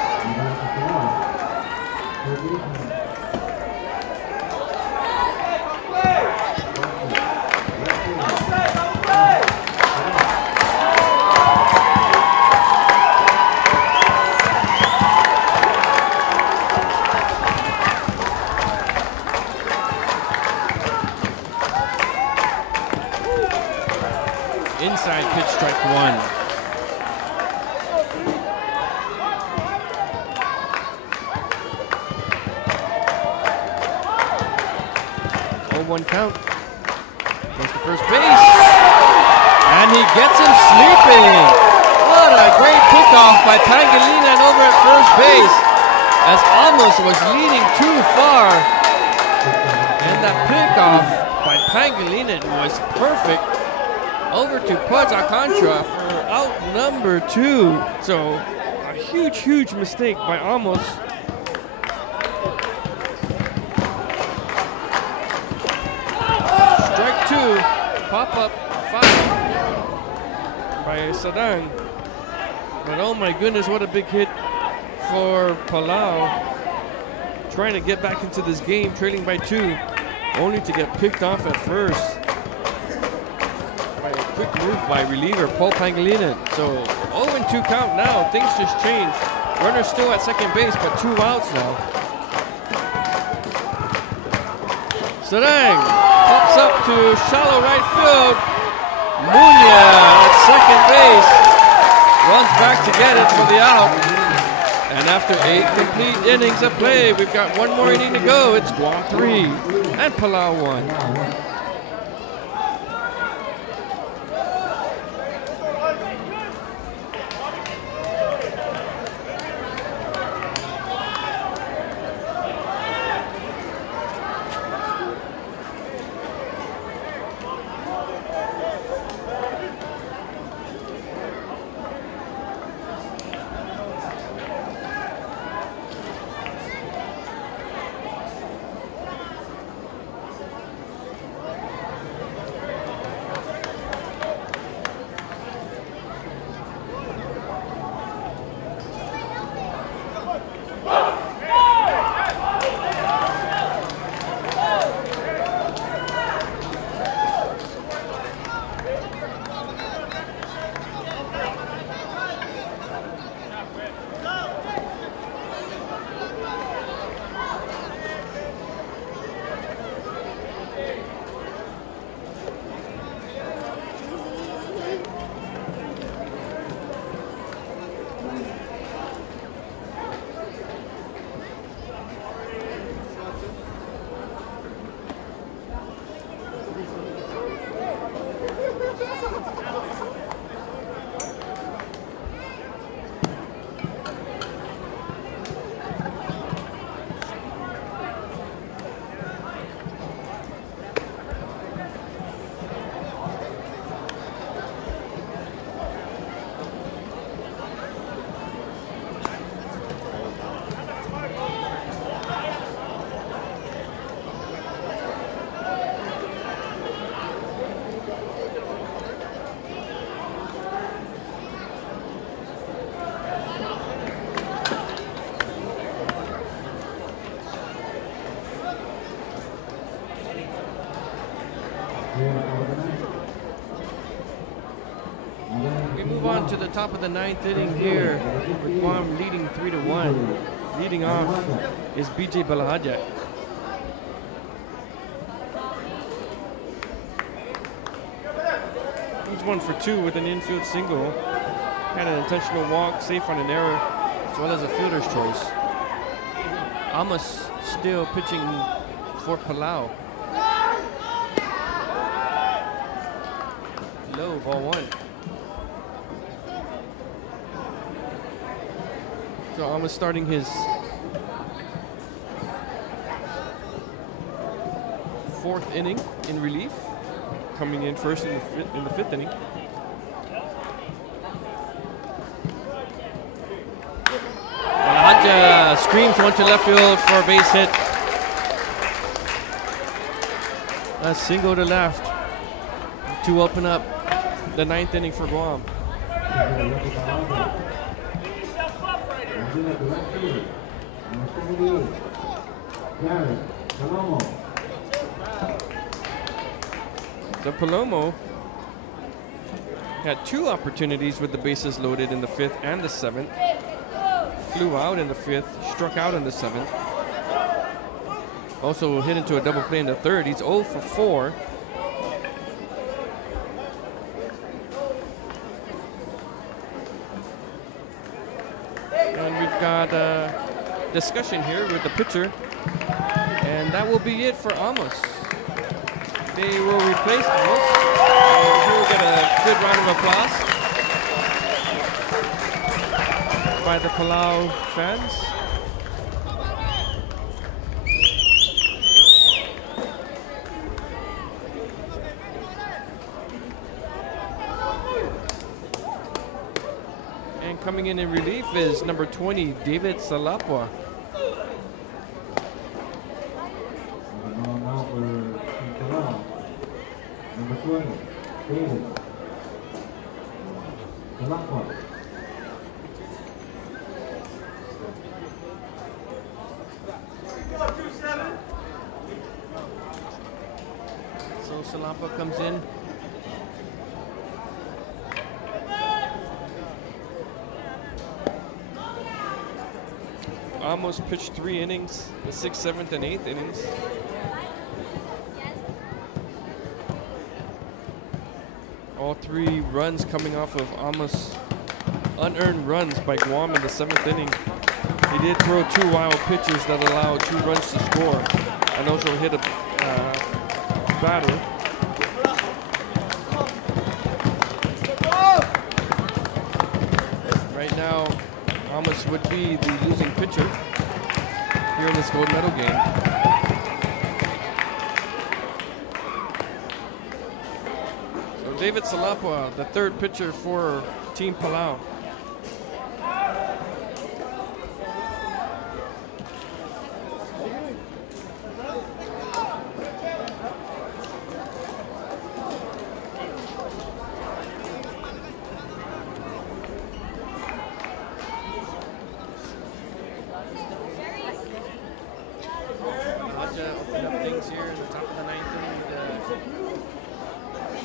Inside pitch, strike 1. One count. Goes to first base. And he gets him sleeping. What a great pickoff by Pangilinan over at first base. As Amos was leading too far. And that pickoff by Pangilinan was perfect. Over to Pudge Alcantara for out number 2. So a huge mistake by Amos. Pop-up 5 by Sadang. But oh my goodness, what a big hit for Palau. Trying to get back into this game, trailing by 2, only to get picked off at first by a quick move by reliever Paul Pangilinan. So 0-2 count now. Things just changed. Runner still at second base, but 2 outs now. Sadang pops up to shallow right field. Munya at second base runs back to get it for the out. And after 8 complete innings of play, we've got 1 more inning to go. It's Guam 3 and Palau 1. We move on to the top of the 9th inning here with Guam leading 3-1. Leading off is BJ Balahadjak. He's 1 for 2 with an infield single. Had an intentional walk, safe on an error, as well as a fielder's choice. Amos still pitching for Palau. Low, ball 1. So Amos starting his 4th inning in relief, coming in first in the 5th inning. Balahadja screams one to left field for a base hit. A single to left to open up the 9th inning for Guam. So Palomo had 2 opportunities with the bases loaded in the 5th and the 7th. Flew out in the 5th, struck out in the 7th. Also hit into a double play in the 3rd. He's 0 for 4. And we've got a discussion here with the pitcher. And that will be it for Amos. They will replace Amos. He will get a good round of applause by the Palau fans. And coming in relief is number 20, David Salapua. Number 20, David Salapua. So Salapua comes in. Amos pitched 3 innings, the 6th, 7th, and 8th innings. All 3 runs coming off of Amos' unearned runs by Guam in the 7th inning. He did throw 2 wild pitches that allowed 2 runs to score, and also hit a batter. Right now, Amos would be the losing pitcher here in this gold medal game. So David Salapua, the 3rd pitcher for Team Palau. Open up things here in the top of the 9th inning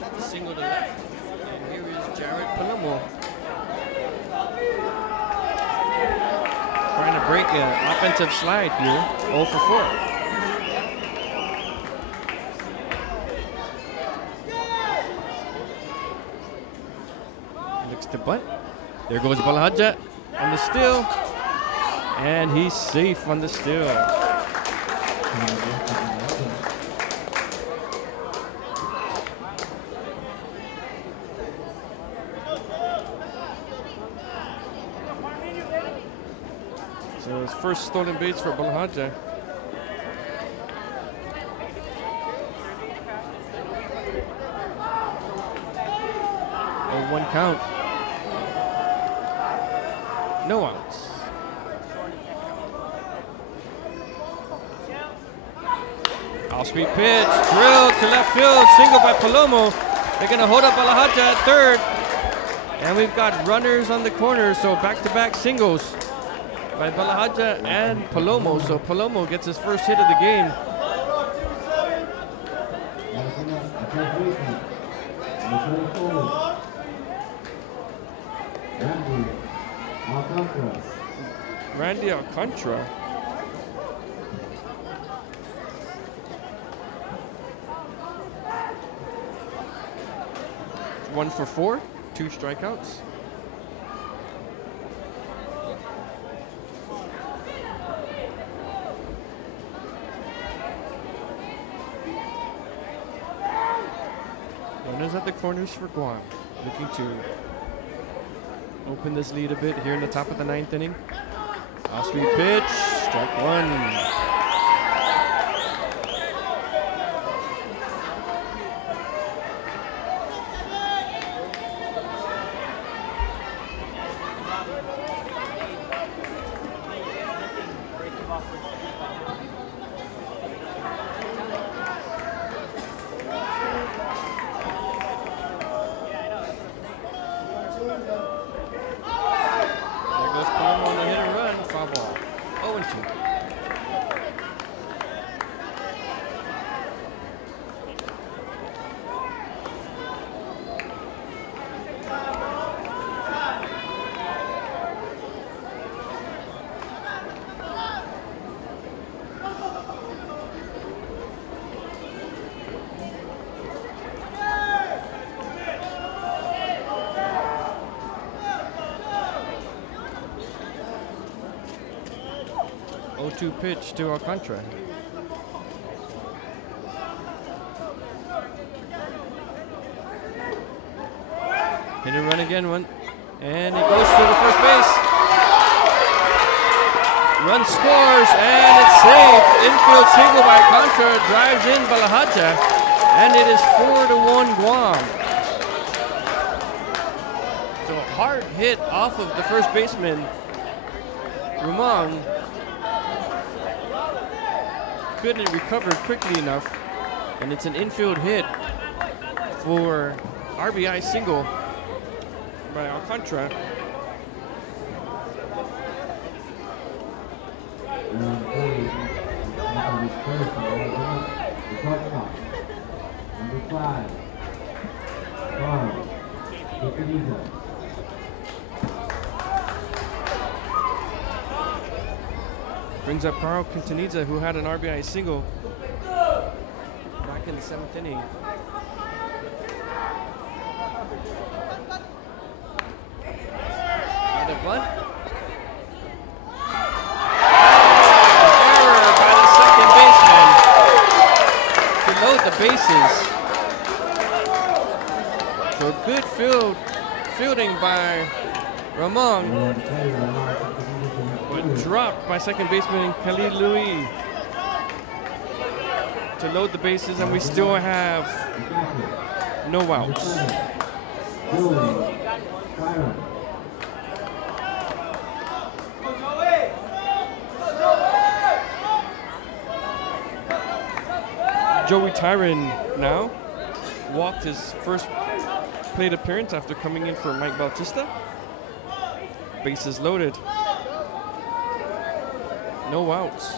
with a single to left. And here is Jared Palomo trying to break an offensive slide here, 0 for 4. Looks to bunt. There goes Balahadja on the steal. And he's safe on the steal. So his first stolen base for Balahadja. Oh, 1 count. No outs. Off-speed pitch, drilled to left field, single by Palomo. They're going to hold up Balahadja at 3rd. And we've got runners on the corner, so back-to-back singles by Balahadja and Palomo. So Palomo gets his first hit of the game. Randy Alcantara. 1 for 4, 2 strikeouts. Runners at the corners for Guam, looking to open this lead a bit here in the top of the 9th inning. Off-speed pitch, strike 1. Pitch to Alcantara. Hit and run again, and it goes to the first base. Run scores, and it's safe. Infield single by Alcantara, drives in Balahaja, and it is 4-1 Guam. So a hard hit off of the first baseman, Rumang. Couldn't recover quickly enough, and it's an infield hit for RBI single by Alcantara. Brings up Carl Quintanilla, who had an RBI single back in the 7th inning. And a bunt. Error by the second baseman to load the bases. So good fielding by Ramon. But dropped by second baseman Khalid Louis to load the bases, and we still have no outs. Joey Tyron now walked his first plate appearance after coming in for Mike Bautista. Bases loaded. No outs.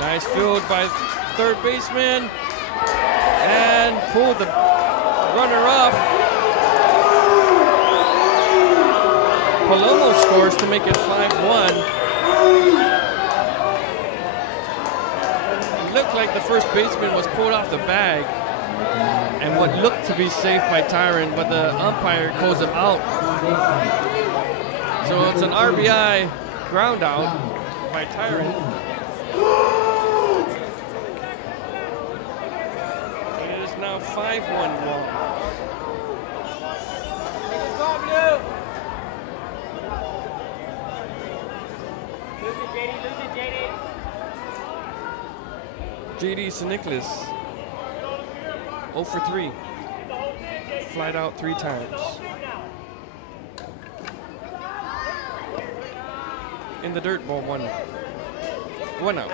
Nice field by third baseman, and pulled the runner up. Palomo scores to make it 5-1. It looked like the first baseman was pulled off the bag, and what looked to be safe by Tyron, but the umpire calls it out. So it's an RBI ground out by Tyron. And it is now 5-1 Guam. JD St. Nicholas, 0 for 3. Flied out 3 times. In the dirt, ball 1. 1 out.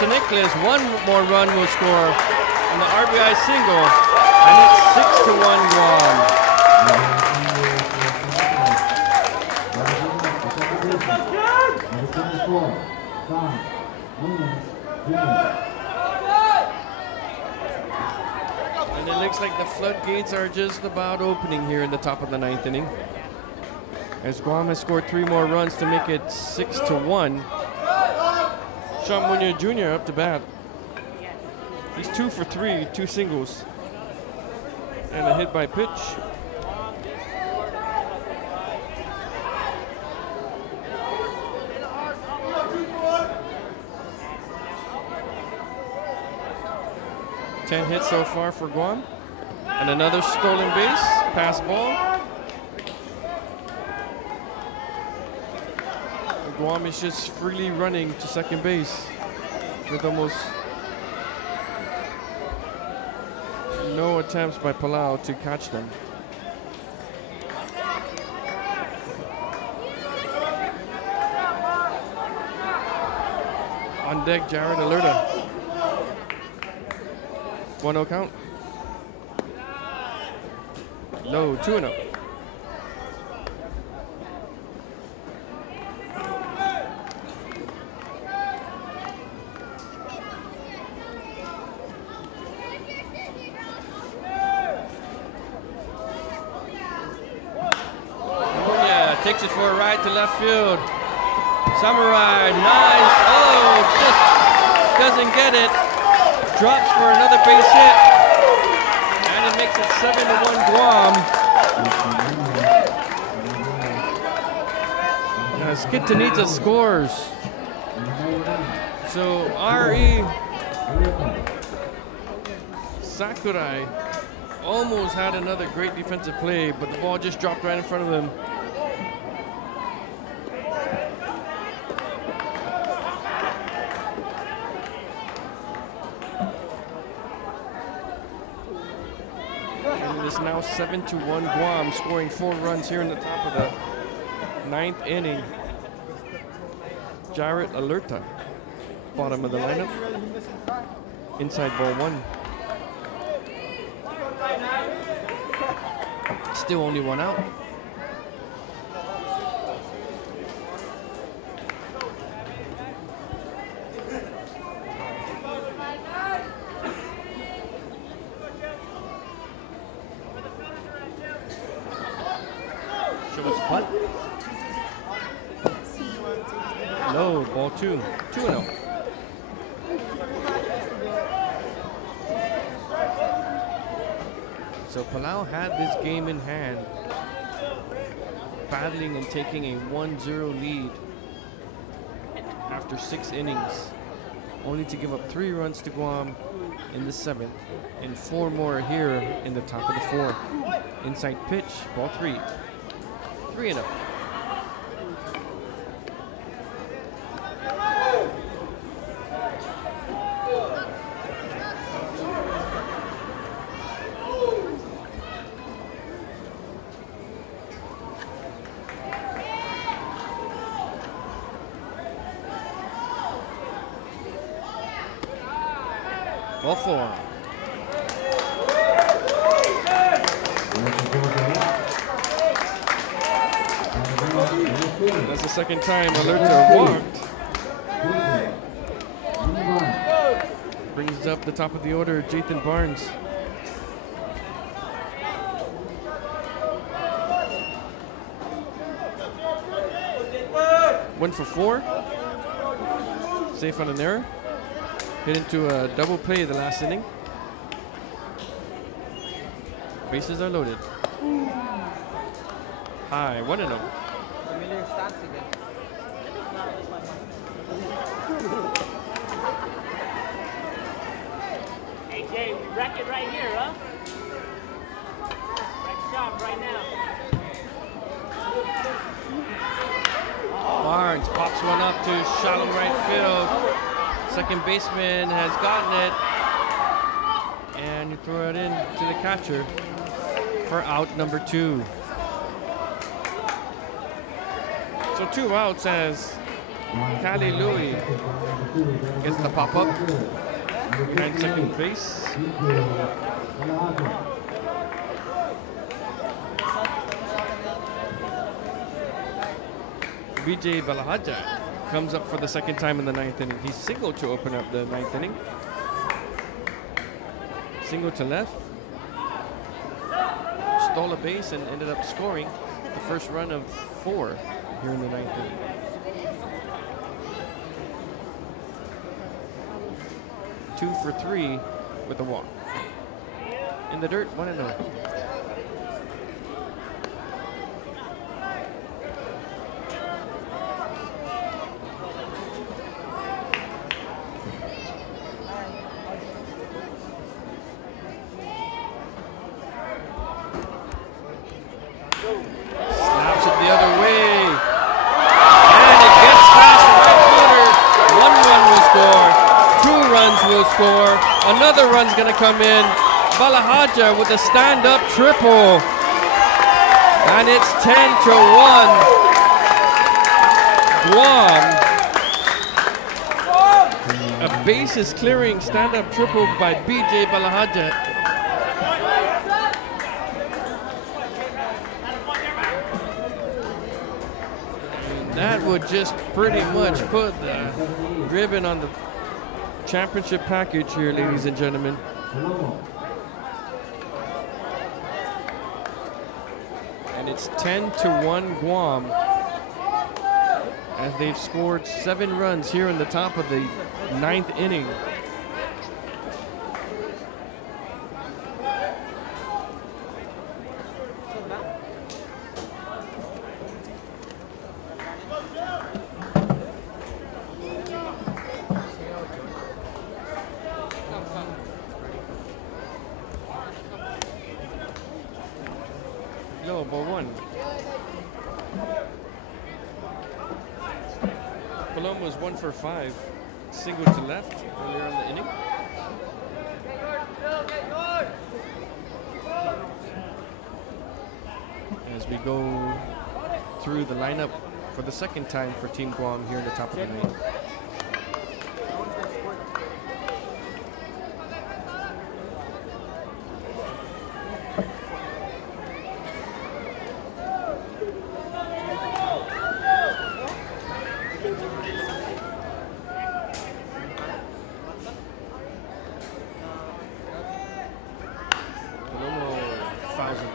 St. Nicholas. One more run will score on the RBI single, and it's 6-1 Guam. And it looks like the floodgates are just about opening here in the top of the 9th inning, as Guam has scored 3 more runs to make it 6-1. Sean Munoz Jr. up to bat. He's 2 for 3, 2 singles, and a hit by pitch. Ten hits so far for Guam, and another stolen base, pass ball. Guam is just freely running to second base with almost no attempts by Palau to catch them. On deck, Jared Alerta. 1-0 count. No, 2-0. Takes it for a ride to left field. Samurai, nice. Oh, just doesn't get it. Drops for another base hit. And it makes it 7-1 Guam. Now Skitanita scores. So R.E. Sakurai almost had another great defensive play, but the ball just dropped right in front of him. It's now 7-1 Guam, scoring 4 runs here in the top of the 9th inning. Jared Alerta, bottom of the lineup. Inside ball 1. Still only 1 out. No, ball 2. 2-0. So Palau had this game in hand, battling and taking a 1-0 lead after 6 innings, only to give up 3 runs to Guam in the 7th and 4 more here in the top of the 4th. Inside pitch, ball 3. 3-0. Ball 4. That's the second time Alerta walked. Brings up the top of the order, Jaden Barnes. Went for 4. Safe on an error. Hit into a double play the last inning. Bases are loaded. High, 1-0. Hey Jay, we wreck it right here, huh? Wreck shop right now. Barnes pops one up to shallow right field. Second baseman has gotten it, and you throw it in to the catcher for out number 2. So 2 outs as Kali Louie gets the pop-up behind second base. BJ Balahaja comes up for the second time in the ninth inning. He singled to open up the ninth inning. Single to left. Stole a base and ended up scoring the first run of 4 here in the ninth inning. Two for 3 with a walk. In the dirt, 1-0. Slaps it the other way. And it gets past the right fielder. 1 run will score. 2 runs will score. Another run's going to come in. Balahaja with a stand-up triple. And it's 10-1. Guam. A bases clearing stand-up triple by BJ Balahaja. And that would just pretty much put the ribbon on the championship package here, ladies and gentlemen. And it's 10-1 Guam as they've scored 7 runs here in the top of the 9th inning. Low ball 1. Palau was 1 for 5. Single to left earlier in the inning. As we go through the lineup for the second time for Team Guam here in the top of the 9th.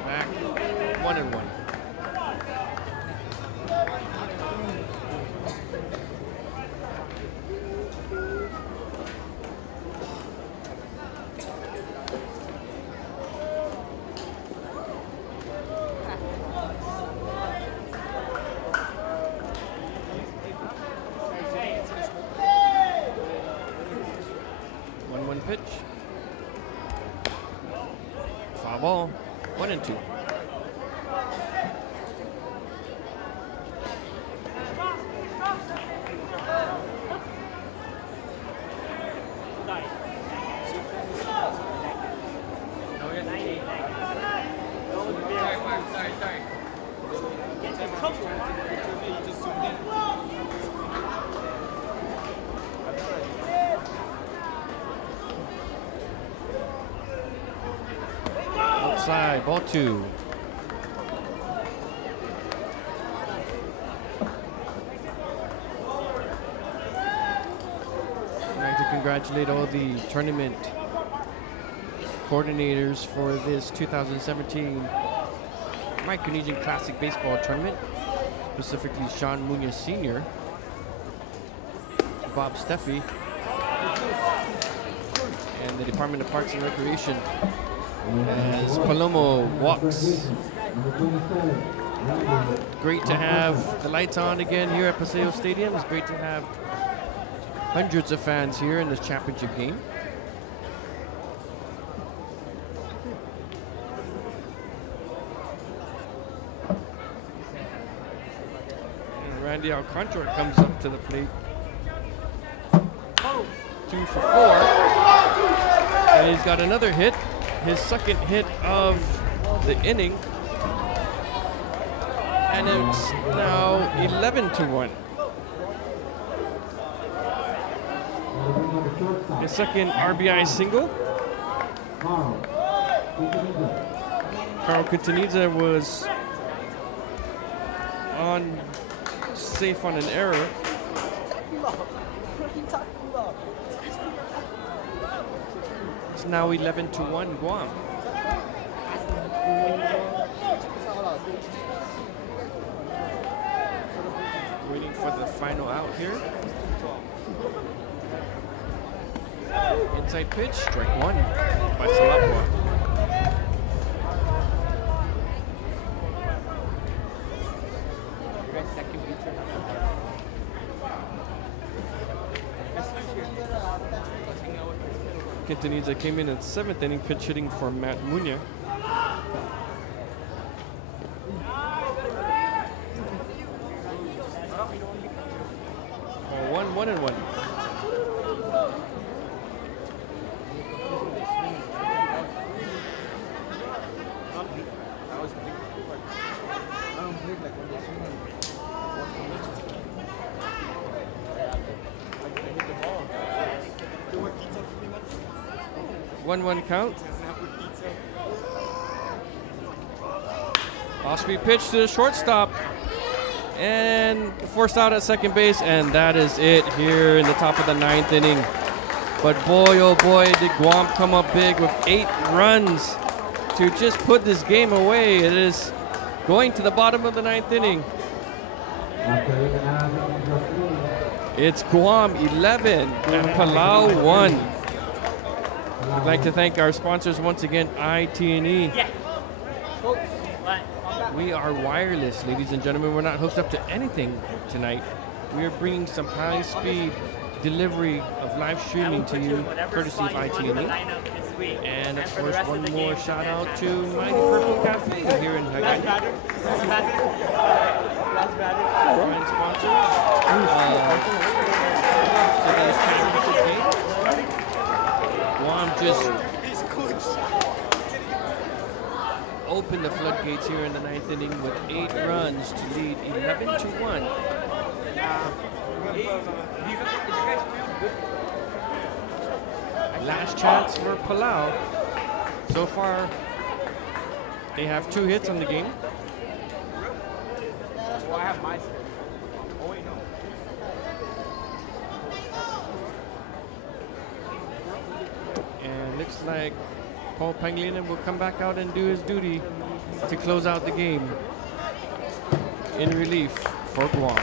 Back, 1-1. Pitch. Foul ball. 1-2. Outside, ball 2. I'd like to congratulate all the tournament coordinators for this 2017 Micronesian Classic Baseball Tournament, specifically Sean Munoz Sr., Bob Steffi, and the Department of Parks and Recreation. As Palomo walks. Great to have the lights on again here at Paseo Stadium. It's great to have hundreds of fans here in this championship game. And Randy Alcantara comes up to the plate. 2 for 4. And he's got another hit. His second hit of the inning, and it's now 11-1. His second RBI single. Carl Quintanilla was safe on an error. It's now 11-1 Guam. Waiting for the final out here. Inside pitch, strike one by Salapua. Quintanilla came in 7th inning, pitch hitting for Matt Muña. 1-1. One count. Off-speed pitch to the shortstop. And forced out at second base, and that is it here in the top of the 9th inning. But boy, oh boy, did Guam come up big with 8 runs to just put this game away. It is going to the bottom of the 9th inning. It's Guam 11 and Palau 1. I'd like to thank our sponsors once again, IT&E. We are wireless, ladies and gentlemen. We're not hooked up to anything tonight. We are bringing some high-speed delivery of live streaming to you, courtesy of IT&E. And of course, one more shout out to Mighty Purple Cafe here in Hawaii. Fine sponsors. Today's championship game. Guam just open the floodgates here in the 9th inning with 8 runs to lead 11-1. Last chance for Palau. So far, they have 2 hits on the game. And looks like Paul Pangilinan will come back out and do his duty to close out the game in relief for Guam.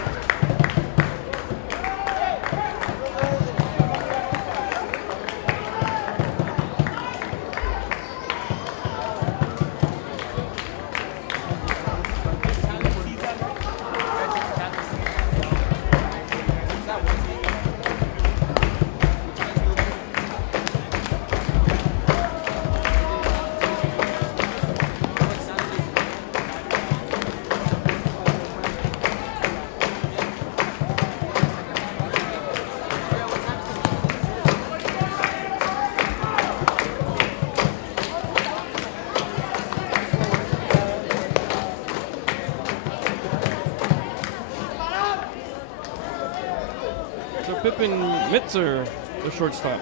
Pippin Mitzer, the shortstop.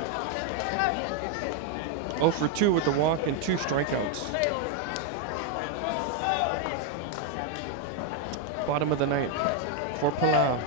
0 for 2 with the walk and 2 strikeouts. Bottom of the 9th for Palau.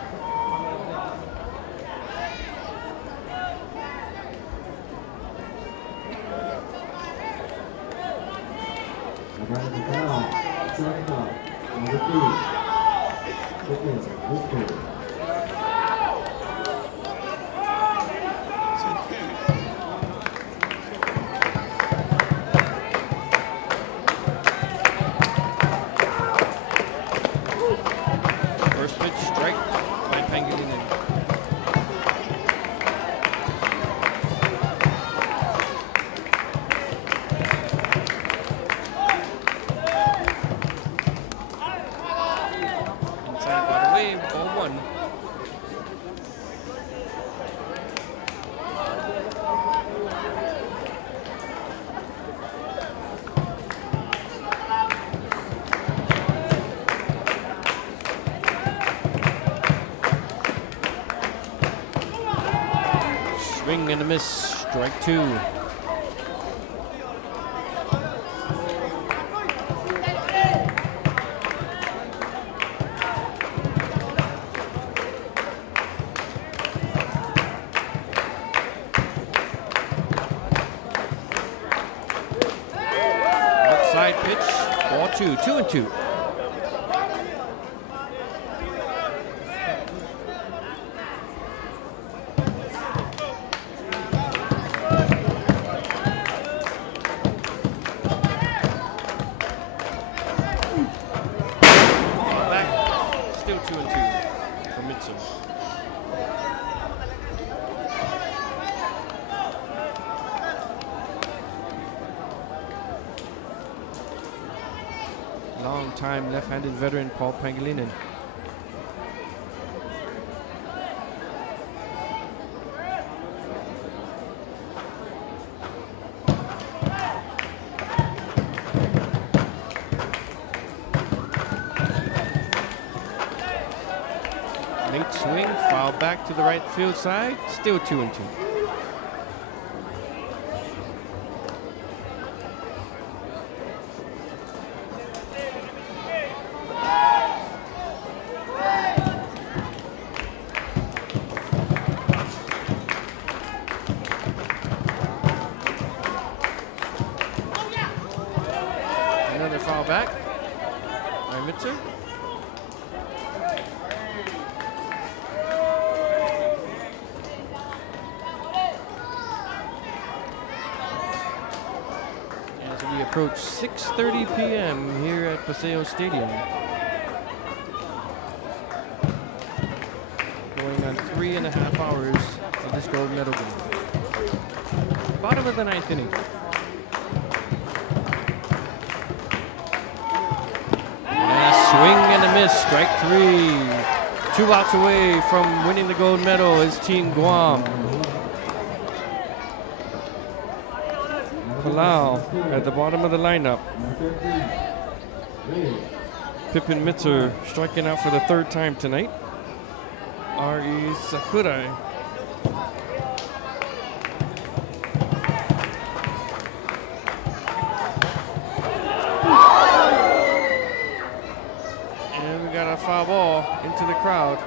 swing and a miss. Strike 2. Outside pitch. Ball 2. 2-2. Still 2-2 for Mitchell. Long-time left-handed veteran Paul Pangilinan. Late swing, foul back to the right field side. Still 2-2. Another foul back by Mitzer. As we approach 6:30 p.m. here at Paseo Stadium. Going on 3.5 hours for this gold medal game. Bottom of the 9th inning. Swing and a miss, strike 3. 2 outs away from winning the gold medal is Team Guam. Palau at the bottom of the lineup. Pippin Mitzer striking out for the 3rd time tonight. R.E. Sakurai. And we got a foul ball into the crowd.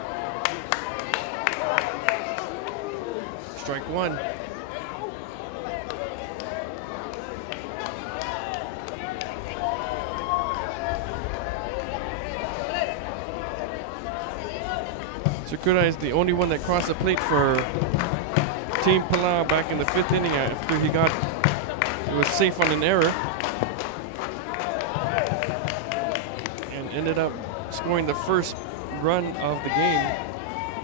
Strike 1. Sakurai is the only one that crossed the plate for Team Palau back in the 5th inning after it was safe on an error and ended up scoring the first run of the game.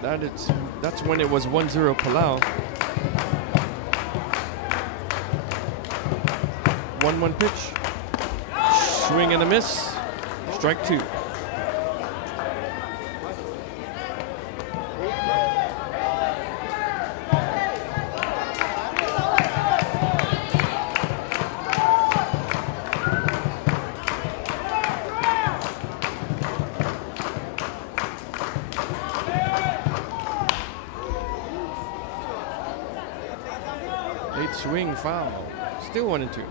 That's when it was 1-0 Palau. 1-1 pitch. Swing and a miss. Strike 2. Late swing, foul. Still 1-2.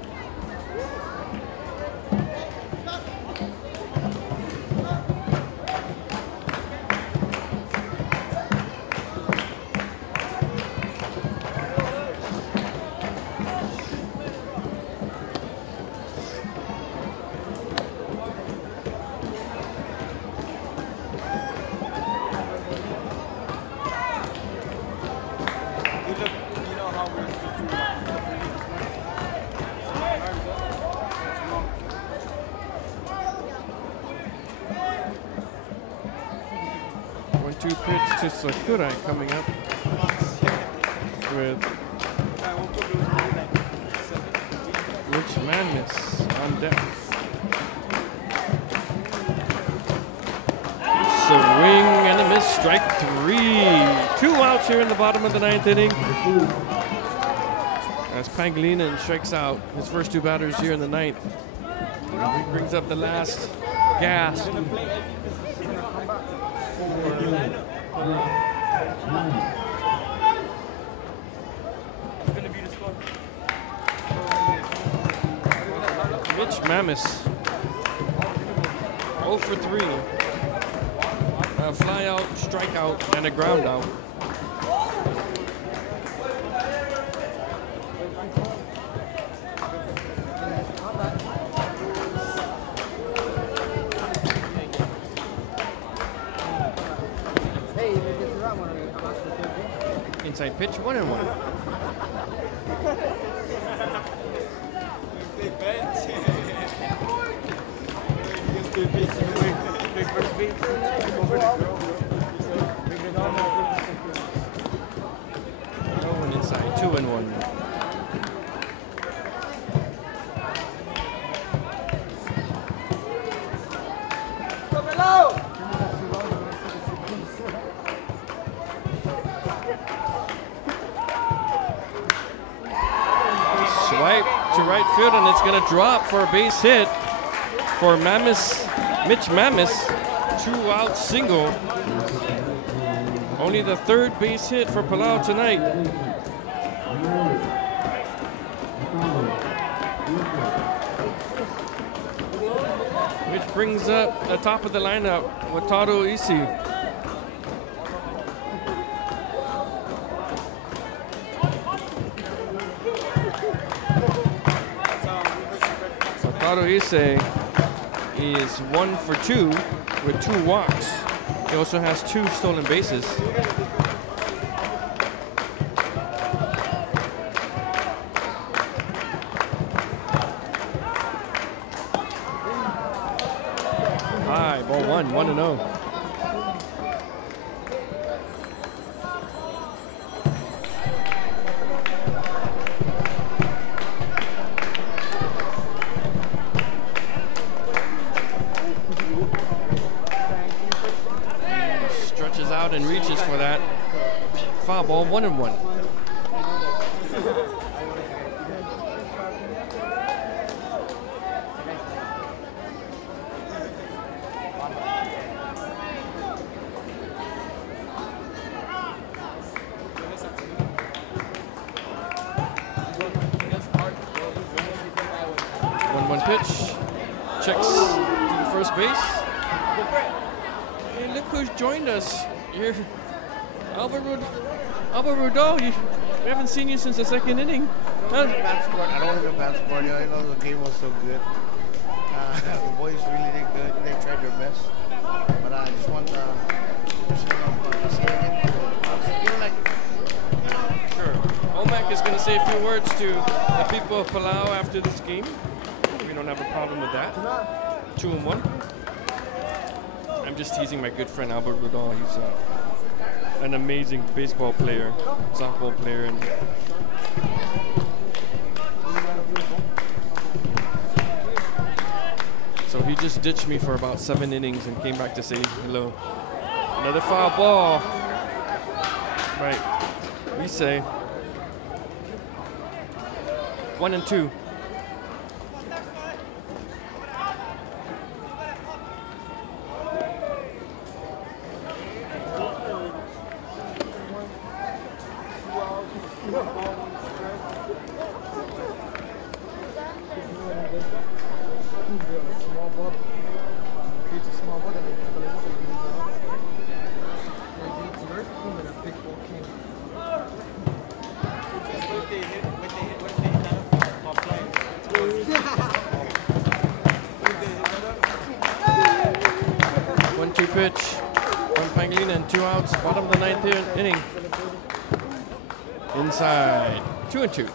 Two pitch to Sakurai coming up with Rich Madness on deck. Swing and a miss, strike 3. 2 outs here in the bottom of the 9th inning. As Pangilinan strikes out his first 2 batters here in the 9th. He brings up the last gasp. Mitch Mamis. 0 for 3. A fly out, strikeout, and a ground out. Inside pitch, 1-1. Going inside, 2-1. Swipe to right field, and it's going to drop for a base hit for Mitch Mamis. 2-out single. Only the third base hit for Palau tonight. Which brings up the top of the lineup, Wataru Isi. Wataru Isi is 1 for 2 with 2 walks. He also has 2 stolen bases. High, ball 1-0. Stretches out and reaches for that. Foul ball, 1-1. Pitch, checks to the first base. Hey, look who's joined us here. Albert Rudolph, we haven't seen you since the second inning. Bad sport. I don't want to be a bad sport. I know the game was so good. The boys really did good. They tried their best. But I just want to see again. Sure. Omak is going to say a few words to the people of Palau after this game. We don't have a problem with that. 2-1. I'm just teasing my good friend Albert Rudolph. He's an amazing baseball player, softball player, and so he just ditched me for about 7 innings and came back to say hello. Another foul ball. Right. We say 1-2. Pitch, 1 Pangolin and 2 outs, bottom of the 9th inning. Inside, 2-2.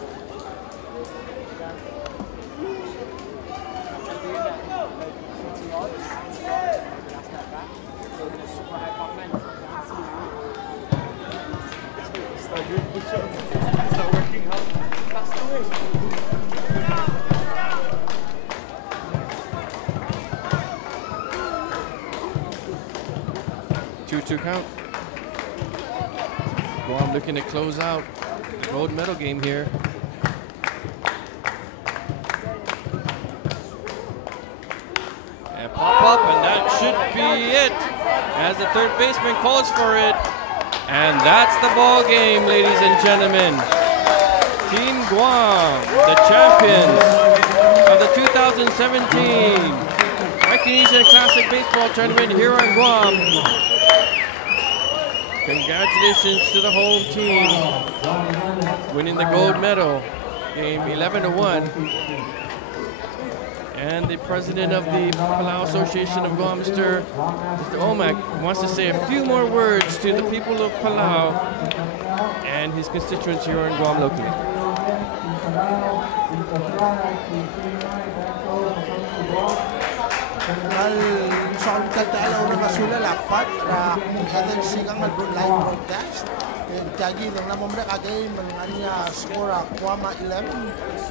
Count. Guam looking to close out the gold medal game here. And pop up, and that should be it as the third baseman calls for it. And that's the ball game, ladies and gentlemen. Team Guam, the champions of the 2000 2017 Micronesian Classic Baseball Tournament here on Guam. Congratulations to the home team winning the gold medal, game 11-1. And the president of the Palau Association of Guam, Mr. Omak, wants to say a few more words to the people of Palau and his constituents here in Guam locally. Soal tagtaalaw na masula lapat ra hadang sigang live broadcast. Tagi ng namon na kagay mga score Guam 11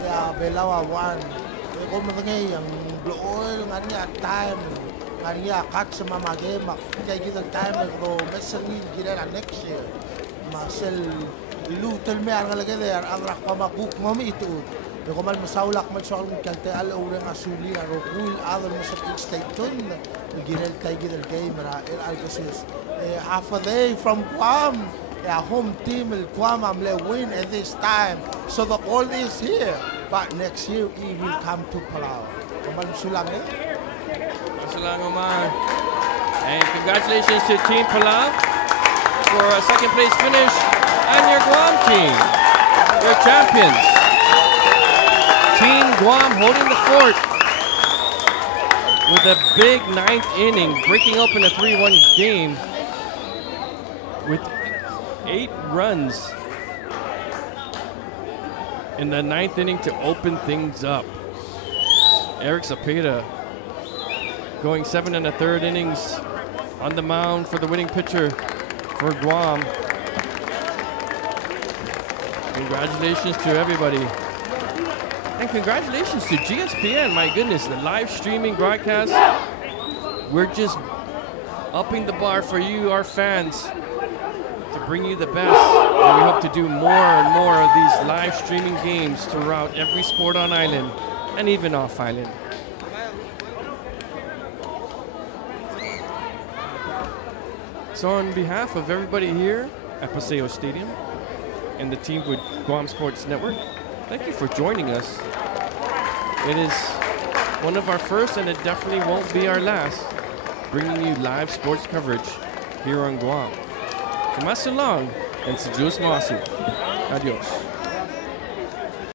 sa Belawa 1. Kung matangay ang blue oil nga time nga cut sa mga game tagi ng time ko mesali gina next year. Masel ilutal me ang lagay der ang rakpamaguk mo ito. Kung mal masawlak man soal kalteal ora nga suli aro cool other masuk state ton ginel tagi del game ra algosis half a day from Guam. Home team will Guam win at this time. So the ball is here. But next year he will come to Palau. Kamal sulang Sulang Omar. And congratulations to Team Palau for a second place finish. And your Guam team, your champions. Team Guam holding the fort with a big 9th inning, breaking open a 3-1 game with 8 runs in the 9th inning to open things up. Eric Zapata going 7 1/3 innings on the mound for the winning pitcher for Guam. Congratulations to everybody. And congratulations to GSPN. My goodness, the live streaming broadcast. We're just upping the bar for you, our fans, to bring you the best. And we hope to do more and more of these live streaming games throughout every sport on island and even off island. So on behalf of everybody here at Paseo Stadium and the team with Guam Sports Network, thank you for joining us. It is one of our first, and it definitely won't be our last, bringing you live sports coverage here on Guam. Kumasulong and Sejus Masu. Adios.